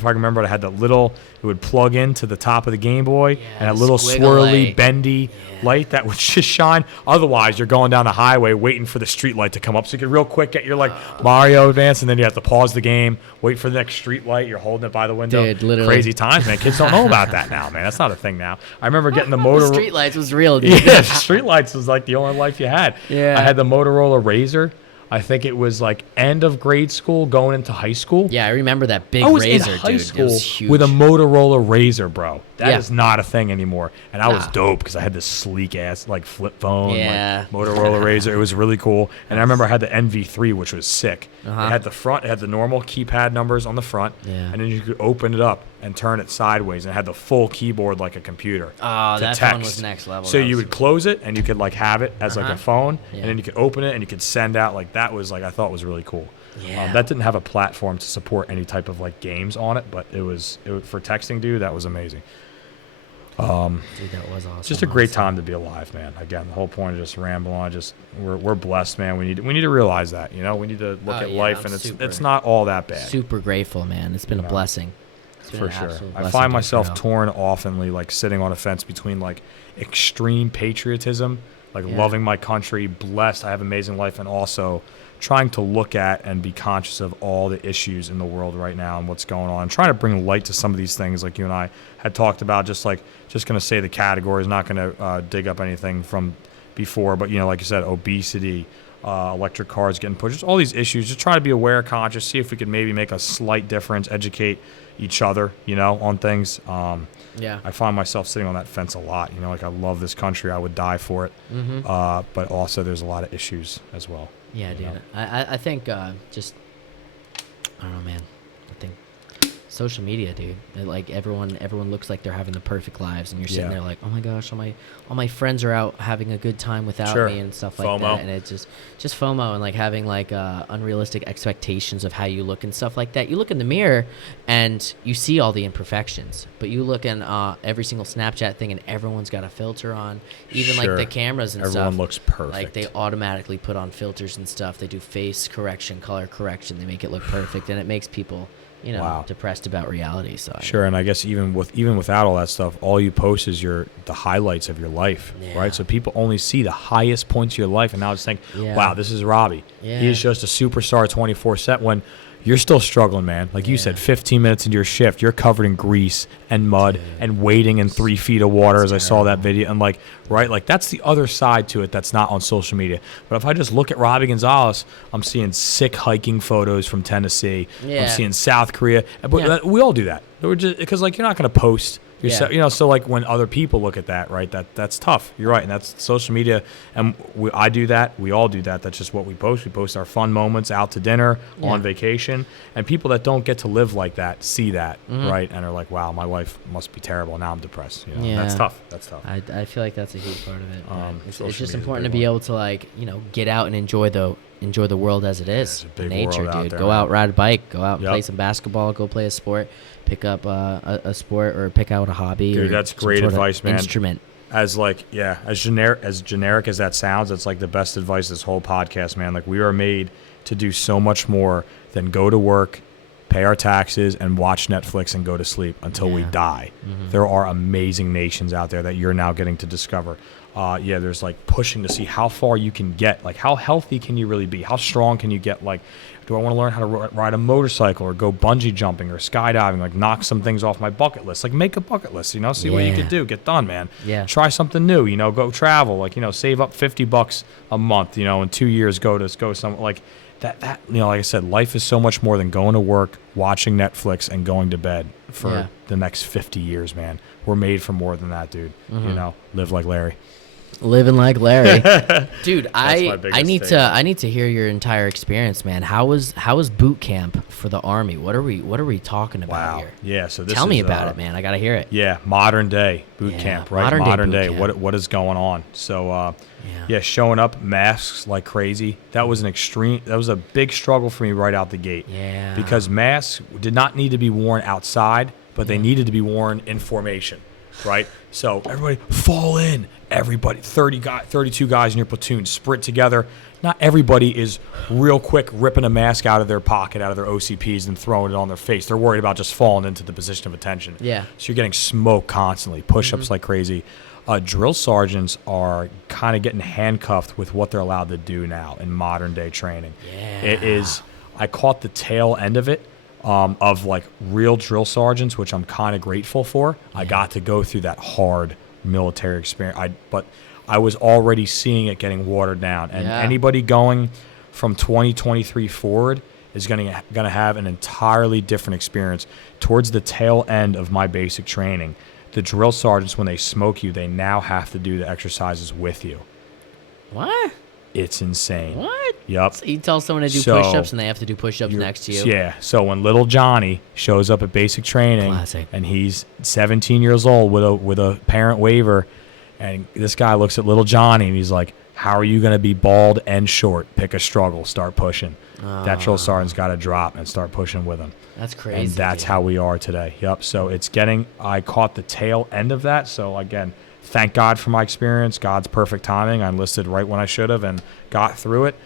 I remember, I had that little, it would plug into the top of the Game Boy and a little swirly, bendy light that would just shine. Otherwise, you're going down the highway waiting for the street light to come up so you could real quick get your like Mario Advance, and then you have to pause the game, wait for the next street light. You're holding it by the window. Dude, literally. Crazy times, man. Kids don't know about that now, man. That's not a thing now. I remember getting the Motorola. Street lights was real, dude. Yeah, street lights was like the only life you had. Yeah. I had the Motorola Razr. I think it was like end of grade school going into high school. Yeah, I remember that big I was razor, in high dude. school It was huge. with a Motorola Razor, bro. That is Yeah. not a thing anymore. And I was Nah. dope because I had this sleek ass like flip phone, Yeah. like Motorola Razor. It was really cool. And I remember I had the NV3, which was sick. Uh-huh. It had the front, it had the normal keypad numbers on the front, Yeah. and then you could open it up and turn it sideways, and it had the full keyboard like a computer. Oh, to that text. phone was next level. So That you was- would close it, and you could like have it as like Uh-huh. a phone, Yeah. and then you could open it, and you could send out like that was like I thought was really cool. Yeah. That didn't have a platform to support any type of like games on it, but it was for texting, dude. That was amazing. Dude, that was awesome. Just a great honestly. time to be alive, man. Again, the whole point of just ramble on. Just we're blessed, man. We need to realize that. You know, we need to look Oh, at yeah, life, I'm and super- it's not all that bad. Super grateful, man. It's been a know, blessing. It's been For an sure. absolute I blessing, find dude, myself for real. torn oftenly, like sitting on a fence between like extreme patriotism, like Yeah. loving my country, blessed, I have an amazing life, and also trying to look at and be conscious of all the issues in the world right now and what's going on. Trying to bring light to some of these things, like you and I had talked about. Just going to say the categories, not going to dig up anything from before, but you know, like you said, obesity. Electric cars getting pushed, just all these issues. Just try to be aware, conscious, see if we could maybe make a slight difference, educate each other, you know, on things. Yeah. I find myself sitting on that fence a lot. You know, like I love this country, I would die for it. But also, there's a lot of issues as well. Yeah, dude. know? I think just I don't know, man. I think social media, dude. Like everyone looks like they're having the perfect lives, and you're sitting Yeah. there like, oh my gosh, all my friends are out having a good time without Sure. me and stuff like FOMO. that, and it's just FOMO and like having like unrealistic expectations of how you look and stuff like that. You look in the mirror and you see all the imperfections, but you look in every single Snapchat thing, and everyone's got a filter on, even Sure. like the cameras and Everyone stuff. looks perfect. Like they automatically put on filters and stuff. They do face correction, color correction. They make it look perfect, and it makes people, you know, Wow. depressed about reality. So Sure, and I guess even without all that stuff, all you post is the highlights of your life, Yeah. right? So people only see the highest points of your life, and now it's think, Yeah. wow, this is Robbie. Yeah. He's just a superstar 24/7. When you're still struggling, man. Like you Yeah. said, 15 minutes into your shift, you're covered in grease and mud and wading in 3 feet of water. As I saw that video, and like, right, like that's the other side to it that's not on social media. But if I just look at Robbie Gonzalez, I'm seeing sick hiking photos from Tennessee. Yeah. I'm seeing South Korea. But Yeah. we all do that. We're just because like you're not going to post yourself, Yeah. you know. So like when other people look at that, right? That's tough. You're right, and that's social media. And I do that. We all do that. That's just what we post. We post our fun moments, out to dinner, Yeah. on vacation, and people that don't get to live like that see that, Mm-hmm. right? And are like, wow, my life must be terrible. Now I'm depressed. You know? Yeah. That's tough. That's tough. I feel like that's a huge part of it. man. It's social just media's a important to big be one. able to like, you know, get out and enjoy the world as it is. it's a big Nature, world out dude. there, Go man. out, ride a bike. Go out, and Yep. play some basketball. Go play a sport. Pick up a sport or pick out a hobby. Dude, or that's some great sort of advice, man. Instrument. As like, yeah, as generic as that sounds, it's like the best advice this whole podcast, man. Like we are made to do so much more than go to work, pay our taxes, and watch Netflix and go to sleep until we Yeah. die. There are amazing nations out there that you're now getting to discover. Yeah, there's like pushing to see how far you can get. Like how healthy can you really be? How strong can you get? Like, do I want to learn how to ride a motorcycle or go bungee jumping or skydiving? Like knock some things off my bucket list. Like make a bucket list, you know, see what you Yeah. can do. Get done, man. Yeah. Try something new, you know, go travel. Like, you know, save up $50 a month, you know, in 2 years go some like that, you know, like I said, life is so much more than going to work, watching Netflix, and going to bed for Yeah. the next 50 years, man. We're made for more than that, dude. Mm-hmm. You know, live like Larry. Living like Larry, dude. my I biggest need thing. to I need to hear your entire experience, man. How was boot camp for the Army? What are we talking about Wow. here? Yeah. So this Tell me is, about it, man. I gotta hear it. Yeah, modern day boot Yeah, camp, right? modern day Day. boot camp. What is going on? So, Yeah. yeah, showing up masks like crazy. That was a big struggle for me right out the gate. Yeah. Because masks did not need to be worn outside, but they needed to be worn in formation, right? So everybody fall in. Everybody, 32 guys in your platoon, sprint together. Not everybody is real quick ripping a mask out of their pocket, out of their OCPs, and throwing it on their face. They're worried about just falling into the position of attention. Yeah. So you're getting smoked constantly, push-ups like crazy. Drill sergeants are kind of getting handcuffed with what they're allowed to do now in modern day training. Yeah. It is. I caught the tail end of it. Of like real drill sergeants, which I'm kind of grateful for. I got to go through that hard military experience. But I was already seeing it getting watered down. And Yeah. anybody going from 2023 forward is going to have an entirely different experience. Towards the tail end of my basic training, the drill sergeants, when they smoke you, they now have to do the exercises with you. What? It's insane. What? Yep. So you tell someone to do push-ups and they have to do push-ups next to you? Yeah. So when little Johnny shows up at basic training, Classic. and he's 17 years old with a parent waiver, and this guy looks at little Johnny and he's like, how are you going to be bald and short? Pick a struggle. Start pushing. That drill sergeant's got to drop and start pushing with him. That's crazy. And that's how we are today. Yep. So I caught the tail end of that. So again, thank God for my experience. God's perfect timing. I enlisted right when I should have and got through it.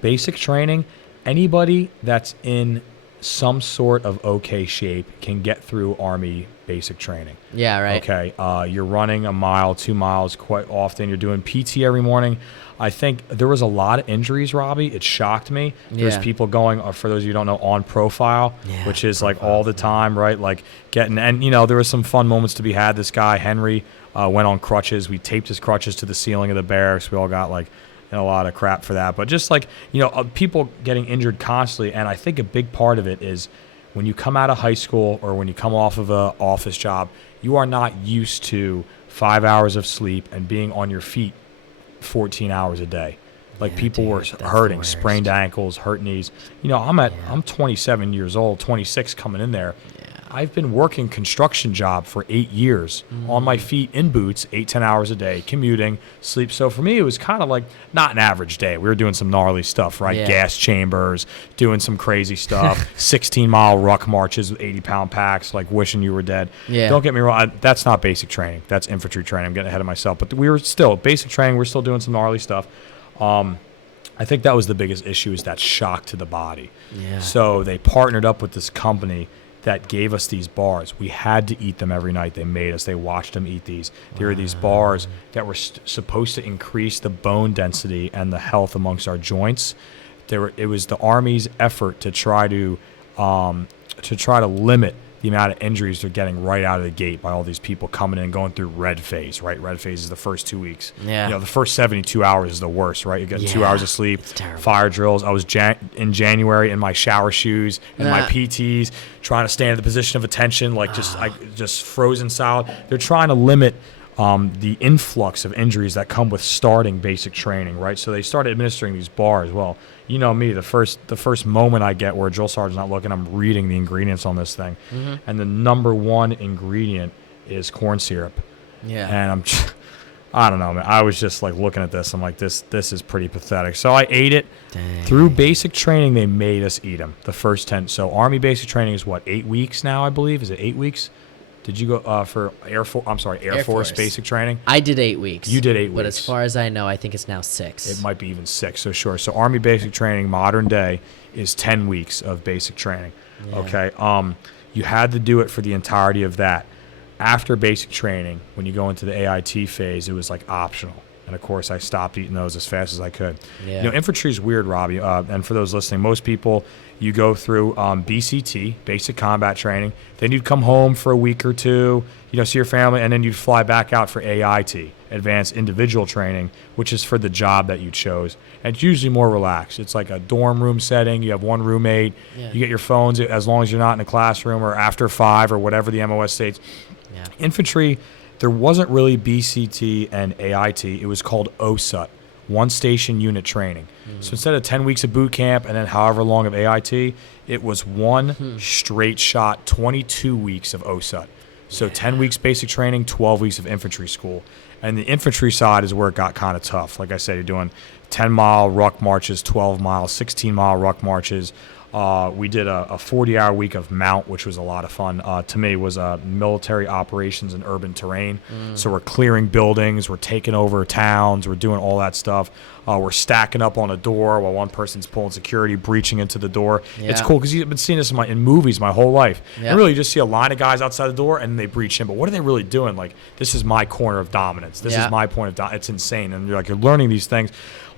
Basic training, anybody that's in some sort of okay shape can get through Army basic training. Yeah, right. Okay. You're running a mile, 2 miles quite often. You're doing PT every morning. I think there was a lot of injuries, Robbie. It shocked me. There's people going, for those of you who don't know, on profile, which is like all the time, right? Like getting, and there was some fun moments to be had. This guy, Henry, went on crutches. We taped his crutches to the ceiling of the barracks. We all got like a lot of crap for that. But just like, people getting injured constantly. And I think a big part of it is when you come out of high school or when you come off of an office job, you are not used to 5 hours of sleep and being on your feet 14 hours a day. Like people were hurting, sprained ankles, hurt knees. I'm 27 years old, 26 coming in there. I've been working construction job for 8 years on my feet in boots, 8-10 hours a day, commuting, sleep. So for me, it was kind of like not an average day. We were doing some gnarly stuff, right? Gas chambers, doing some crazy stuff, 16-mile ruck marches with 80-pound packs, like wishing you were dead. Don't get me wrong. That's not basic training. That's infantry training. I'm getting ahead of myself. But we were still, basic training, we're still doing some gnarly stuff. I think that was the biggest issue, is that shock to the body. So they partnered up with this company that gave us these bars. We had to eat them every night. They made us. They watched them eat these. There were these bars that were supposed to increase the bone density and the health amongst our joints. It was the Army's effort to try to limit the amount of injuries they're getting right out of the gate by all these people coming in and going through red phase, right? Red phase is the first 2 weeks. The first 72 hours is the worst, right? You're getting 2 hours of sleep, fire drills. I was in January in my shower shoes and my PTs, trying to stand in the position of attention, like just frozen solid. They're trying to limit the influx of injuries that come with starting basic training, right? So they started administering these bars. Well, you know me, the first moment I get where a drill sergeant's not looking, I'm reading the ingredients on this thing. And the number one ingredient is corn syrup. And I don't know, man. I was just like looking at this. I'm like, this is pretty pathetic. So I ate it. Through basic training, they made us eat them. The first 10. So Army basic training is what, 8 weeks now, I believe? Is it 8 weeks? Did you go for Air Force basic training? I did 8 weeks. You did 8 weeks. But as far as I know, I think it's now 6. It might be even 6. So sure. So Army basic training, modern day, is 10 weeks of basic training. Okay. You had to do it for the entirety of that. After basic training, when you go into the AIT phase, it was like optional. And of course, I stopped eating those as fast as I could. Infantry is weird, Robbie. And for those listening, most people, you go through BCT, basic combat training. Then you'd come home for a week or two, see your family, and then you'd fly back out for AIT, advanced individual training, which is for the job that you chose. And it's usually more relaxed. It's like a dorm room setting. You have one roommate. You get your phones as long as you're not in a classroom or after 5 or whatever the MOS states. Infantry, there wasn't really BCT and AIT. It was called OSUT, One Station Unit Training. So instead of 10 weeks of boot camp and then however long of AIT, it was one straight shot, 22 weeks of OSUT. So 10 weeks basic training, 12 weeks of infantry school. And the infantry side is where it got kind of tough. Like I said, you're doing 10-mile ruck marches, 12-mile, 16-mile ruck marches. We did a 40-hour week of mount, which was a lot of fun. To me, was military operations in urban terrain. So we're clearing buildings, we're taking over towns, we're doing all that stuff. We're stacking up on a door while one person's pulling security, breaching into the door. It's cool because you've been seeing this in movies my whole life. And really, you just see a line of guys outside the door and they breach in. But what are they really doing? Like, this is my corner of dominance. This is my point of dominance. It's insane. And you're learning these things.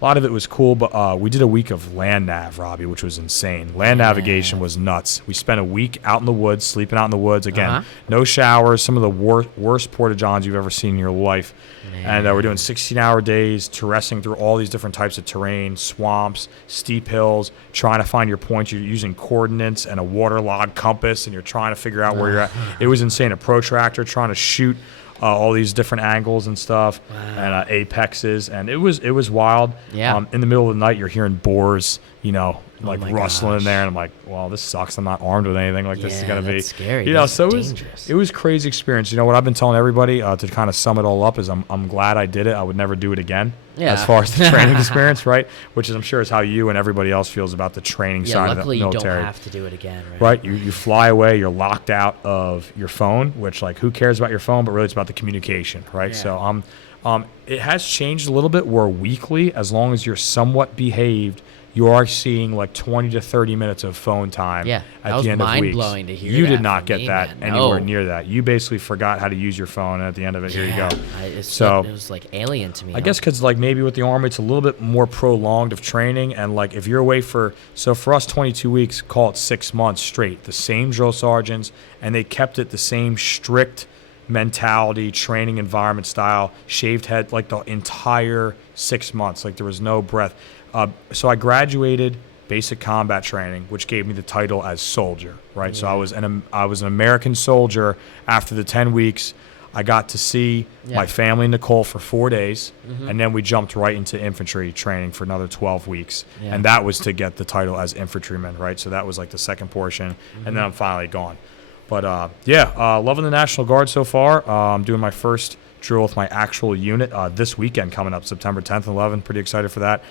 A lot of it was cool, but we did a week of land nav, Robbie, which was insane. Land navigation was nuts. We spent a week out in the woods, sleeping out in the woods. Again, no showers, some of the worst porta-johns you've ever seen in your life. Man. And we're doing 16-hour days, terracing through all these different types of terrain, swamps, steep hills, trying to find your points. You're using coordinates and a waterlogged compass, and you're trying to figure out where you're at. It was insane. A protractor trying to shoot all these different angles and stuff, and apexes, and it was wild. Yeah. In the middle of the night, you're hearing boars, rustling in there, and I'm like, well, this sucks. I'm not armed with anything. Like, this is gonna be scary. So it was crazy experience. What I've been telling everybody to kind of sum it all up is I'm glad I did it. I would never do it again. Yeah. As far as the training experience, right? Which is, I'm sure, is how you and everybody else feels about the training side of the military. Luckily, you don't have to do it again, right? Right. You fly away. You're locked out of your phone, which, like, who cares about your phone? But really, it's about the communication, right? Yeah. So it has changed a little bit. Where weekly, as long as you're somewhat behaved, you are seeing like 20 to 30 minutes of phone time at the end of weeks. Mind-blowing to hear you that did not from get me, that man. anywhere No. near that. You basically forgot how to use your phone, and at the end of it, here you go. It was like alien to me. I guess because, like, maybe with the Army, it's a little bit more prolonged of training, and, like, if you're away for us, 22 weeks, call it 6 months straight, the same drill sergeants, and they kept it the same strict mentality, training environment style, shaved head, like the entire 6 months. Like, there was no breath. So I graduated basic combat training, which gave me the title as soldier, right? So I was an American soldier. After the 10 weeks, I got to see my family in Nicole for 4 days, and then we jumped right into infantry training for another 12 weeks, and that was to get the title as infantryman, right? So that was like the second portion, and then I'm finally gone. But loving the National Guard so far. I'm doing my first drill with my actual unit this weekend coming up, September 10th and 11th. Pretty excited for that.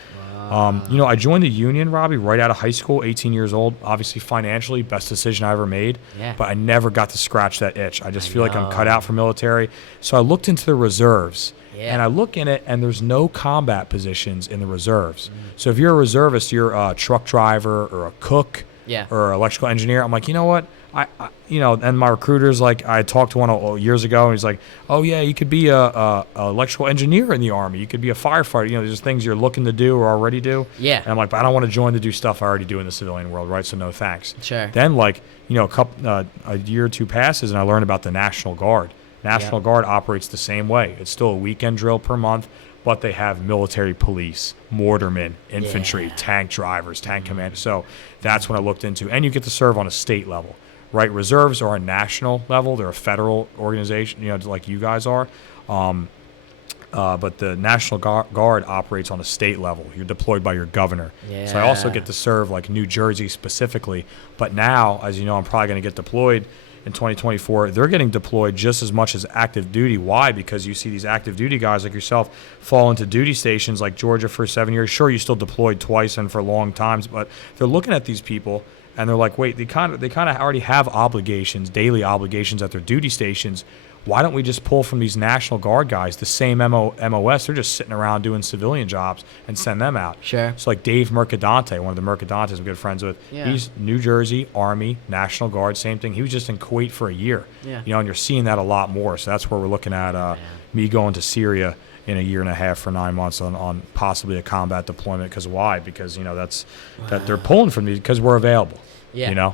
I joined the Union, Robbie, right out of high school, 18 years old. Obviously, financially, best decision I ever made. Yeah. But I never got to scratch that itch. I just feel like I'm cut out for military. So I looked into the reserves. Yeah. And I look in it, and there's no combat positions in the reserves. So if you're a reservist, you're a truck driver or a cook or electrical engineer. I'm like, you know what? And my recruiter's like, I talked to one years ago, and he's like, oh yeah, you could be a electrical engineer in the Army. You could be a firefighter. There's things you're looking to do or already do. Yeah. And I'm like, but I don't want to join to do stuff I already do in the civilian world, right? So no thanks. Sure. Then, a year or two passes, and I learned about the National Guard. National Guard operates the same way. It's still a weekend drill per month, but they have military police, mortarmen, infantry, tank drivers, tank commanders. So that's what I looked into. And you get to serve on a state level. Right, reserves are a national level. They're a federal organization, like you guys are. But the National Guard operates on a state level. You're deployed by your governor. Yeah. So I also get to serve, like, New Jersey specifically. But now, as you know, I'm probably going to get deployed in 2024. They're getting deployed just as much as active duty. Why? Because you see these active duty guys like yourself fall into duty stations like Georgia for 7 years. Sure, you still deployed twice and for long times, but they're looking at these people. And they're like, wait, they kind of already have obligations, daily obligations at their duty stations. Why don't we just pull from these National Guard guys the same MOS? They're just sitting around doing civilian jobs and send them out. Sure. So like Dave Mercadante, one of the Mercadantes I'm good friends with, he's New Jersey, Army, National Guard, same thing. He was just in Kuwait for a year. Yeah. And you're seeing that a lot more. So that's where we're looking at me going to Syria in a year and a half for 9 months on possibly a combat deployment. Because why? Because that they're pulling from me because we're available. Yeah.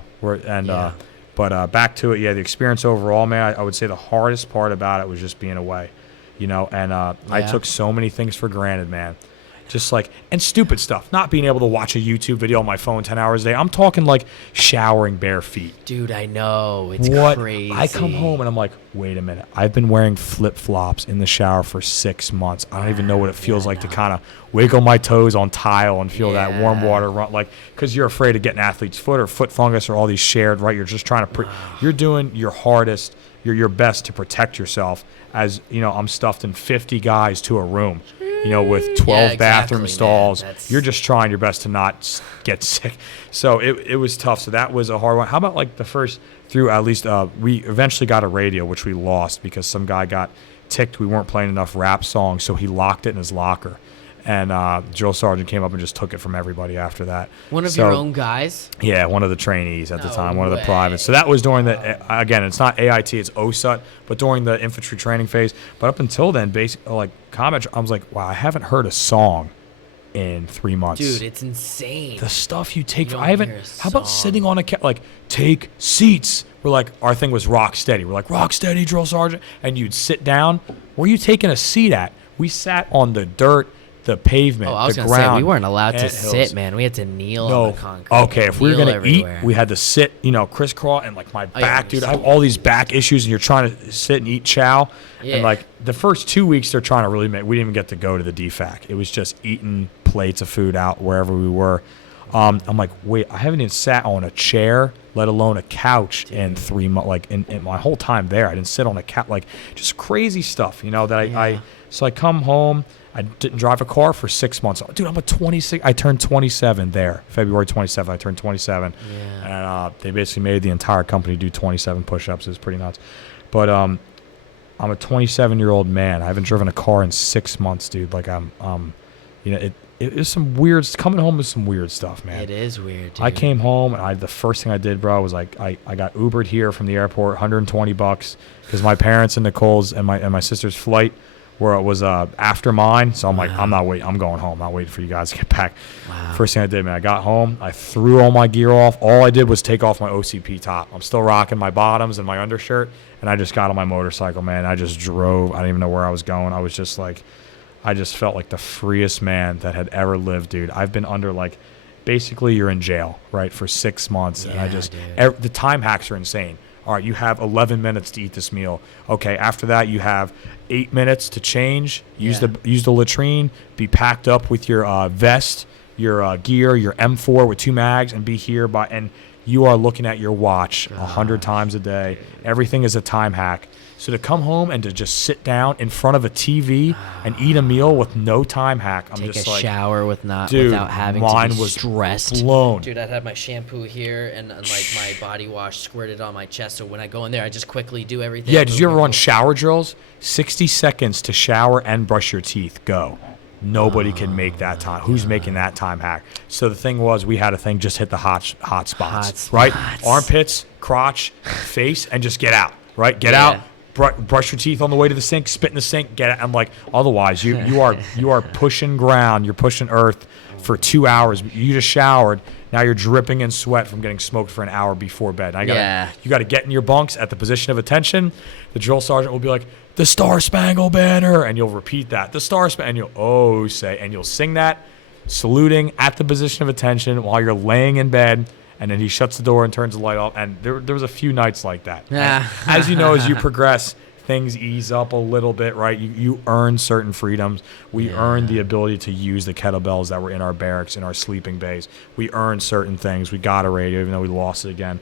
But back to it. Yeah, the experience overall, man. I would say the hardest part about it was just being away. I took so many things for granted, man. Just like, and stupid stuff. Not being able to watch a YouTube video on my phone 10 hours a day. I'm talking like showering bare feet. Dude, I know. It's crazy. I come home and I'm like, wait a minute. I've been wearing flip-flops in the shower for 6 months. I don't even know what it feels like to kind of wiggle my toes on tile and feel that warm water run. Like, because you're afraid of getting athlete's foot or foot fungus or all these shared, right? You're just trying to, you're doing your hardest, your best to protect yourself. As, I'm stuffed in 50 guys to a room. With 12 bathroom stalls. You're just trying your best to not get sick. So it was tough. So that was a hard one. How about like the first through at least we eventually got a radio, which we lost because some guy got ticked. We weren't playing enough rap songs, so he locked it in his locker. And drill sergeant came up and just took it from everybody after that. One of your own guys? Yeah, one of the trainees at the time, one of the privates. So that was during again, it's not AIT, it's OSUT, but during the infantry training phase. But up until then, combat, I was like, wow, I haven't heard a song in 3 months. Dude, it's insane. The stuff you take. You I don't haven't. hear a How about song. sitting on a like take seats? We're like, our thing was rock steady. We're like, rock steady, drill sergeant, and you'd sit down. Where are you taking a seat at? We sat on the dirt, the pavement, Oh, I was the going to say, ground. we weren't allowed to anthills. sit, man. We had to kneel on No. the concrete. Okay, if we were Kneel gonna everywhere. eat, we had to sit, crisscross, and like my yeah, back, you're dude. I have all these back issues, and you're trying to sit and eat chow, Yeah. and like the first 2 weeks, they're trying to really make. We didn't even get to go to the DFAC. It was just eating plates of food out wherever we were. I'm like, wait, I haven't even sat on a chair, let alone a couch, in 3 months. Like in my whole time there, I didn't sit on a couch. Like just crazy stuff, that I. So I come home. I didn't drive a car for 6 months. Dude, I'm a 26. I turned 27 there. February 27th, I turned 27. Yeah. And they basically made the entire company do 27 push-ups. It was pretty nuts. But I'm a 27-year-old man. I haven't driven a car in 6 months, dude. Like it is some weird. Coming home is some weird stuff, man. It is weird, dude. I came home and the first thing I did, bro, was like I got Ubered here from the airport, $120, because my parents and Nicole's and my sister's flight where it was after mine. So I'm like, I'm not waiting. I'm going home. I'm not waiting for you guys to get back. Wow. First thing I did, man, I got home. I threw all my gear off. All I did was take off my OCP top. I'm still rocking my bottoms and my undershirt. And I just got on my motorcycle, man. I just drove. I didn't even know where I was going. I was just like, I just felt like the freest man that had ever lived, dude. I've been under like, basically you're in jail, right, for 6 months. Yeah, and I just, dude. the time hacks are insane. All right, you have 11 minutes to eat this meal. Okay, after that, you have 8 minutes to change. Use the latrine. Be packed up with your vest, your gear, your M4 with 2 mags, and be here by. And you are looking at your watch 100 times a day. Everything is a time hack. So to come home and to just sit down in front of a TV and eat a meal with no time hack, I'm Take just a like, shower dude, without having to mine be was stressed. blown. Dude, I'd have my shampoo here and like my body wash squirted on my chest. So when I go in there, I just quickly do everything. Yeah, did you ever run shower drills? 60 seconds to shower and brush your teeth. Go. Nobody can make that time. Who's making that time hack? So the thing was, we had a thing, just hit the hot spots, right? Armpits, crotch, face, and just get out, right? Get out. Brush your teeth on the way to the sink, spit in the sink, get it. I'm like, otherwise, you are pushing ground, you're pushing earth for 2 hours. You just showered. Now you're dripping in sweat from getting smoked for an hour before bed. You got to get in your bunks at the position of attention. The drill sergeant will be like, the Star Spangled Banner, and you'll repeat that. The Star Spangled, and you'll sing that, saluting at the position of attention while you're laying in bed. And then he shuts the door and turns the light off. And there was a few nights like that. As you know, as you progress, things ease up a little bit, right? You earn certain freedoms. We earned the ability to use the kettlebells that were in our barracks, in our sleeping bays. We earned certain things. We got a radio, even though we lost it again.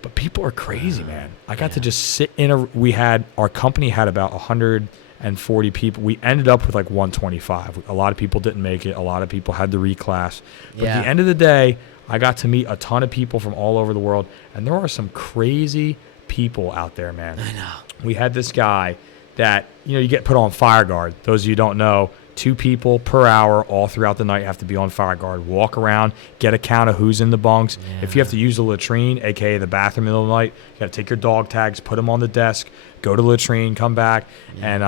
But people are crazy, man. I got to just sit in our company had about 140 people. We ended up with like 125. A lot of people didn't make it. A lot of people had to reclass. But at the end of the day, I got to meet a ton of people from all over the world, and there are some crazy people out there, man. I know. We had this guy that, you get put on fire guard. Those of you who don't know, 2 people per hour all throughout the night have to be on fire guard. Walk around, get a count of who's in the bunks. Yeah. If you have to use the latrine, a.k.a. the bathroom in the middle of the night, you got to take your dog tags, put them on the desk, go to the latrine, come back, and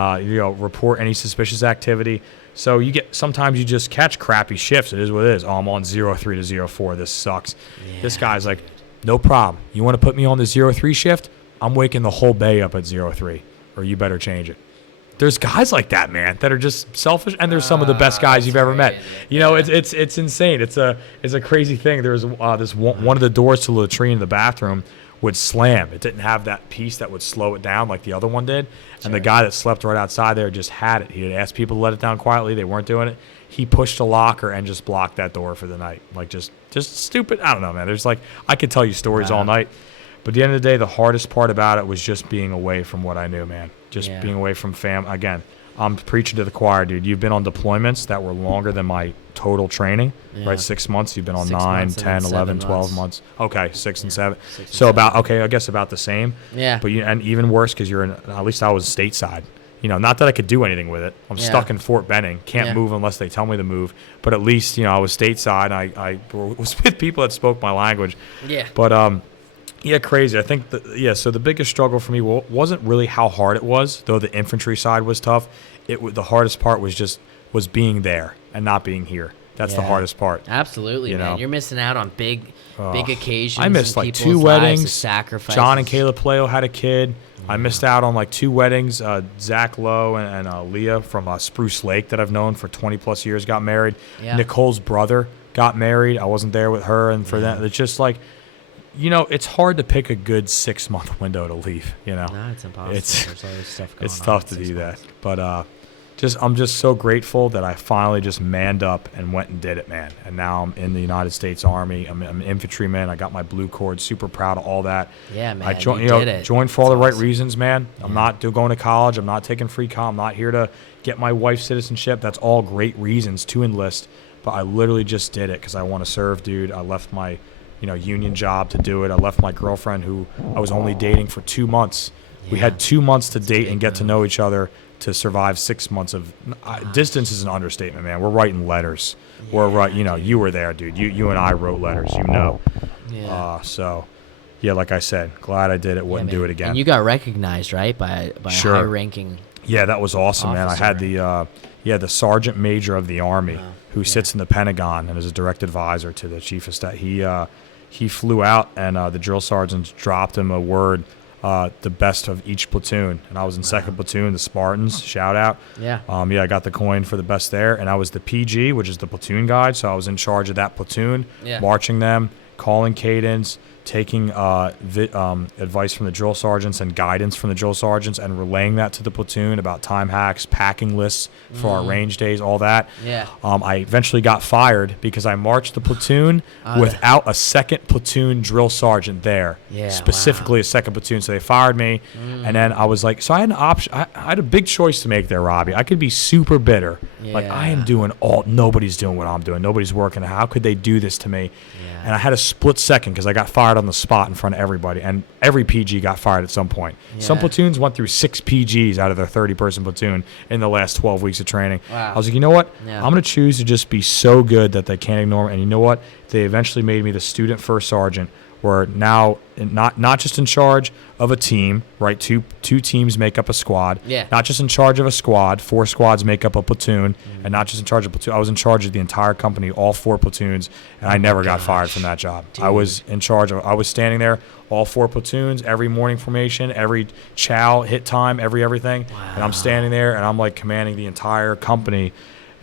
report any suspicious activity. So sometimes you just catch crappy shifts. It is what it is. Oh, I'm on 03 to 04. This sucks. Yeah, This guy's like, no problem. You want to put me on the 03 shift? I'm waking the whole bay up at 03, or you better change it. There's guys like that, man, that are just selfish, and there's some of the best guys you've ever met. It's insane. It's a crazy thing. There's this one of the doors to the latrine in the bathroom would slam. It didn't have that piece that would slow it down like the other one did. And the guy that slept right outside there just had it. He had asked people to let it down quietly. They weren't doing it. He pushed a locker and just blocked that door for the night. Like just stupid. I don't know, man. There's I could tell you stories all night. But at the end of the day, the hardest part about it was just being away from what I knew, man. Just being away from fam. Again, I'm preaching to the choir, dude. You've been on deployments that were longer than my total training, right? 6 months. You've been on 9, 10, 11, 12 months. Okay, 6 and 7. So I guess about the same. Yeah. But and even worse because at least I was stateside. Not that I could do anything with it. I'm stuck in Fort Benning. Can't move unless they tell me to move. But at least, I was stateside. I was with people that spoke my language. Yeah. But, crazy. I think, so the biggest struggle for me wasn't really how hard it was, though the infantry side was tough. The hardest part was being there and not being here. That's the hardest part. Absolutely, you man. know? You're missing out on big occasions. I missed and like 2 people's lives, the weddings. sacrifices. John and Kayla Pleo had a kid. I missed out on like 2 weddings. Zach Lowe and Leah from Spruce Lake that I've known for 20 plus years got married. Yeah. Nicole's brother got married. I wasn't there with her, and for them, it's just like, you know, it's hard to pick a good 6-month window to leave. You know, No, it's impossible. There's always stuff going on. it's tough to do that, but I'm just so grateful that I finally just manned up and went and did it, man. And now I'm in the United States Army. I'm an infantryman. I got my blue cord. Super proud of all that. Yeah, man. I you did it. joined for all the That's right awesome. reasons, man. I'm not going to college. I'm not taking free college. I'm not here to get my wife's citizenship. That's all great reasons to enlist. But I literally just did it because I want to serve, dude. I left my, union job to do it. I left my girlfriend, who I was only dating for 2 months. We had 2 months to date and get to know each other to survive 6 months of distance is an understatement, man. We're writing letters. We're right. You were there, dude. You and I wrote letters. Yeah. Like I said, glad I did it. Wouldn't do it again. And you got recognized, right, by Sure. a high-ranking. Yeah, that was awesome, man. I officer. had the sergeant major of the Army who sits in the Pentagon and is a direct advisor to the chief of staff. He flew out, and the drill sergeants dropped him a word, the best of each platoon. And I was in second platoon, the Spartans, shout out. Yeah. I got the coin for the best there. And I was the PG, which is the platoon guide. So I was in charge of that platoon, marching them, calling cadence, taking advice from the drill sergeants and guidance from the drill sergeants and relaying that to the platoon about time hacks, packing lists for our range days, all that. Yeah. I eventually got fired because I marched the platoon without a second platoon drill sergeant there, specifically a second platoon. So they fired me, and then I was like, so I had an option. I had a big choice to make there, Robbie. I could be super bitter, like I am doing nobody's doing what I'm doing. Nobody's working. How could they do this to me? Yeah. And I had a split second because I got fired on the spot in front of everybody, and every PG got fired at some point. Some platoons went through 6 PGs out of their 30-person platoon in the last 12 weeks of training. Wow. I was like, you know what? Yeah. I'm going to choose to just be so good that they can't ignore me. And you know what? They eventually made me the student first sergeant, where now not just in charge of a team, right? Two teams make up a squad. Yeah. Not just in charge of a squad. 4 squads make up a platoon, and not just in charge of platoon. I was in charge of the entire company, all 4 platoons, and I never got fired from that job. Dude. I was in charge of. I was standing there, all 4 platoons, every morning formation, every chow, hit time, everything, and I'm standing there, and I'm like commanding the entire company.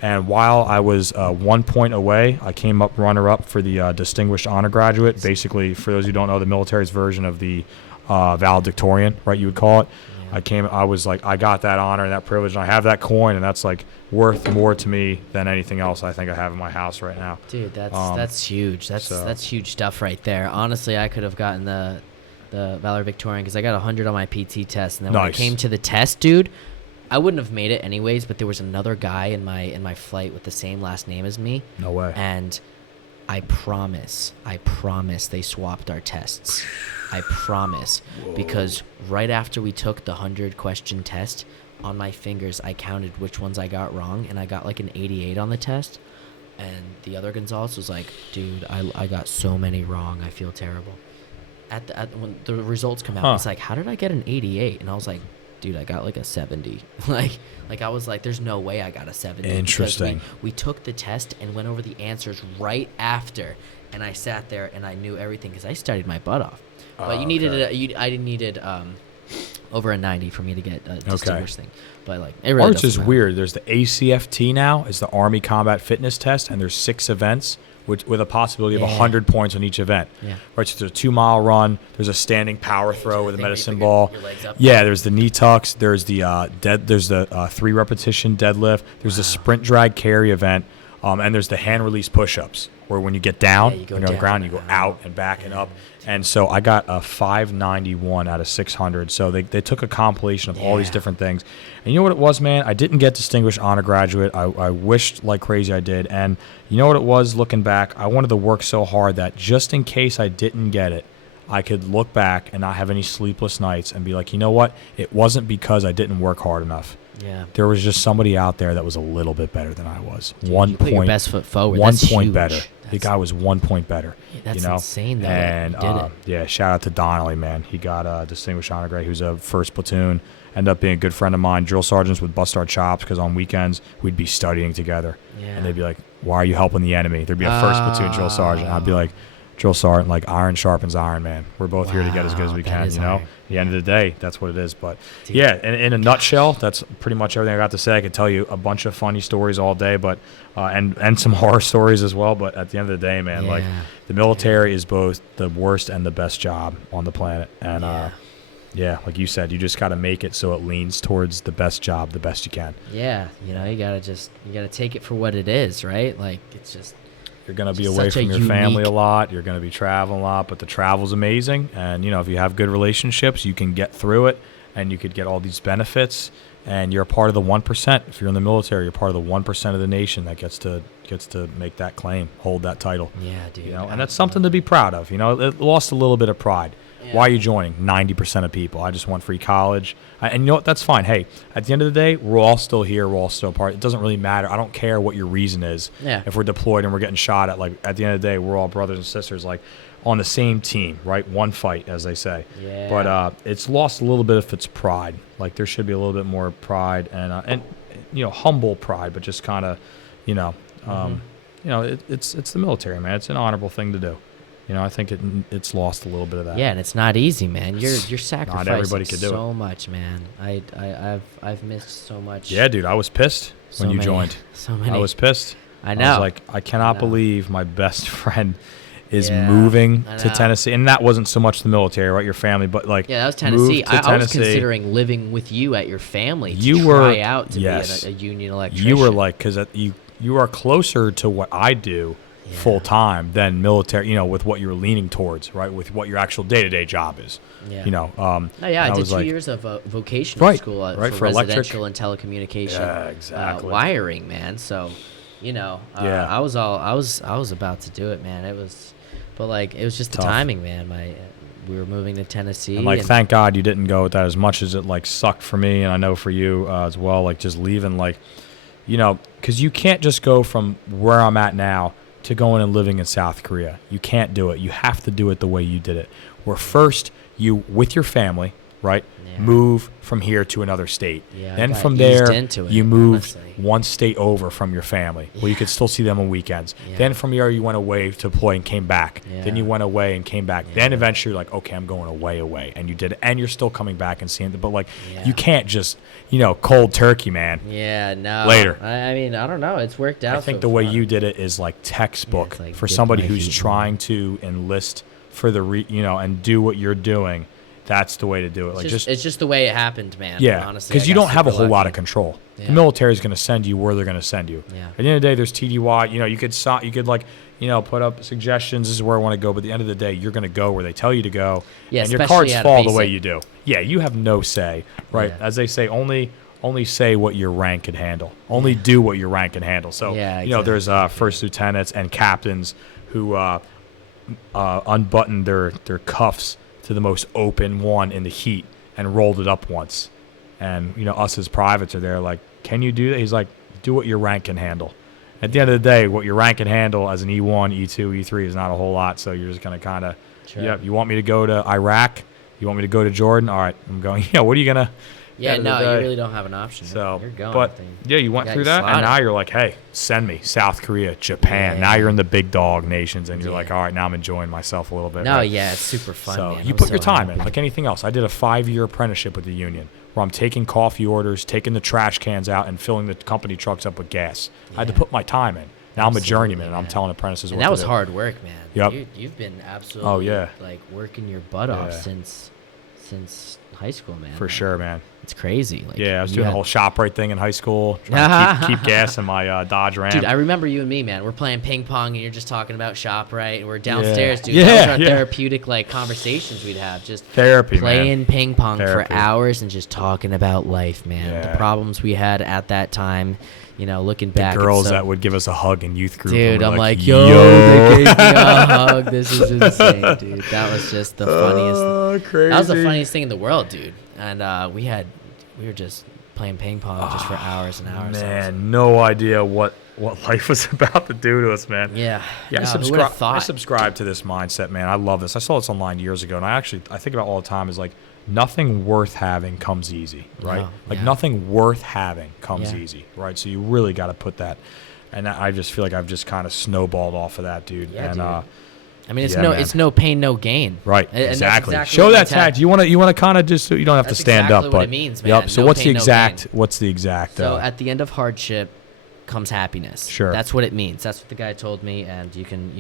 And while I was 1 point away, I came up runner-up for the Distinguished Honor Graduate. Basically, for those who don't know, the military's version of the valedictorian, right, you would call it. Yeah. I was like, I got that honor and that privilege, and I have that coin, and that's like worth more to me than anything else I think I have in my house right now. Dude, that's huge. That's huge stuff right there. Honestly, I could have gotten the valedictorian because I got 100 on my PT test, and then when it came to the test, dude, I wouldn't have made it anyways, but there was another guy in my flight with the same last name as me. No way. And I promise they swapped our tests. I promise. Whoa. Because right after we took the 100-question test, on my fingers I counted which ones I got wrong, and I got like an 88 on the test. And the other Gonzalez was like, dude, I got so many wrong. I feel terrible. When the results come out, it's like, how did I get an 88? And I was like, dude, I got like a 70. like I was like, there's no way I got a 70. Interesting. We took the test and went over the answers right after, and I sat there and I knew everything because I studied my butt off. But I needed over a 90 for me to get a distinguished thing. But like, it really Arts is weird. There's the ACFT now, is the Army Combat Fitness Test, and there's 6 events with a possibility of 100 points on each event. Yeah. Right, so there's a 2-mile run. There's a standing power throw with a medicine ball. Your legs up. Yeah, there's the knee tucks. There's the 3-repetition deadlift. There's the sprint drag carry event, and there's the hand release push-ups, where when you get down, you go on the ground, you go out and back and up. And so I got a 591 out of 600. So they took a compilation of all these different things. And you know what it was, man? I didn't get Distinguished Honor Graduate. I wished like crazy I did. And you know what it was, looking back? I wanted to work so hard that just in case I didn't get it, I could look back and not have any sleepless nights and be like, you know what? It wasn't because I didn't work hard enough. Yeah. There was just somebody out there that was a little bit better than I was. Dude, 1 you put point. Your best foot forward. 1 That's point huge. better. The guy was 1 point better. Yeah, that's you know? insane, though. And did it. yeah, shout out to Donnelly, man. He got a Distinguished Honor Grade. He was a first platoon. Ended up being a good friend of mine. Drill sergeants would bust our chops because on weekends we'd be studying together. Yeah. And they'd be like, why are you helping the enemy? There'd be a first platoon drill sergeant. I'd be like, drill sergeant, like iron sharpens iron, man. We're both here to get as good as we can, you know? At the end of the day, that's what it is. But dude, yeah, in a nutshell, that's pretty much everything I got to say. I could tell you a bunch of funny stories all day, but and some horror stories as well. But at the end of the day, man, like the military is both the worst and the best job on the planet. And yeah, like you said, you just got to make it so it leans towards the best job, the best you can. Yeah, you know, you gotta take it for what it is, right? Like it's just. You're going to be away from your family a lot. You're going to be traveling a lot, but the travel's amazing. And, you know, if you have good relationships, you can get through it, and you could get all these benefits. And you're a part of the 1%. If you're in the military, you're part of the 1% of the nation that gets to make that claim, hold that title. Yeah, dude. You know, and that's something to be proud of. You know, it lost a little bit of pride. Yeah. Why are you joining? 90% of people. I just want free college. And you know what? That's fine. Hey, at the end of the day, we're all still here. We're all still part. It doesn't really matter. I don't care what your reason is. Yeah. If we're deployed and we're getting shot at, like, at the end of the day, we're all brothers and sisters, like, on the same team, right? One fight, as they say. Yeah. But it's lost a little bit of its pride. Like, there should be a little bit more pride and you know, humble pride, but just kind of, you know, you know, it's the military, man. It's an honorable thing to do. You know, I think it's lost a little bit of that. Yeah, and it's not easy, man. You're sacrificing not everybody could do so much, man. I've missed so much. Yeah, dude, I was pissed when you joined. So many. I was pissed. I know. I was like, I cannot believe my best friend is moving to Tennessee, and that wasn't so much the military, right? Your family, but like that was Tennessee. I was considering living with you at your family. Try out to be a union electrician. You were like, because you are closer to what I do. Full time than military, you know, with what you're leaning towards, right? With what your actual day-to-day job is, you know. I did 2 years of vocational school for residential and telecommunication wiring, man. So, you know, I was about to do it, man. It was just the timing, man. We were moving to Tennessee, and thank God you didn't go with that as much as it like sucked for me, and I know for you as well. Like just leaving, like, you know, because you can't just go from where I'm at now to going and living in South Korea. You can't do it. You have to do it the way you did it. Where first you, with your family, right, move from here to another state. Then from there, you moved one state over from your family. Well, you could still see them on weekends. Then from here, you went away to deploy and came back. Then you went away and came back. Then eventually you're like, okay, I'm going away. And you did it. And you're still coming back and seeing it. But, like, you can't just, you know, cold turkey, man. Yeah, no. Later. I mean, I don't know. It's worked out. I think the way you did it is, like, textbook for somebody who's trying to enlist for the, you know, and do what you're doing. That's the way to do it. It's just the way it happened, man. Yeah, honestly, because you don't have a whole lot of control. The military is going to send you where they're going to send you. Yeah. At the end of the day, there's TDY. You know, you could like, you know, put up suggestions. This is where I want to go. But at the end of the day, you're going to go where they tell you to go. Yeah, and your cards fall the way you do. Yeah, you have no say, right? Yeah. As they say, only say what your rank can handle. Only do what your rank can handle. So, you know, there's first lieutenants and captains who unbuttoned their cuffs to the most open one in the heat and rolled it up once. And, you know, us as privates are there like, can you do that? He's like, do what your rank can handle. At the end of the day, what your rank can handle as an E1, E2, E3 is not a whole lot. So you're just going to kind of, you want me to go to Iraq? You want me to go to Jordan? All right, I'm going. Yeah, what are you going to? Yeah, no, you really don't have an option. So, you're going. But, yeah, you went through that, and now you're like, hey, send me. South Korea, Japan. Now you're in the big dog nations, and you're like, all right, now I'm enjoying myself a little bit. No, it's super fun, so man. You put your time in, like anything else. I did a 5-year apprenticeship with the union where I'm taking coffee orders, taking the trash cans out, and filling the company trucks up with gas. I had to put my time in. Now I'm a journeyman, and I'm telling apprentices what to do. And that was hard work, man. Yep. You've been absolutely like working your butt off since high school, man. For sure, man. It's crazy. Like, I was doing the whole ShopRite thing in high school, trying to keep gas in my Dodge Ram. Dude, I remember you and me, man. We're playing ping pong, and you're just talking about ShopRite, and we're downstairs, dude. Those are therapeutic, like, conversations we'd have. Just playing ping pong for hours and just talking about life, man. The problems we had at that time. You know, looking back, the girls that would give us a hug in youth group. Dude, I'm like, yo, they gave me a hug. This is insane, dude. That was just the funniest. Crazy. That was the funniest thing in the world, dude. And we were just playing ping pong just for hours and hours. Man, no idea what life was about to do to us, man. Yeah. I subscribe to this mindset, man. I love this. I saw this online years ago, and I think about it all the time is like, nothing worth having comes easy, right? Nothing worth having comes easy, right? So you really got to put that And I just feel like I've just kind of snowballed off of that, dude. Yeah, and dude. I mean, it's man. it's no pain, no gain. Right, And that's exactly. exactly Show what that my tattoo. You want to kind of just, you don't have to That's stand exactly up, what but it means, man. Yep. So No what's the pain, no exact? gain. What's the exact? So at the end of hardship comes happiness. Sure. That's what it means. That's what the guy told me, and you can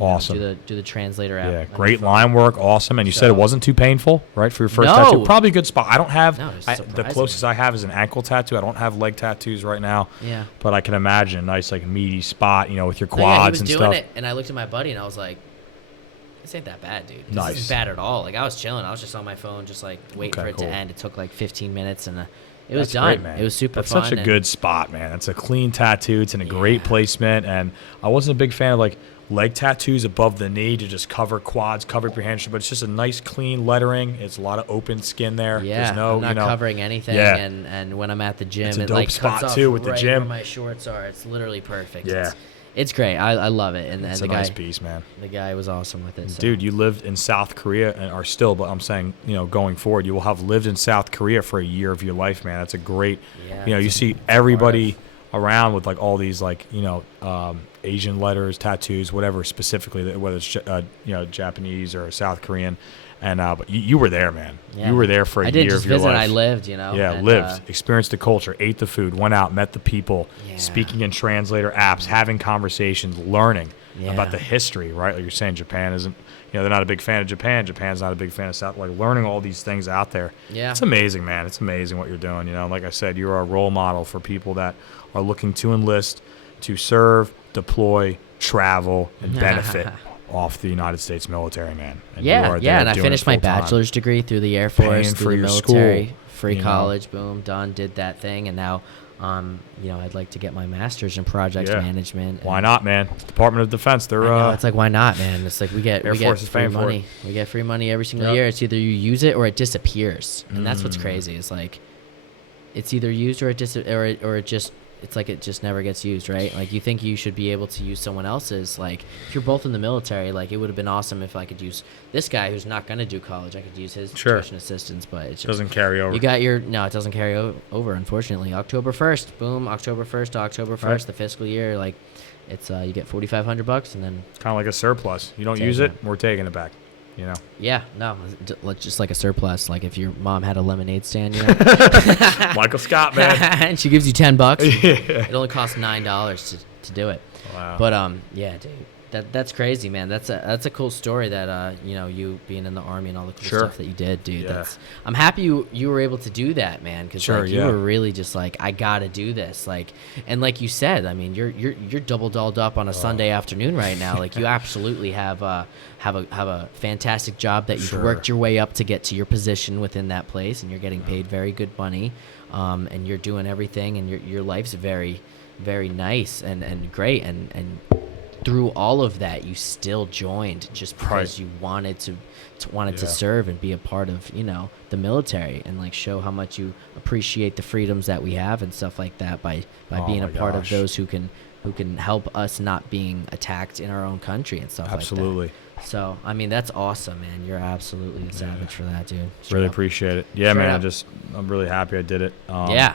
Awesome. do the translator app. Yeah, on great your phone. line work, awesome. And you said it So- wasn't too painful, right, for your first No. tattoo? Probably a good spot. I don't have, No, it's the surprising. closest I have is an ankle tattoo. I don't have leg tattoos right now. Yeah. But I can imagine a nice, like, meaty spot, with your No, yeah, he quads was and doing stuff. it, and I looked at my buddy, and I was like, "This ain't that bad, dude. This Nice. isn't bad at all." Like I was chilling. I was just on my phone, just like waiting Okay, for it cool. to end. It took like 15 minutes, and it was That's done. great, man. It was super That's fun. such a and- good spot, man. It's a clean tattoo. It's in a great Yeah. placement. And I wasn't a big fan of, like, leg tattoos above the knee to just cover quads, cover your hamstring, but it's just a nice, clean lettering. It's a lot of open skin there. Yeah, There's no, I'm not covering anything, Yeah. and when I'm at the gym, It's a it dope like spot, cuts off too, with the right gym. where my shorts are. It's literally perfect. Yeah. It's great. I love it, and It's the a guy, nice piece, man. the guy was awesome with it. So. Dude, you lived in South Korea and are still, but I'm saying, going forward, you will have lived in South Korea for a year of your life, man. That's a great, Yeah, you it's see everybody around with, like, all these, like, Asian letters, tattoos, whatever specifically, whether it's, Japanese or South Korean. And, but you were there, man. Yeah. You were there for a I year didn't just of your visit. life. I lived, Yeah, and, lived, experienced the culture, ate the food, went out, met the people, Yeah. speaking in translator apps, having conversations, learning about Yeah. the history, right? Like you're saying, Japan isn't, they're not a big fan of Japan. Japan's not a big fan of South. Like, learning all these things out there. Yeah. It's amazing, man. It's amazing what you're doing. Like I said, you're a role model for people that are looking to enlist, to serve, deploy, travel, and benefit off the United States military, man. And you Yeah, are yeah, there and I doing finished it my full-time. bachelor's degree through the Air Force, Paying through for the your military, school, free you know. college, boom, done, did that thing, and now, I'd like to get my master's in project Yeah. management. Why and- not, man? Department of Defense, they're I know, it's like, why not, man? It's like we get Air we Force get is free paying for money. We get free money every single Yep. year. It's either you use it or it disappears, and that's what's Mm. crazy. It's like it's either used or it just never gets used, right? Like you think you should be able to use someone else's. Like if you're both in the military, like it would have been awesome if I could use this guy who's not gonna do college. I could use his Sure. tuition assistance, but it's just, doesn't carry over. you got your no, it doesn't carry over. Unfortunately, October 1st, boom, October 1st to October 1st, Right. the fiscal year, like it's you get $4,500, and then Kind of like a surplus. You don't Taking use it, it. we're taking it back. yeah, no, just like a surplus. Like if your mom had a lemonade stand, Michael Scott, man. and she gives you $10, Yeah. it only costs $9 to do it. Wow. But yeah, dude, that's crazy, man. That's a cool story that you being in the Army and all the cool Sure. stuff that you did, dude. Yeah. I'm happy you were able to do that, man, because Sure, like you yeah. were really just like, I gotta do this, like, and like you said, I mean, you're double dolled up on a Sunday afternoon right now. Like you absolutely have a fantastic job that you've Sure. worked your way up to get to your position within that place, and you're getting paid very good money, and you're doing everything, and your life's very, very nice and great, and through all of that, you still joined just because Right. you wanted to Yeah. serve and be a part of the military, and like show how much you appreciate the freedoms that we have and stuff like that by Oh being a my part of gosh. those who can help us not being attacked in our own country and stuff Absolutely. like that. So I mean, that's awesome, man. You're absolutely a savage for that, dude. Straight Really up. appreciate it. Yeah, Straight man. up. I'm really happy I did it. Yeah.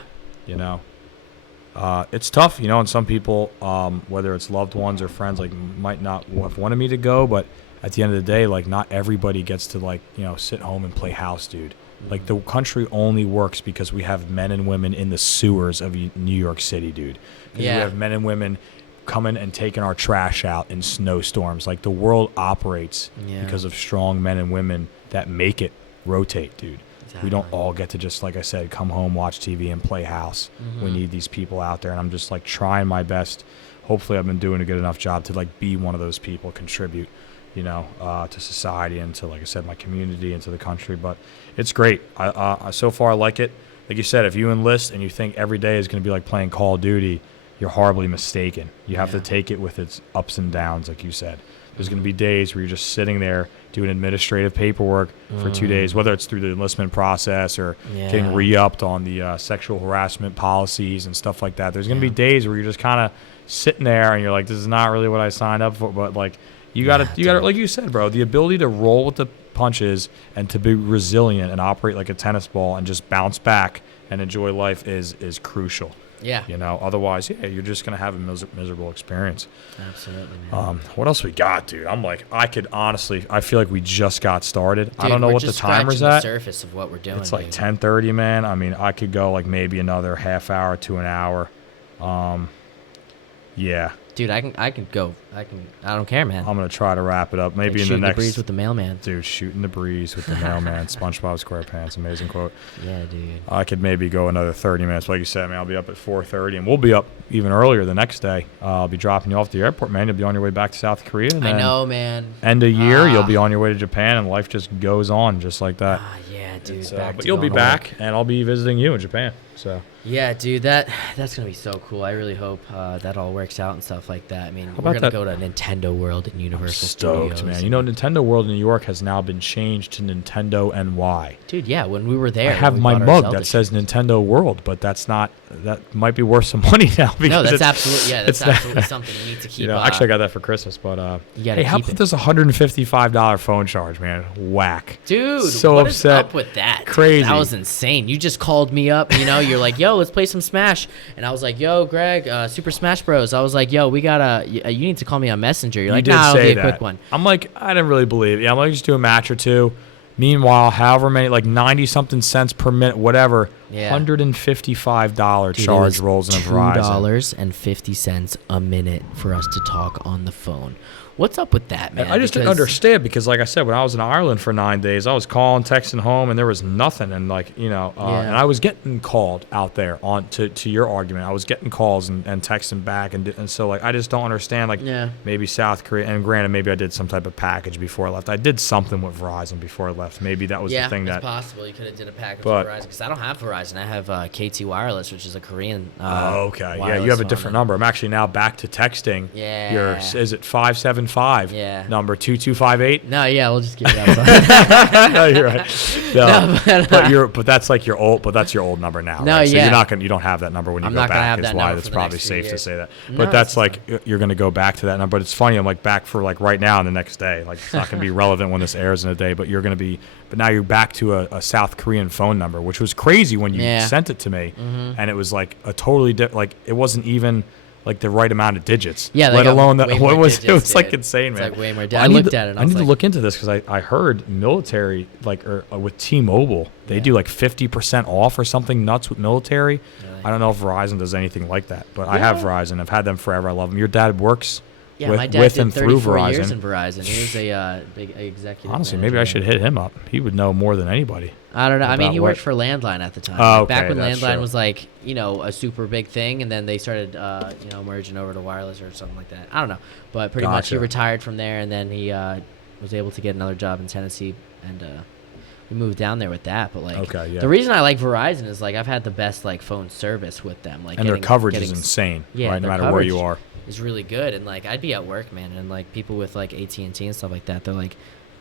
It's tough, and some people, whether it's loved ones or friends, like might not have wanted me to go, but at the end of the day, like not everybody gets to like, sit home and play house, dude. Like the country only works because we have men and women in the sewers of New York City, dude. 'Cause we Yeah. have men and women coming and taking our trash out in snowstorms. Like the world operates Yeah. because of strong men and women that make it rotate, dude. We don't Exactly. all get to just, like I said, come home, watch TV, and play house. We need these people out there, and I'm just like trying my best. Hopefully, I've been doing a good enough job to like be one of those people, contribute, to society and to, like I said, my community and to the country. But it's great. I so far I like it. Like you said, if you enlist and you think every day is going to be like playing Call of Duty, you're horribly mistaken. You have to Yeah. take it with its ups and downs, like you said. There's going to be days where you're just sitting there doing administrative paperwork for 2 days, whether it's through the enlistment process or getting Yeah. re-upped on the sexual harassment policies and stuff like that. There's going to be days where you're just kind of sitting there and you're like, this is not really what I signed up for. But like, you got to, like you said, bro, the ability to roll with the punches and to be resilient and operate like a tennis ball and just bounce back and enjoy life is crucial. Yeah. You know, otherwise, yeah, you're just gonna have a miserable experience. Absolutely, man. What else we got, dude? I'm like, I feel like we just got started. Dude, I don't know we're what the just timer's scratching the at. surface of what we're doing. It's like dude. 10:30, man. I mean, I could go like maybe another half hour to an hour. Yeah. Dude, I can go. I don't care, man. I'm gonna try to wrap it up. Maybe in the shooting next. the breeze with the mailman. Dude, shooting the breeze with the mailman. SpongeBob SquarePants, amazing quote. Yeah, dude. I could maybe go another 30 minutes. Like you said, man, I'll be up at 4:30, and we'll be up even earlier the next day. I'll be dropping you off at the airport, man. You'll be on your way back to South Korea. And I know, man. End of year, you'll be on your way to Japan, and life just goes on just like that. Yeah, dude. But you'll be back, and I'll be visiting you in Japan. So. Yeah, dude, that's gonna be so cool. I really hope that all works out and stuff like that. I mean, we're gonna go to Nintendo World at Universal Studios, Studios. man. You know, Nintendo World in New York has now been changed to Nintendo NY. Dude, yeah, when we were there, I have my mug that says Nintendo World, but that's not. That might be worth some money now. Because no, that's absolutely something you need to keep. You know, actually, I got that for Christmas, but hey, how about this $155 phone charge, man? Whack, dude. So what upset. Is up with that? Crazy. Dude, that was insane. You just called me up. You know, you're like, yo, let's play some Smash, and I was like, yo, Greg, Super Smash Bros. I was like, yo, we gotta. You need to call me on Messenger. You're like, nah, it'll be a quick one. I'm like, I didn't really believe it. Yeah, I'm like, just do a match or two. Meanwhile, however many, like 90-something cents per minute, whatever, $155 charge rolls in a Verizon. $2.50 a minute for us to talk on the phone. What's up with that, man? I just didn't understand because, like I said, when I was in Ireland for 9 days, I was calling, texting home, and there was nothing. And like, you know, and I was getting called out there on to your argument. I was getting calls and texting back, and so like I just don't understand. Like, maybe South Korea, and granted, maybe I did some type of package before I left. I did something with Verizon before I left. Maybe that was the thing it's that. possible you could have did a package with Verizon because I don't have Verizon. I have KT Wireless, which is a Korean. Okay, yeah, you have a different number. I'm actually now back to texting. Yeah. Is it 575? Number 2258. No, we'll just keep it outside. No, you're right. No, but that's like your old. But that's your old number now. No, right? So you're not gonna. You don't have that number when you go back. Is why it's probably safe to say that. But that's like you're gonna go back to that number. But it's funny. I'm like back for like right now and the next day. Like it's not gonna be relevant when this airs in a day. But you're gonna be. But now you're back to a South Korean phone number, which was crazy when you sent it to me, and it was like a totally like it wasn't even. Like the right amount of digits. Yeah, let alone that. What was digits, it? Was like insane, man. It's like way more. I looked at it. And I need to look into this because I heard military like with T-Mobile they do like 50% off or something nuts with military. Really? I don't know if Verizon does anything like that, but I have Verizon. I've had them forever. I love them. Your dad works. Yeah, my dad did 34 years in Verizon. He was a big executive. Honestly, maybe I should hit him up. He would know more than anybody. I don't know. I mean, he worked for Landline at the time. Oh, okay, back when Landline was like, you know, a super big thing, and then they started, you know, merging over to wireless or something like that. I don't know, but pretty much he retired from there, and then he was able to get another job in Tennessee, and we moved down there with that. But like, the reason I like Verizon is like I've had the best like phone service with them. Like, and their coverage is insane. Yeah, right, no matter where you are. Is really good, and like I'd be at work, man, and like people with like AT&T and stuff like that, they're like,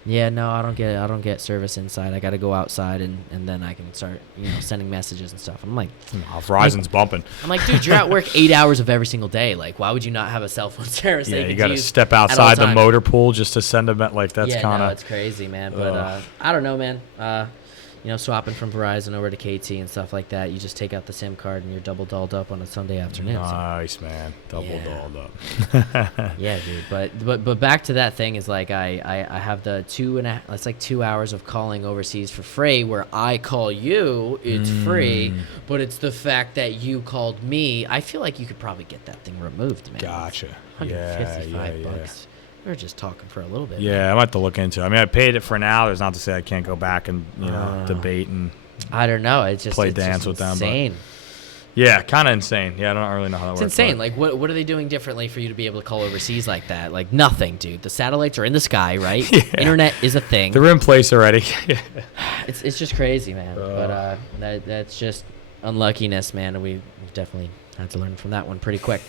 yeah, no, I don't get service inside. I got to go outside, and then I can start, you know, sending messages and stuff. I'm like, Verizon's bumping. I'm like, dude, you're at work 8 hours of every single day. Like, why would you not have a cell phone service? Yeah, you got to step outside the motor pool just to send them. Like that's kind of. No, it's crazy, man. But I don't know, man. You know, swapping from Verizon over to KT and stuff like that, you just take out the SIM card and you're double dolled up on a Sunday afternoon. Nice, man. Double dolled up. Yeah, dude. But back to that thing is like I have the 2.5. It's like 2 hours of calling overseas for free. Where I call you, it's free, but it's the fact that you called me. I feel like you could probably get that thing removed, man. Gotcha. $155. We were just talking for a little bit. Yeah, I might have to look into it. I mean, I paid it for now. There's not to say I can't go back and debate and I don't know. It's just play dance with them. Insane. Yeah, kind of insane. Yeah, I don't really know how that works. It's insane. Like, what are they doing differently for you to be able to call overseas like that? Like, nothing, dude. The satellites are in the sky, right? Yeah. Internet is a thing. They're in place already. It's just crazy, man. But that's just unluckiness, man. And we've definitely had to learn from that one pretty quick.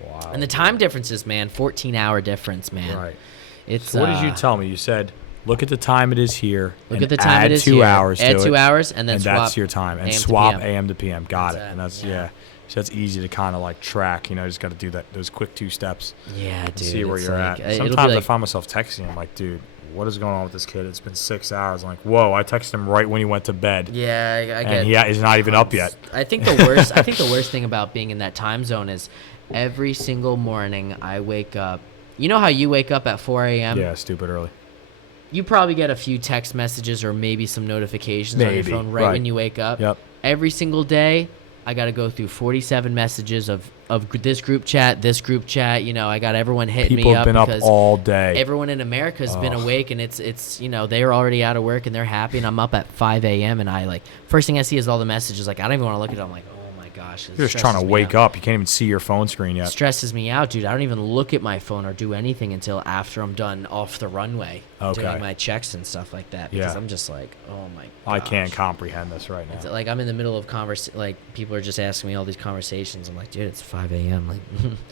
Wow. And the time differences, man. 14-hour difference, man. Right. It's. So what did you tell me? You said, look at the time it is here. Look at the time it is here. Add 2 hours, and then and swap. That's your time. And swap AM to PM. Got it. And that's So that's easy to kind of like track. You know, you just got to do those quick 2 steps. Yeah, dude. See where you're like, at. Sometimes I find myself texting. I'm like, dude, what is going on with this kid? It's been 6 hours. I'm like, whoa, I texted him right when he went to bed. Yeah, I get and he's not even up yet. I think the worst I think the worst thing about being in that time zone is every single morning I wake up. You know how you wake up at 4 a.m.? Yeah, stupid early. You probably get a few text messages or maybe some notifications on your phone right when you wake up. Yep. Every single day, I got to go through 47 messages of this group chat. You know, I got everyone hitting People me up. People have been up all day. Everyone in America has been awake, and it's you know, they're already out of work and they're happy, and I'm up at 5 a.m. and I like first thing I see is all the messages. Like I don't even want to look at it. I'm like, oh my gosh. You're just trying to wake up. You can't even see your phone screen yet. Stresses me out, dude. I don't even look at my phone or do anything until after I'm done off the runway doing my checks and stuff like that. Because I'm just like, oh my gosh. I can't comprehend this right now. It's like I'm in the middle of like people are just asking me all these conversations. I'm like, dude, it's 5 a.m. Like,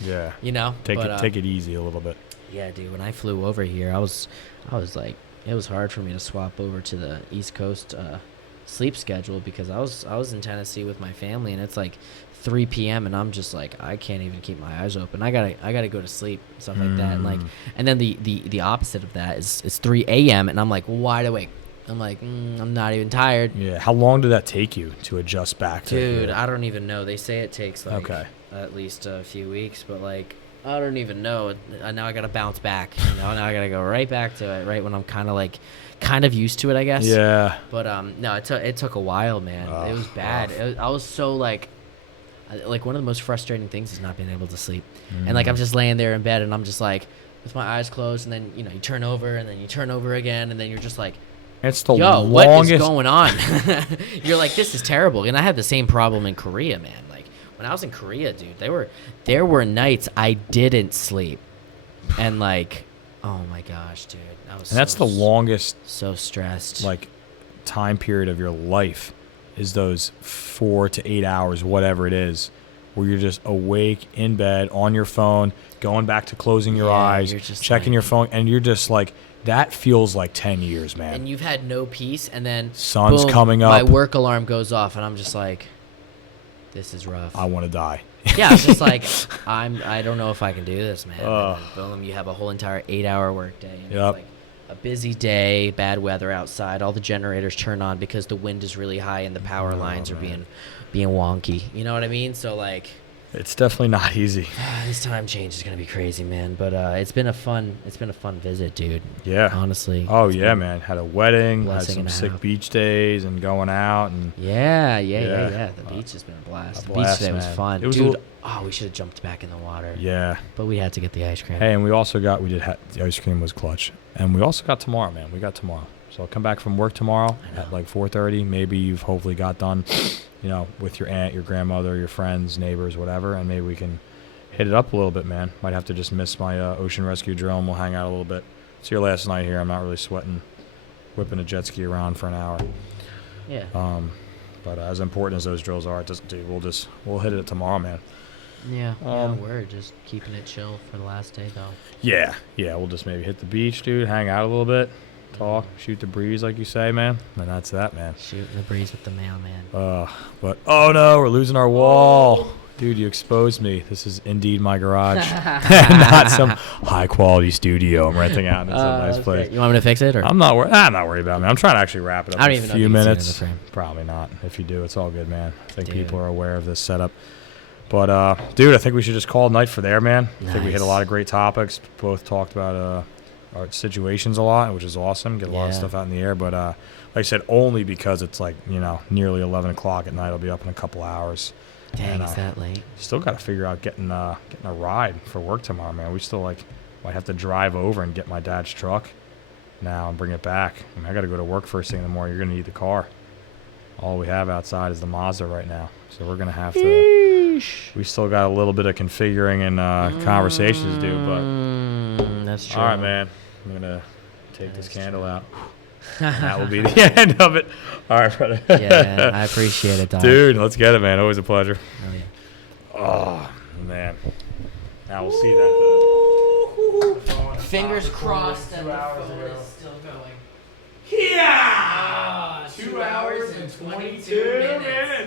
yeah, you know, take it easy a little bit. Yeah, dude. When I flew over here, I was like, it was hard for me to swap over to the East Coast sleep schedule because I was in Tennessee with my family, and it's like 3 p.m. and I'm just like, I can't even keep my eyes open. I gotta go to sleep, stuff like that. And then the opposite of that is it's 3 a.m. and I'm like wide awake. I'm like, I'm not even tired. Yeah. How long did that take you to adjust back to? Dude, I don't even know. They say it takes like at least a few weeks, but like I don't even know. Now I gotta bounce back. You know, now I gotta go right back to it, right when I'm kind of used to it, I guess. Yeah. But no, it took a while, man. It was bad. I was so like one of the most frustrating things is not being able to sleep. And like I'm just laying there in bed and I'm just like with my eyes closed, and then you know you turn over and then you turn over again, and then you're just like, it's the longest. What is going on? You're like, this is terrible. And I had the same problem in Korea, man. Like when I was in Korea, dude, there were nights I didn't sleep, and like, oh my gosh, dude, that's the longest. So stressed. Like time period of your life is those 4 to 8 hours, whatever it is, where you're just awake in bed on your phone, going back to closing your eyes, checking your phone, and you're just like, that feels like 10 years, man. And you've had no peace, and then sun's boom, coming up. My work alarm goes off, and I'm just like, this is rough. I want to die. Yeah, it's just like I don't know if I can do this, man. And then, boom, you have a whole entire 8-hour workday, and it's like a busy day, bad weather outside. All the generators turn on because the wind is really high and the power lines are being wonky. You know what I mean? So like, it's definitely not easy. This time change is gonna be crazy, man. But it's been a fun visit, dude. Yeah, honestly. Oh yeah, man. Had a wedding, had some sick beach days, and going out, and yeah. The beach has been a blast. The beach today was fun, dude. We should have jumped back in the water. Yeah, but we had to get the ice cream. Hey, and the ice cream was clutch, and we also got tomorrow, man. We got tomorrow. So I'll come back from work tomorrow at like 4:30. Maybe you've hopefully got done, you know, with your aunt, your grandmother, your friends, neighbors, whatever, and maybe we can hit it up a little bit, man. Might have to just miss my ocean rescue drill, and we'll hang out a little bit. It's your last night here. I'm not really sweating, whipping a jet ski around for an hour. Yeah. But as important as those drills are, we'll hit it tomorrow, man. Yeah. We're just keeping it chill for the last day, though. Yeah. We'll just maybe hit the beach, dude. Hang out a little bit. Talk, shoot the breeze, like you say, man. And that's that, man. Shooting the breeze with the mailman. But oh no, we're losing our wall. Dude, you exposed me. This is indeed my garage. Not some high quality studio I'm renting out in some nice place. Great. You want me to fix it? Or? I'm not worried about it, man. I'm trying to actually wrap it up in a few minutes. See it in the frame. Probably not. If you do, it's all good, man. I think people are aware of this setup. But dude, I think we should just call it night for there, man. I think we hit a lot of great topics. Both talked about our situations a lot, which is awesome. Get a lot of stuff out in the air. But like I said, only because it's like, you know, nearly 11 o'clock at night. I'll be up in a couple hours. Dang, is that late? Still got to figure out getting a ride for work tomorrow, man. We still might have to drive over and get my dad's truck now and bring it back. I mean, I got to go to work first thing in the morning. You're going to need the car. All we have outside is the Mazda right now. So we're going to have to... We still got a little bit of configuring and conversations to do, but... That's true. All right, man. I'm going to take this candle out. And that will be the end of it. All right, brother. Yeah, I appreciate it, Doc. Dude, let's get it, man. Always a pleasure. Oh, yeah. Oh, man. Now we'll see that. Fingers crossed that the phone is still going. Yeah! 2 hours and 22 minutes.